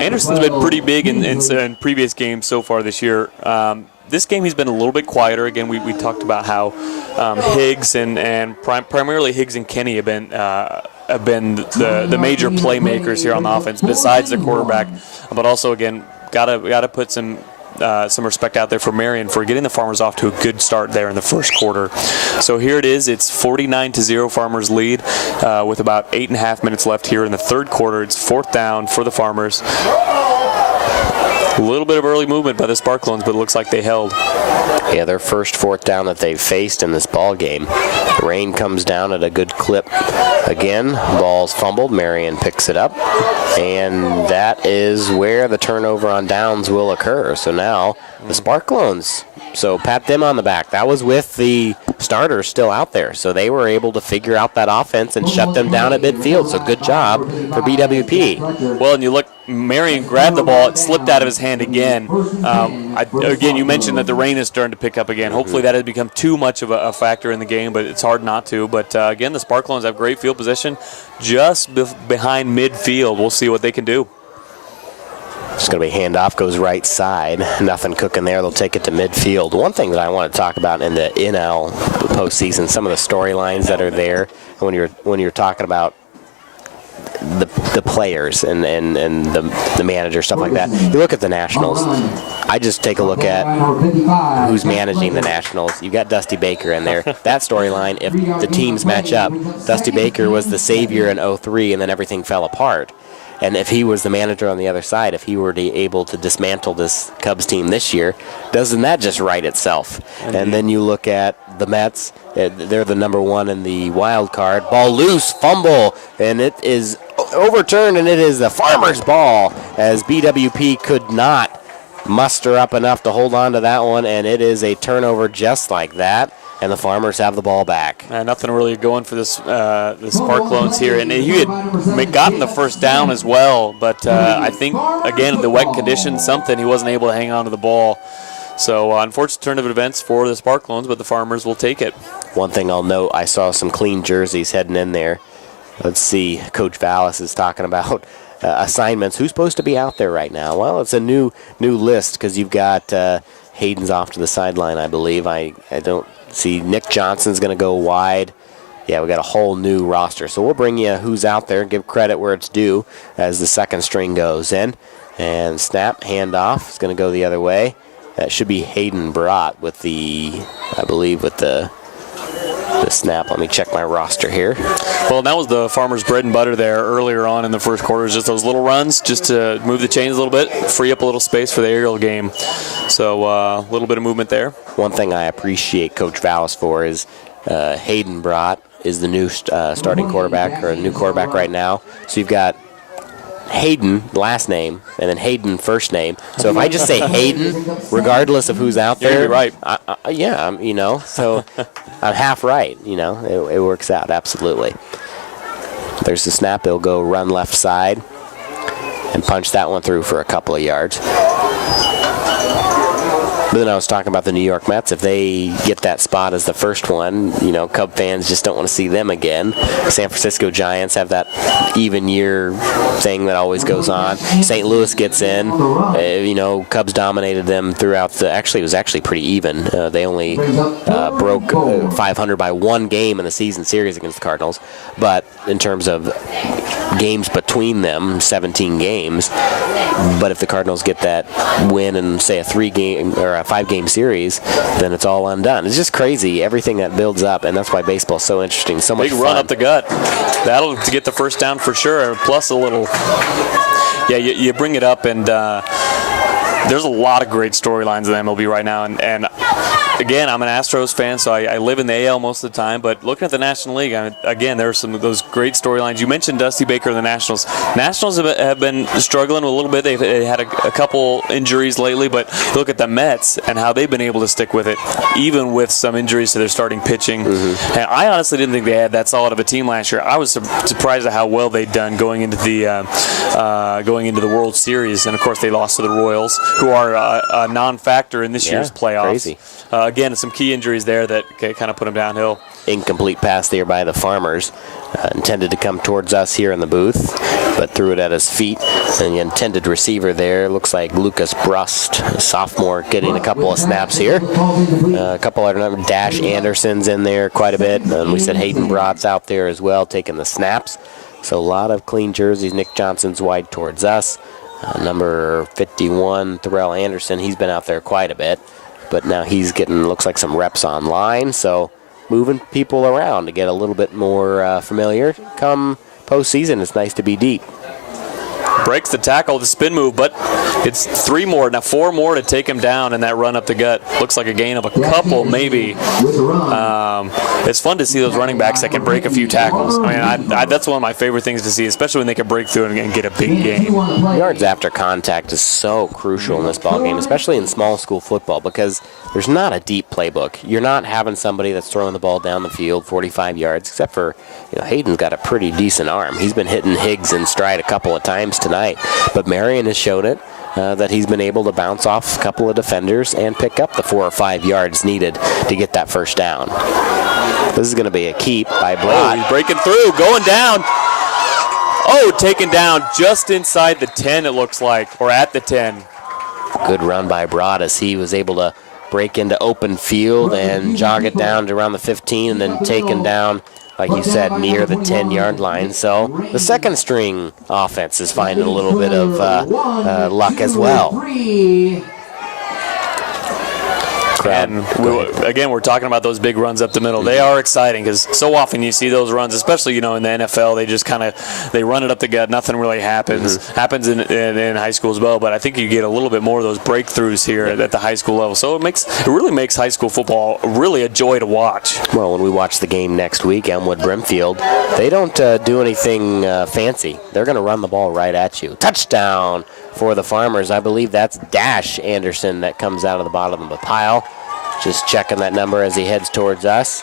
Anderson's been pretty big in previous games so far this year. This game he's been a little bit quieter. Again, we talked about how Higgs and primarily Higgs and Kenny have been the major playmakers here on the offense, besides the quarterback. But also, again, gotta put some respect out there for Marion for getting the Farmers off to a good start there in the first quarter. So here it is. It's 49-0 Farmers lead with about 8.5 minutes left here in the third quarter. It's 4th down for the Farmers. A little bit of early movement by the Sparclones, but it looks like they held. Yeah, their first fourth down that they've faced in this ball game. The rain comes down at a good clip. Again, ball's fumbled. Marion picks it up. And that is where the turnover on downs will occur. So now the Sparclones, so pat them on the back. That was with the starters still out there. So they were able to figure out that offense and shut them down at midfield. So good job for BWP. Well, and you look, Marion grabbed the ball. It slipped out of his hand again. Again, you mentioned that the rain is starting to pick up again. Hopefully that has become too much of a factor in the game, but it's hard not to. But again, the Sparclones have great field position just behind midfield. We'll see what they can do. It's going to be handoff, goes right side. Nothing cooking there. They'll take it to midfield. One thing that I want to talk about in the NL postseason, some of the storylines that are there, when you're talking about the players and the manager, stuff like that. You look at the Nationals. I just take a look at who's managing the Nationals. You've got Dusty Baker in there. That storyline, if the teams match up, Dusty Baker was the savior in 03 and then everything fell apart. And if he was the manager on the other side, if he were able to dismantle this Cubs team this year, doesn't that just right itself? And then you look at the Mets. They're the number one in the wild card. Ball loose, fumble, and it is overturned, and it is the Farmers' ball as BWP could not muster up enough to hold on to that one, and it is a turnover just like that. And the Farmers have the ball back. Nothing really going for the Sparclones here. And he had gotten the first down as well, but I think, again, the wet conditions, he wasn't able to hang on to the ball. So unfortunate turn of events for the Sparclones, but the Farmers will take it. One thing I'll note, I saw some clean jerseys heading in there. Let's see, Coach Vallis is talking about assignments. Who's supposed to be out there right now? Well, it's a new list because you've got Hayden's off to the sideline, I believe. I don't see Nick Johnson's going to go wide. Yeah, we got a whole new roster. So we'll bring you who's out there and give credit where it's due as the second string goes in. And snap, handoff. It's going to go the other way. That should be Hayden Brott with the snap. Let me check my roster here. Well, that was the Farmers' bread and butter there earlier on in the first quarter. It was just those little runs just to move the chains a little bit, free up a little space for the aerial game. So a little bit of movement there. One thing I appreciate Coach Vallis for is Hayden Brott is the new starting quarterback, or a new quarterback right now. So you've got Hayden, last name, and then Hayden, first name. So if I just say Hayden, regardless of who's out there, you're right. So I'm half right. It works out absolutely. There's the snap. He'll go run left side and punch that one through for a couple of yards. But then I was talking about the New York Mets. If they get that spot as the first one, Cub fans just don't want to see them again. San Francisco Giants have that even year thing that always goes on. St. Louis gets in. Cubs dominated them throughout it was actually pretty even. They only broke 500 by one game in the season series against the Cardinals. But in terms of games between them, 17 games. But if the Cardinals get that win in, say, a 3-game or a 5-game series, then it's all undone. It's just crazy, everything that builds up, and that's why baseball's so interesting, so much big fun. Run up the gut. That'll to get the first down for sure, plus a little. Yeah, you bring it up, and there's a lot of great storylines in the MLB right now, and again, I'm an Astros fan, so I live in the AL most of the time, but looking at the National League, again, there are some of those great storylines. You mentioned Dusty Baker and the Nationals. Nationals have been struggling a little bit. They've had a couple injuries lately, but look at the Mets and how they've been able to stick with it, even with some injuries to their starting pitching. Mm-hmm. And I honestly didn't think they had that solid of a team last year. I was surprised at how well they'd done going into the World Series, and of course they lost to the Royals, who are a non-factor in this year's playoffs. Crazy. Again, some key injuries there that kind of put him downhill. Incomplete pass there by the Farmers. Intended to come towards us here in the booth, but threw it at his feet. And the intended receiver there looks like Lucas Brust, a sophomore, getting a couple of snaps here. A couple other Dash Anderson's in there quite a bit. And we said Hayden Brott's out there as well, taking the snaps. So a lot of clean jerseys. Nick Johnson's wide towards us. Number 51, Terrell Anderson, he's been out there quite a bit. But now he's getting, looks like, some reps online. So moving people around to get a little bit more familiar. Come postseason, it's nice to be deep. breaks the tackle, the spin move, but it's 3 more, now 4 more to take him down in that run up the gut. Looks like a gain of a couple, maybe. It's fun to see those running backs that can break a few tackles. I mean, that's one of my favorite things to see, especially when they can break through and get a big gain. Yards after contact is so crucial in this ballgame, especially in small school football, because there's not a deep playbook. You're not having somebody that's throwing the ball down the field 45 yards, except for Hayden's got a pretty decent arm. He's been hitting Higgs in stride a couple of times tonight, but Marion has showed it. That he's been able to bounce off a couple of defenders and pick up the 4 or 5 yards needed to get that first down. This is going to be a keep by Broad. He's breaking through, going down. Oh, taken down just inside the 10, it looks like, or at the 10. Good run by Broad as he was able to break into open field and jog it down to around the 15 and then taken down, like you said, near the 10-yard line. So the second string offense is finding a little bit of luck as well. And again, we're talking about those big runs up the middle. They are exciting because so often you see those runs, especially in the NFL. They just they run it up the gut. Nothing really happens. Happens in high school as well. But I think you get a little bit more of those breakthroughs here at the high school level. So it really makes high school football really a joy to watch. Well, when we watch the game next week, Elmwood Brimfield, they don't do anything fancy. They're going to run the ball right at you. Touchdown for the Farmers. I believe that's Dash Anderson that comes out of the bottom of the pile. Just checking that number as he heads towards us.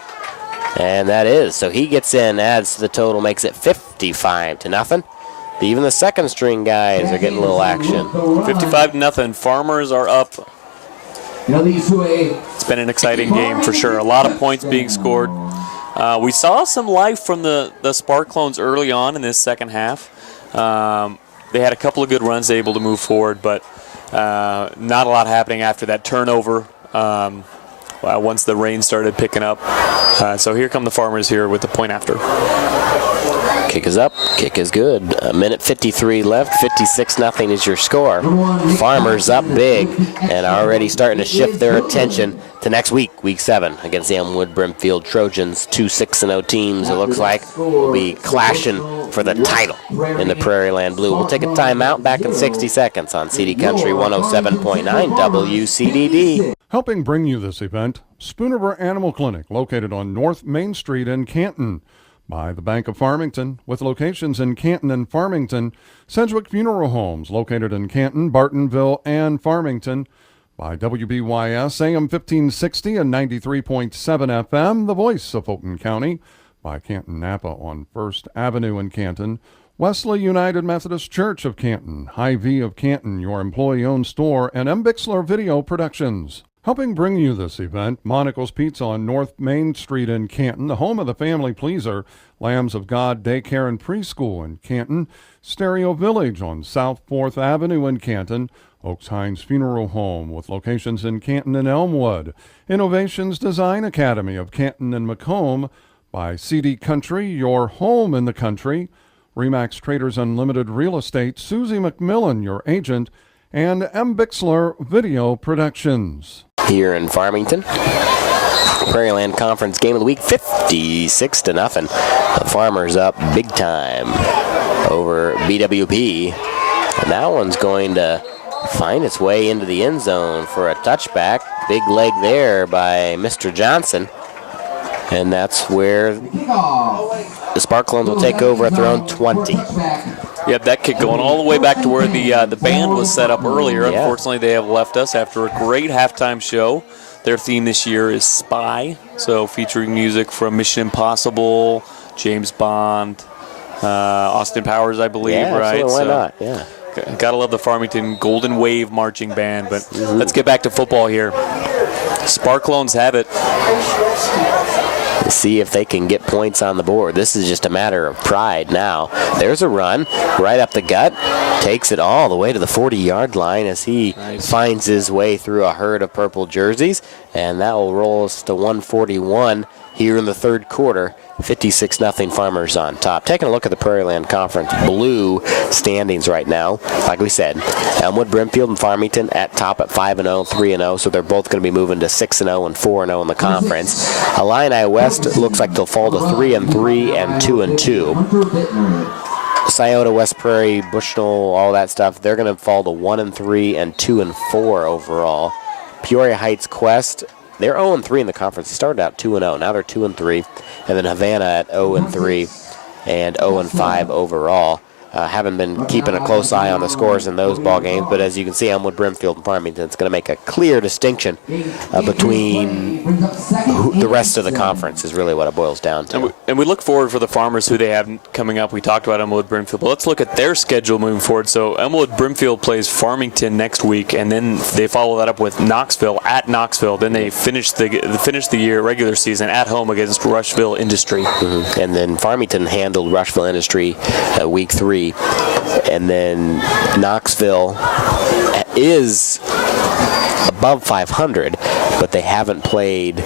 And that is. So he gets in, adds to the total, makes it 55-0. Even the second string guys are getting a little action. 55-0. Farmers are up. It's been an exciting game for sure. A lot of points being scored. We saw some life from the Sparclones early on in this second half. They had a couple of good runs, able to move forward, but not a lot happening after that turnover once the rain started picking up. So here come the Farmers here with the point after. Kick is up. Kick is good. 1:53 left. 56-0 is your score. Farmers up big and already starting to shift their attention to next week, Week 7, against the Elmwood Brimfield Trojans. 2 6-0 teams, it looks like, will be clashing for the title in the Prairieland Blue. We'll take a timeout. Back in 60 seconds on CD Country 107.9 WCDD. Helping bring you this event, Spoonerver Animal Clinic, located on North Main Street in Canton. By the Bank of Farmington, with locations in Canton and Farmington. Sedgwick Funeral Homes, located in Canton, Bartonville, and Farmington. By WBYS, AM 1560 and 93.7 FM, the voice of Fulton County. By Canton Napa on First Avenue in Canton. Wesley United Methodist Church of Canton, Hy-Vee of Canton, your employee-owned store, and M. Bixler Video Productions. Helping bring you this event, Monical's Pizza on North Main Street in Canton, the home of the family pleaser, Lambs of God Daycare and Preschool in Canton, Stereo Village on South 4th Avenue in Canton, Oaks Hines Funeral Home with locations in Canton and Elmwood, Innovations Design Academy of Canton and Macomb, by CD Country, your home in the country, Remax Traders Unlimited Real Estate, Susie McMillan, your agent, and M. Bixler Video Productions. Here in Farmington, Prairieland Conference game of the week, 56-0. The Farmers up big time over BWP. And that one's going to find its way into the end zone for a touchback. Big leg there by Mr. Johnson. And that's where the Sparclones will take over at their own 20. Yeah, that kick going all the way back to where the band was set up earlier. Yeah. Unfortunately, they have left us after a great halftime show. Their theme this year is Spy, so featuring music from Mission Impossible, James Bond, Austin Powers, I believe, right? Why not? Yeah. Gotta love the Farmington Golden Wave Marching Band, but let's get back to football here. Sparclones have it. To see if they can get points on the board. This is just a matter of pride now. There's a run right up the gut. Takes it all the way to the 40-yard line as he finds his way through a herd of purple jerseys. And that will roll us to 141 here in the third quarter. 56-0 Farmers on top. Taking a look at the Prairieland Conference Blue standings right now. Like we said, Elmwood, Brimfield, and Farmington at top at 5-0, 3-0, so they're both going to be moving to 6-0 and 4-0 in the conference. Illini West looks like they'll fall to 3-3 and 2-2. Scioto, West Prairie, Bushnell, all that stuff, they're going to fall to 1-3 and 2-4 overall. Peoria Heights Quest, they're 0-3 in the conference. They started out 2-0. Now they're 2-3. And then Havana at 0-3 and 0-5 overall. Haven't been keeping a close eye on the scores in those ball games, but as you can see, Elmwood, Brimfield, and Farmington is going to make a clear distinction between the rest of the conference is really what it boils down to. And we look forward for the Farmers who they have coming up. We talked about Elmwood, Brimfield, but let's look at their schedule moving forward. So Elmwood, Brimfield plays Farmington next week, and then they follow that up with Knoxville at Knoxville. Then they finish the year regular season at home against Rushville Industry. Mm-hmm. And then Farmington handled Rushville Industry week 3. And then Knoxville is above 500, but they haven't played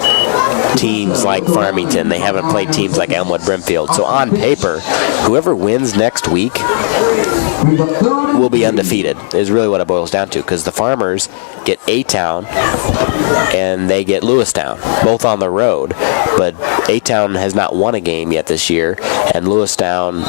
teams like Farmington. They haven't played teams like Elmwood, Brimfield. So on paper, whoever wins next week will be undefeated is really what it boils down to, because the Farmers get A-Town and they get Lewistown, both on the road. But A-Town has not won a game yet this year, and Lewistown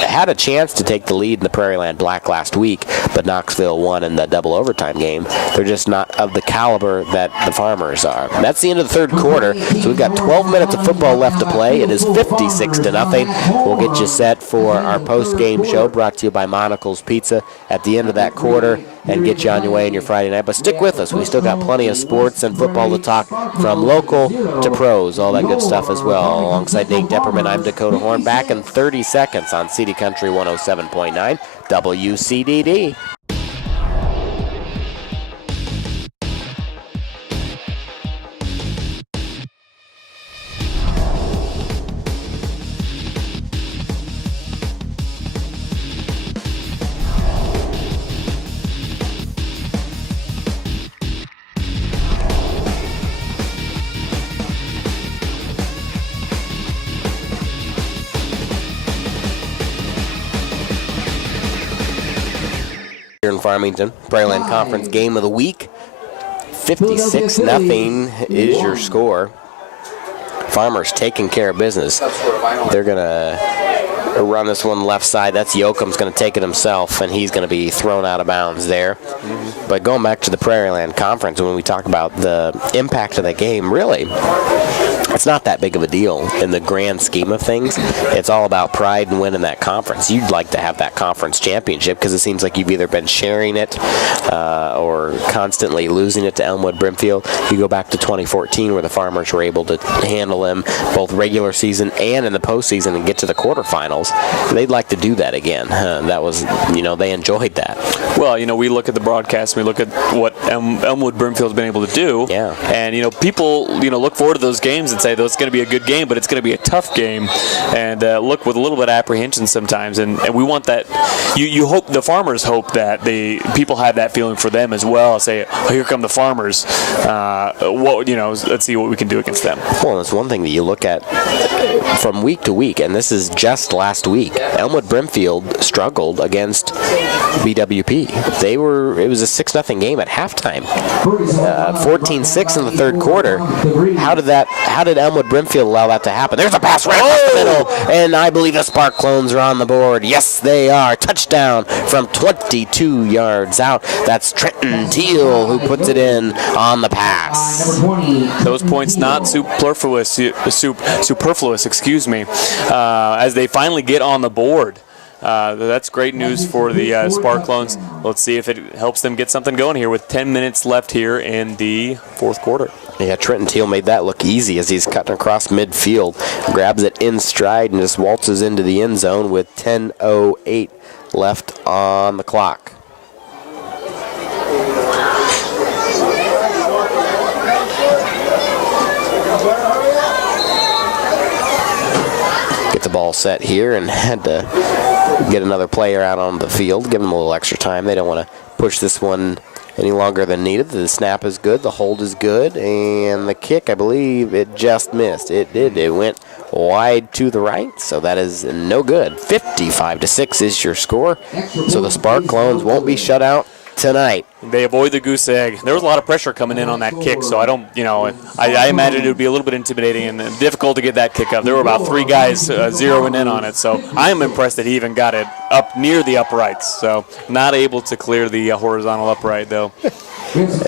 had a chance to take the lead in the Prairieland Black last week, but Knoxville won in the double overtime game. They're just not of the caliber that the Farmers are. And that's the end of the third quarter, so we've got 12 minutes of football left to play. It is 56-0. We'll get you set for our post-game show brought to you by Monocle's Pizza at the end of that quarter and get you on your way in your Friday night. But stick with us. We still got plenty of sports and football to talk, from local to pros, all that good stuff as well. Alongside Nate Depperman, I'm Dakota Horn. Back in 30 seconds on CD Country 107.9 WCDD. Here in Farmington, Prairieland Conference game of the week. 56-0 is your score. Farmers taking care of business. They're going to run this one left side. That's Yoakum's going to take it himself, and he's going to be thrown out of bounds there. But going back to the Prairieland Conference, when we talk about the impact of the game, really, it's not that big of a deal in the grand scheme of things. It's all about pride and winning that conference. You'd like to have that conference championship because it seems like you've either been sharing it or constantly losing it to Elmwood, Brimfield. You go back to 2014 where the Farmers were able to handle them both regular season and in the postseason and get to the quarterfinals. They'd like to do that again. That was, they enjoyed that. Well, we look at the broadcast and we look at what Elmwood Brimfield's been able to do. Yeah. And, people, look forward to those games and say, it's going to be a good game, but it's going to be a tough game. And look with a little bit of apprehension sometimes. And we want that. You hope, the Farmers hope that the people have that feeling for them as well. Say, here come the Farmers. Let's see what we can do against them. Well, that's one thing that you look at from week to week, and this is just last week. Elmwood Brimfield struggled against BWP. It was a 6-0 game at halftime. 14-6 in the third quarter. How did Elmwood Brimfield allow that to happen? There's a pass right up the middle, and I believe the Sparclones are on the board. Yes, they are. Touchdown from 22 yards out. That's Trenton Teal who puts it in on the pass. Those points not superfluous, as they finally get on the board. That's great news for the Sparclones. Let's see if it helps them get something going here with 10 minutes left here in the fourth quarter. Yeah, Trenton Teal made that look easy as he's cutting across midfield, grabs it in stride, and just waltzes into the end zone with 10:08 left on the clock. Get the ball set here and had to get another player out on the field, give them a little extra time. They don't want to push this one any longer than needed. The snap is good, the hold is good, and the kick, I believe, it just missed. It did. It went wide to the right, so that is no good. 55-6 is your score. So the Sparclones won't be shut out tonight. They avoid the goose egg. There was a lot of pressure coming in on that kick, so I don't, I imagine it would be a little bit intimidating and difficult to get that kick up. There were about 3 guys zeroing in on it, so I am impressed that he even got it up near the uprights. So not able to clear the horizontal upright, though.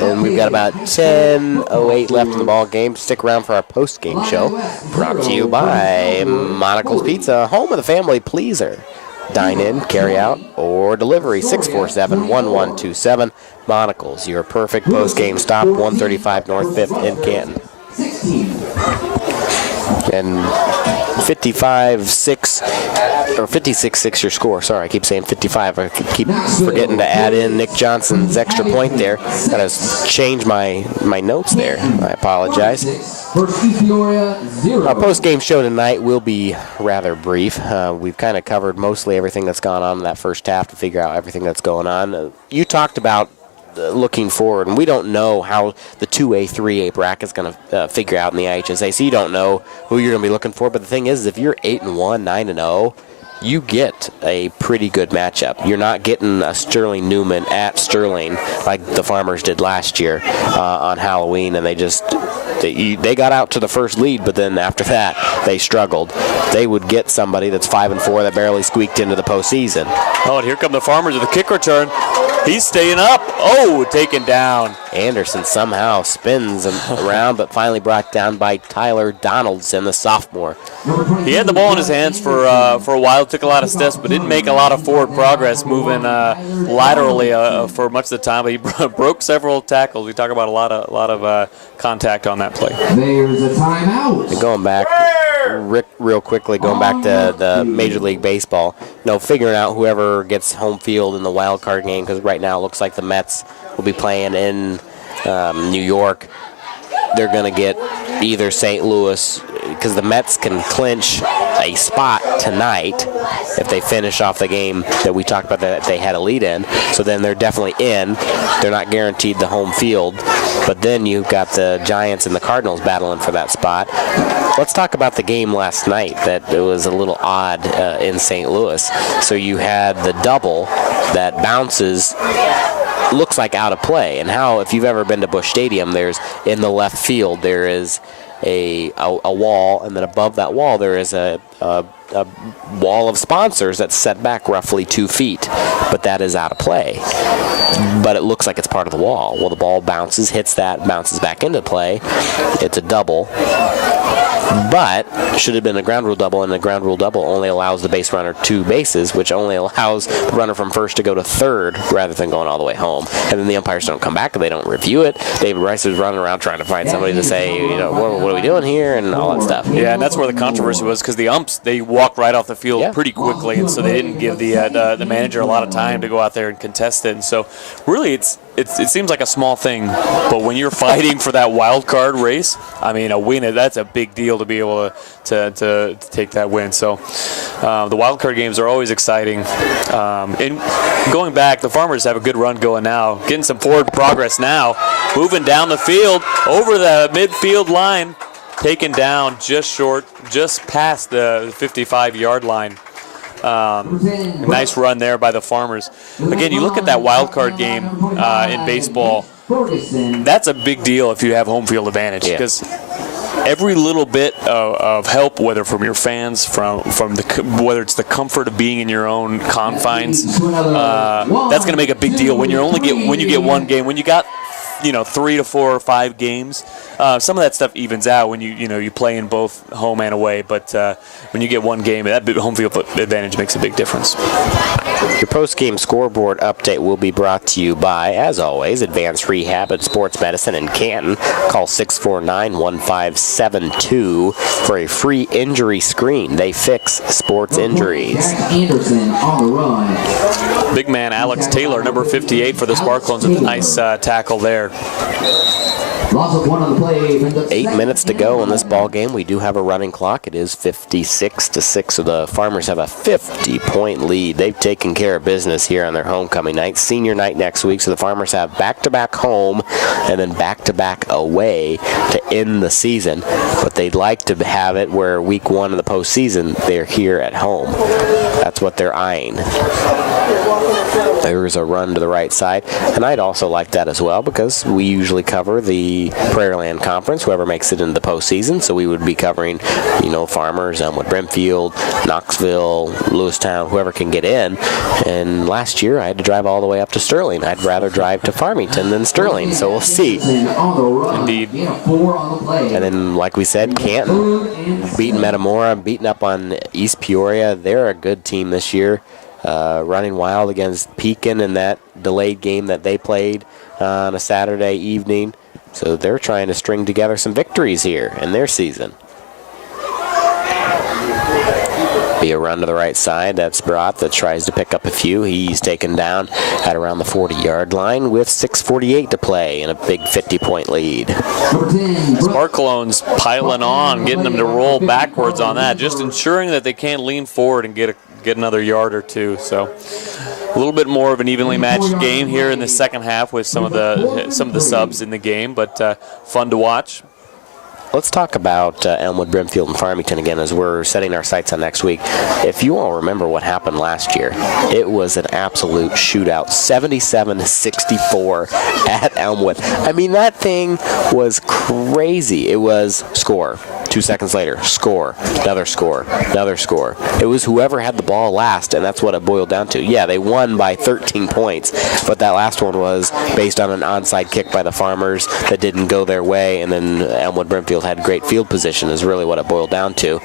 And we've got about 10:08 left in the ball game. Stick around for our post-game show. Brought to you by Monocle's Pizza, home of the family pleaser. Dine in, carry out, or delivery. 647-1127. Monocle's, your perfect post-game stop. 135 North 5th in Canton. And 55-6, or 56-6 your score. Sorry, I keep saying 55. I keep forgetting to add in Nick Johnson's extra point there. Got to change my notes there. I apologize. Our post-game show tonight will be rather brief. We've kind of covered mostly everything that's gone on in that first half to figure out everything that's going on. You talked about looking forward, and we don't know how the 2A, 3A bracket is going to figure out in the IHSA, so you don't know who you're going to be looking for. But the thing is, if you're 8-1, 9-0, you get a pretty good matchup. You're not getting a Sterling Newman at Sterling like the Farmers did last year on Halloween, and they got out to the first lead, but then after that they struggled. They would get somebody that's 5-4 that barely squeaked into the postseason. Oh, and here come the Farmers with a kick return. He's staying up. Oh, taken down. Anderson somehow spins around, but finally brought down by Tyler Donaldson, the sophomore. He had the ball in his hands for a while, took a lot of steps, but didn't make a lot of forward progress moving laterally for much of the time. But he broke several tackles. We talk about a lot of contact on that play. There's a timeout. And going back, Rick, real quickly, going back to the Major League Baseball, figuring out whoever gets home field in the wild card game, because right now it looks like the Mets will be playing in New York. They're going to get either St. Louis, because the Mets can clinch a spot tonight if they finish off the game that we talked about that they had a lead in. So then they're definitely in. They're not guaranteed the home field. But then you've got the Giants and the Cardinals battling for that spot. Let's talk about the game last night that it was a little odd in St. Louis. So you had the double that bounces, looks like out of play. And how, if you've ever been to Busch Stadium, there's in the left field there is a wall, and then above that wall there is a wall of sponsors that's set back roughly 2 feet, but that is out of play. But it looks like it's part of the wall. Well, the ball bounces, hits that, bounces back into play. It's a double. But should have been a ground rule double, and the ground rule double only allows the base runner 2 bases, which only allows the runner from first to go to third rather than going all the way home. And then the umpires don't come back, they don't review it. David Rice is running around trying to find somebody to say, what are we doing here, and all that stuff. Yeah, and that's where the controversy was, because the umps, they walked right off the field pretty quickly, and so they didn't give the manager a lot of time to go out there and contest it. And so really it seems like a small thing, but when you're fighting for that wild card race, I mean, a win, that's a big deal to be able to take that win. So the wild card games are always exciting. And going back, the Farmers have a good run going now, getting some forward progress now, moving down the field, over the midfield line, taken down just past the 55-yard line. Nice run there by the Farmers. Again, you look at that wild card game in baseball, that's a big deal if you have home field advantage, because every little bit of help, whether from your fans, whether it's the comfort of being in your own confines, that's going to make a big deal when you get one game. When you got 3 to 4 or 5 games, some of that stuff evens out when you play in both home and away. But when you get one game, that home field advantage makes a big difference. Your post-game scoreboard update will be brought to you by, as always, Advanced Rehab and Sports Medicine in Canton. Call 649-1572 for a free injury screen. They fix sports injuries. Anderson on the run. Big man Alex Taylor, number 58 for the Sparclones, with a nice tackle there. Loss of 1 on the play. 8 minutes to go in this ball game. We do have a running clock. It is 56-6, so the Farmers have a 50-point lead. They've taken care of business here on their homecoming night. Senior night next week, so the Farmers have back-to-back home and then back-to-back away to end the season. But they'd like to have it where week 1 of the postseason, they're here at home. That's what they're eyeing. There's a run to the right side, and I'd also like that as well because we usually cover the Prairieland Conference, whoever makes it into the postseason, so we would be covering, Farmers, Elmwood Brimfield, Knoxville, Lewistown, whoever can get in. And last year I had to drive all the way up to Sterling. I'd rather drive to Farmington than Sterling, so we'll see. Indeed. And then, like we said, Canton beating Metamora, beating up on East Peoria. They're a good team this year. Running wild against Pekin in that delayed game that they played on a Saturday evening. So they're trying to string together some victories here in their season. Be a run to the right side. That's Brott that tries to pick up a few. He's taken down at around the 40-yard line with 6:48 to play and a big 50-point lead. Sparclones piling on, getting them to roll backwards on that, just ensuring that they can't lean forward and get another yard or two. So a little bit more of an evenly matched game here in the second half with some of the subs in the game, but fun to watch. Let's talk about Elmwood, Brimfield, and Farmington again as we're setting our sights on next week. If you all remember what happened last year, it was an absolute shootout, 77-64 at Elmwood. I mean, that thing was crazy. It was score. 2 seconds later, score, another score, another score. It was whoever had the ball last, and that's what it boiled down to. Yeah, they won by 13 points, but that last one was based on an onside kick by the Farmers that didn't go their way, and then Elmwood Brimfield had great field position is really what it boiled down to.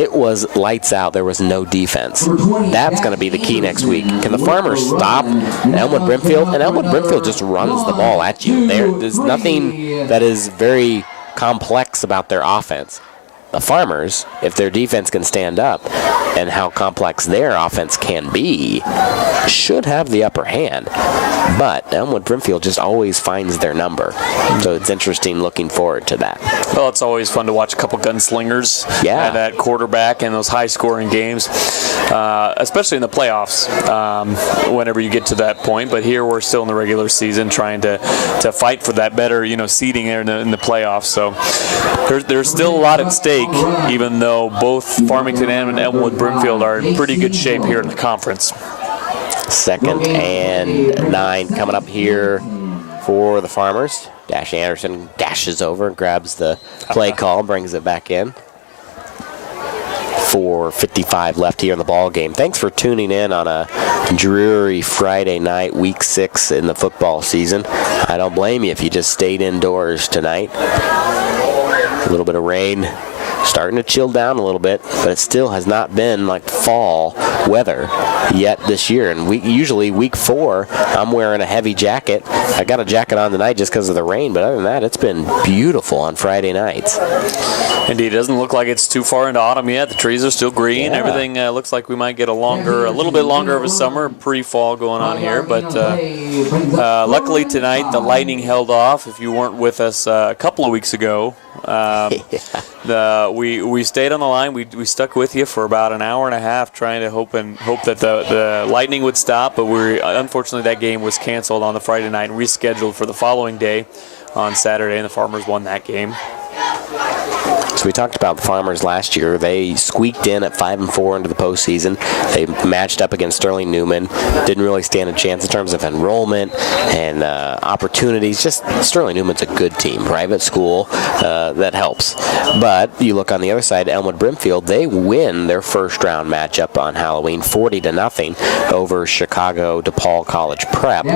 It was lights out. There was no defense. That's going to be the key next week. Can the Farmers stop Elmwood Brimfield? And Elmwood Brimfield just runs the ball at you. There's nothing that is very complex about their offense. The Farmers, if their defense can stand up and how complex their offense can be, should have the upper hand. But Elmwood Brimfield just always finds their number. So it's interesting looking forward to that. Well, it's always fun to watch a couple gunslingers at that quarterback in those high-scoring games, especially in the playoffs whenever you get to that point. But here we're still in the regular season trying to fight for that better seeding there in the playoffs. So there's still a lot at stake, even though both Farmington and Elmwood Brimfield are in pretty good shape here in the conference. 2nd and 9 coming up here for the Farmers. Dash Anderson dashes over and grabs the play call, brings it back in. 4:55 left here in the ball game. Thanks for tuning in on a dreary Friday night, week 6 in the football season. I don't blame you if you just stayed indoors tonight. A little bit of rain. Starting to chill down a little bit, but it still has not been like fall weather yet this year. And usually week 4, I'm wearing a heavy jacket. I got a jacket on tonight just because of the rain, but other than that, it's been beautiful on Friday nights. Indeed, it doesn't look like it's too far into autumn yet. The trees are still green. Yeah. Everything looks like we might get a little bit longer of a summer, pre-fall going on here. But luckily tonight, the lightning held off. If you weren't with us a couple of weeks ago, we stayed on the line. We stuck with you for about an hour and a half, trying to hope that the lightning would stop. But unfortunately that game was canceled on the Friday night and rescheduled for the following day on Saturday, and the Farmers won that game. So we talked about the Farmers last year. They squeaked in at 5-4 into the postseason. They matched up against Sterling Newman. Didn't really stand a chance in terms of enrollment and opportunities. Just Sterling Newman's a good team, private school. That helps. But you look on the other side, Elmwood Brimfield. They win their first-round matchup on Halloween, 40-0 over Chicago DePaul College Prep.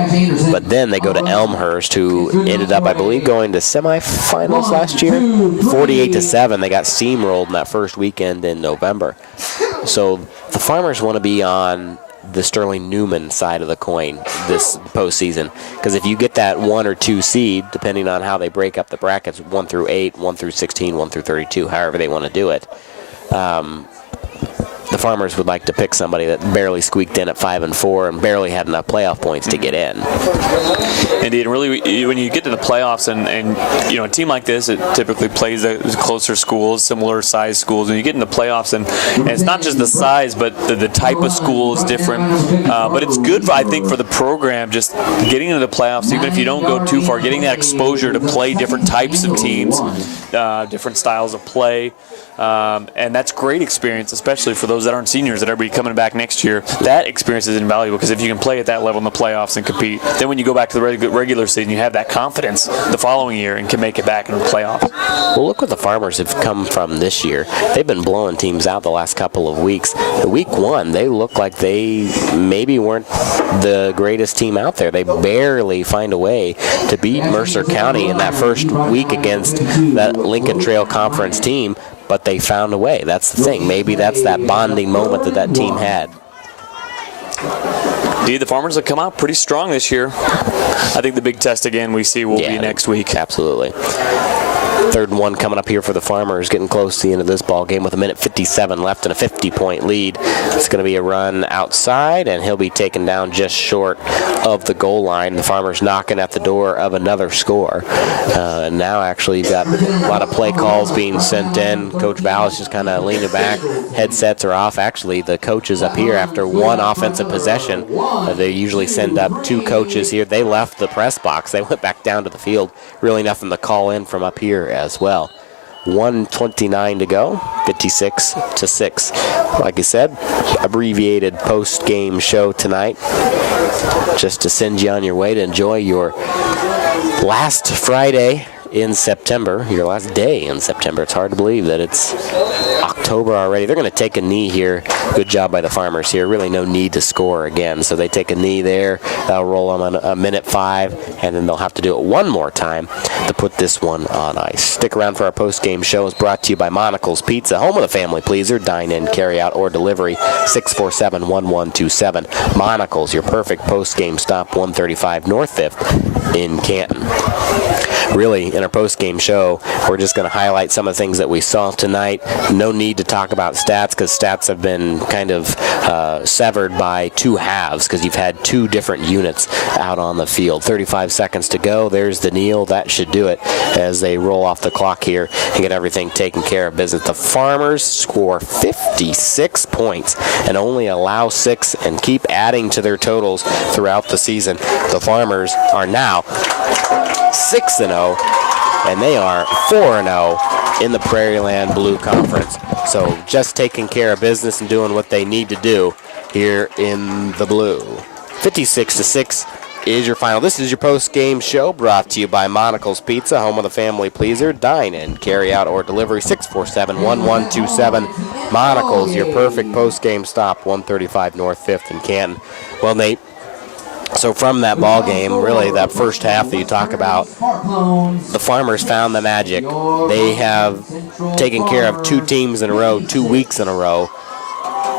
But then they go to Elmhurst, who ended up, I believe, going to semifinals last year, 48-7. They got steamrolled in that first weekend in November. So the Farmers want to be on the Sterling Newman side of the coin this postseason, because if you get that 1 or 2 seed, depending on how they break up the brackets, 1 through 8, 1 through 16, 1 through 32, however they want to do it, the Farmers would like to pick somebody that barely squeaked in at 5-4 and barely had enough playoff points to get in. Indeed, really, when you get to the playoffs and a team like this, it typically plays closer schools, similar size schools. When you get in the playoffs, and it's not just the size, but the type of school is different. But it's good, I think, for the program just getting into the playoffs, even if you don't go too far, getting that exposure to play different types of teams, different styles of play. And that's great experience, especially for those that aren't seniors that are be coming back next year. That experience is invaluable because if you can play at that level in the playoffs and compete, then when you go back to the regular season, you have that confidence the following year and can make it back in the playoffs. Well, look what the Farmers have come from this year. They've been blowing teams out the last couple of weeks. The week one, they look like they maybe weren't the greatest team out there. They barely find a way to beat Mercer County in that first week against that Lincoln Trail Conference team, but they found a way. That's the thing. Maybe that's that bonding moment that team had. Indeed, the Farmers have come out pretty strong this year. I think the big test again we see will be next week. Absolutely. 3rd and 1 coming up here for the Farmers, getting close to the end of this ball game with 1:57 left and a 50-point lead. It's going to be a run outside, and he'll be taken down just short of the goal line. The Farmers knocking at the door of another score. And now actually you've got a lot of play calls being sent in. Coach Ballas just kind of leaning back. Headsets are off. Actually, the coaches up here, after one offensive possession, they usually send up 2 coaches here. They left the press box. They went back down to the field. Really nothing to call in from up here as well. 1:29 to go, 56-6. Like I said, abbreviated post-game show tonight, just to send you on your way to enjoy your last Friday in September, your last day in September. It's hard to believe that it's October already. They're going to take a knee here. Good job by the Farmers here. Really no need to score again. So they take a knee there. That'll roll them on a 1:05, and then they'll have to do it one more time to put this one on ice. Stick around for our post-game show. It's brought to you by Monocle's Pizza, home of the family pleaser. Dine in, carry out, or delivery. 647-1127. Monocle's, your perfect post-game stop, 135 North 5th in Canton. Really, in our post-game show, we're just going to highlight some of the things that we saw tonight. No need to talk about stats because stats have been kind of severed by 2 halves because you've had 2 different units out on the field. 35 seconds to go. There's the kneel. That should do it as they roll off the clock here and get everything taken care of business. The Farmers score 56 points and only allow 6 and keep adding to their totals throughout the season. The Farmers are now 6-0, and they are 4-0 in the Prairieland Blue Conference. So just taking care of business and doing what they need to do here in the blue. 56-6 is your final. This is your post-game show brought to you by Monocle's Pizza, home of the family pleaser. Dine in, carry out, or delivery. 647-1127. Monocle's, your perfect post-game stop, 135 North 5th in Canton. Well, Nate, so from that ball game, really that first half that you talk about, the Farmers found the magic. They have taken care of 2 teams in a row, 2 weeks in a row.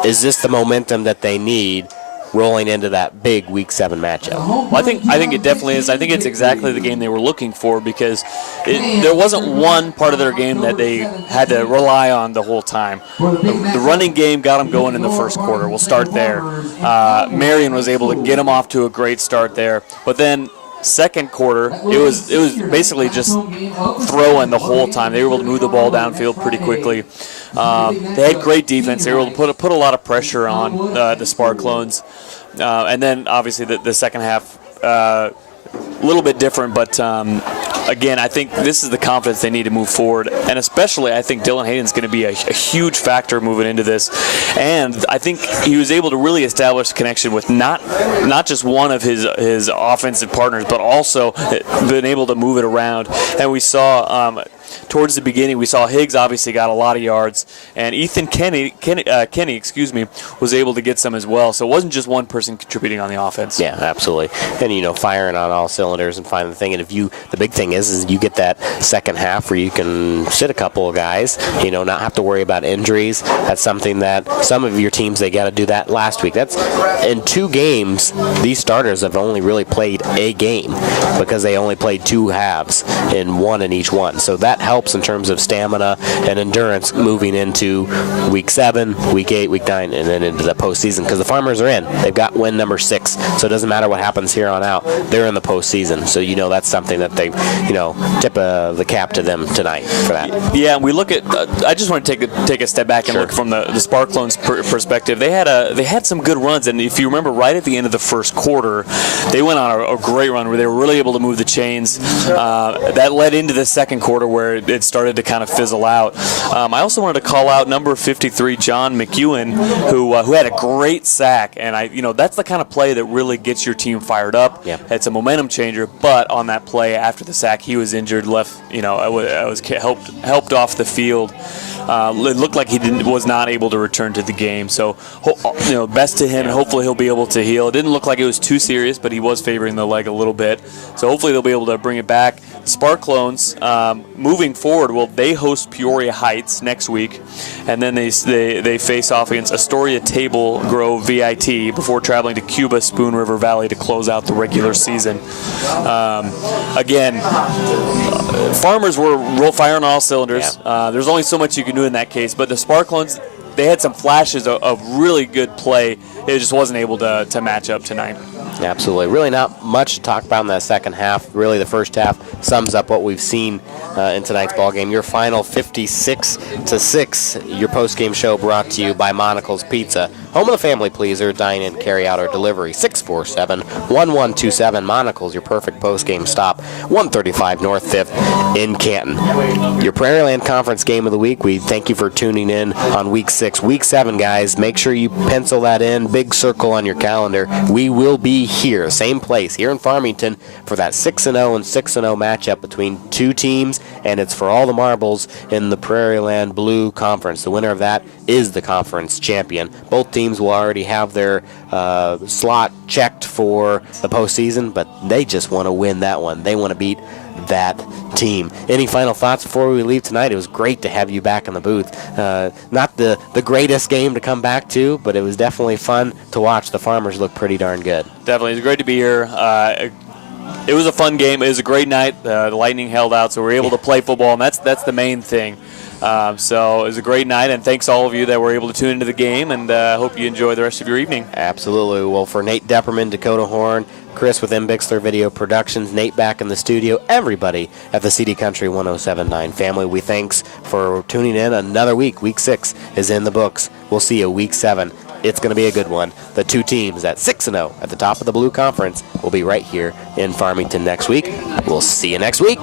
Is this the momentum that they need rolling into that big Week 7 matchup? Well, I think it definitely is. I think it's exactly the game they were looking for because there wasn't one part of their game that they had to rely on the whole time. The running game got them going in the first quarter. We'll start there. Marion was able to get them off to a great start there. But then second quarter, it was basically just throwing the whole time. They were able to move the ball downfield pretty quickly. They had great defense. They were able to put a lot of pressure on the Sparclones. And then, obviously, the second half, a little bit different. But, again, I think this is the confidence they need to move forward. And especially, I think Dylan Hayden's going to be a huge factor moving into this. And I think he was able to really establish a connection with not just one of his offensive partners, but also been able to move it around. And we saw towards the beginning, we saw Higgs obviously got a lot of yards, and Ethan Kenny, was able to get some as well. So it wasn't just one person contributing on the offense. Yeah, absolutely. And, firing on all cylinders and finding the thing. And the big thing is you get that second half where you can sit a couple of guys, not have to worry about injuries. That's something that some of your teams, they got to do that last week. That's in 2 games, these starters have only really played a game because they only played 2 halves in one in each one. So that that helps in terms of stamina and endurance moving into week 7, week 8, week 9, and then into the postseason, because the Farmers are in. They've got win number 6, so it doesn't matter what happens here on out. They're in the postseason, so that's something that they, tip the cap to them tonight for that. Yeah, and we look at. I just want to take a step back and look from the Sparclones perspective. They had some good runs, and if you remember, right at the end of the first quarter, they went on a great run where they were really able to move the chains. That led into the second quarter where it started to kind of fizzle out. I also wanted to call out number 53, John McEwen, who had a great sack, and that's the kind of play that really gets your team fired up. Yeah. It's a momentum changer, but on that play after the sack, he was injured, left. I was helped off the field. It looked like he was not able to return to the game. So, best to him, and hopefully he'll be able to heal. It didn't look like it was too serious, but he was favoring the leg a little bit. So hopefully they'll be able to bring it back. Sparclones, moving forward, they host Peoria Heights next week, and then they face off against Astoria Table Grove VIT before traveling to Cuba Spoon River Valley to close out the regular season. Again, Farmers were firing on all cylinders. Yeah. There's only so much you can do in that case, but the Sparclones, they had some flashes of really good play. It just wasn't able to match up tonight. Absolutely. Really not much to talk about in that second half. Really, the first half sums up what we've seen in tonight's ball game. Your final 56-6. Your post-game show brought to you by Monocle's Pizza. Home of the family pleaser, dine in, carry out, or delivery. 647-1127. Monocle's, your perfect post-game stop. 135 North 5th in Canton. Your Prairieland Conference game of the week. We thank you for tuning in on week 6. Week 7, guys, make sure you pencil that in. Big circle on your calendar. We will be here, same place, here in Farmington, for that 6-0 and 6-0 matchup between two teams, and it's for all the marbles in the Prairieland Blue Conference. The winner of that is the conference champion. Both teams will already have their slot checked for the postseason, but they just want to win that one. They want to beat that team. Any final thoughts before we leave tonight? It was great to have you back in the booth. Not the greatest game to come back to, but it was definitely fun to watch. The Farmers look pretty darn good. Definitely. It was great to be here. It was a fun game. It was a great night. The Lightning held out, so we were able to play football, and that's the main thing. So it was a great night, and thanks all of you that were able to tune into the game, and hope you enjoy the rest of your evening. Absolutely. Well, for Nate Depperman, Dakota Horn, Chris with M. Bixler Video Productions, Nate back in the studio, everybody at the CD Country 107.9 family, we thanks for tuning in. Another week, week 6, is in the books. We'll see you week 7. It's going to be a good one. The two teams at 6-0 at the top of the Blue Conference will be right here in Farmington next week. We'll see you next week.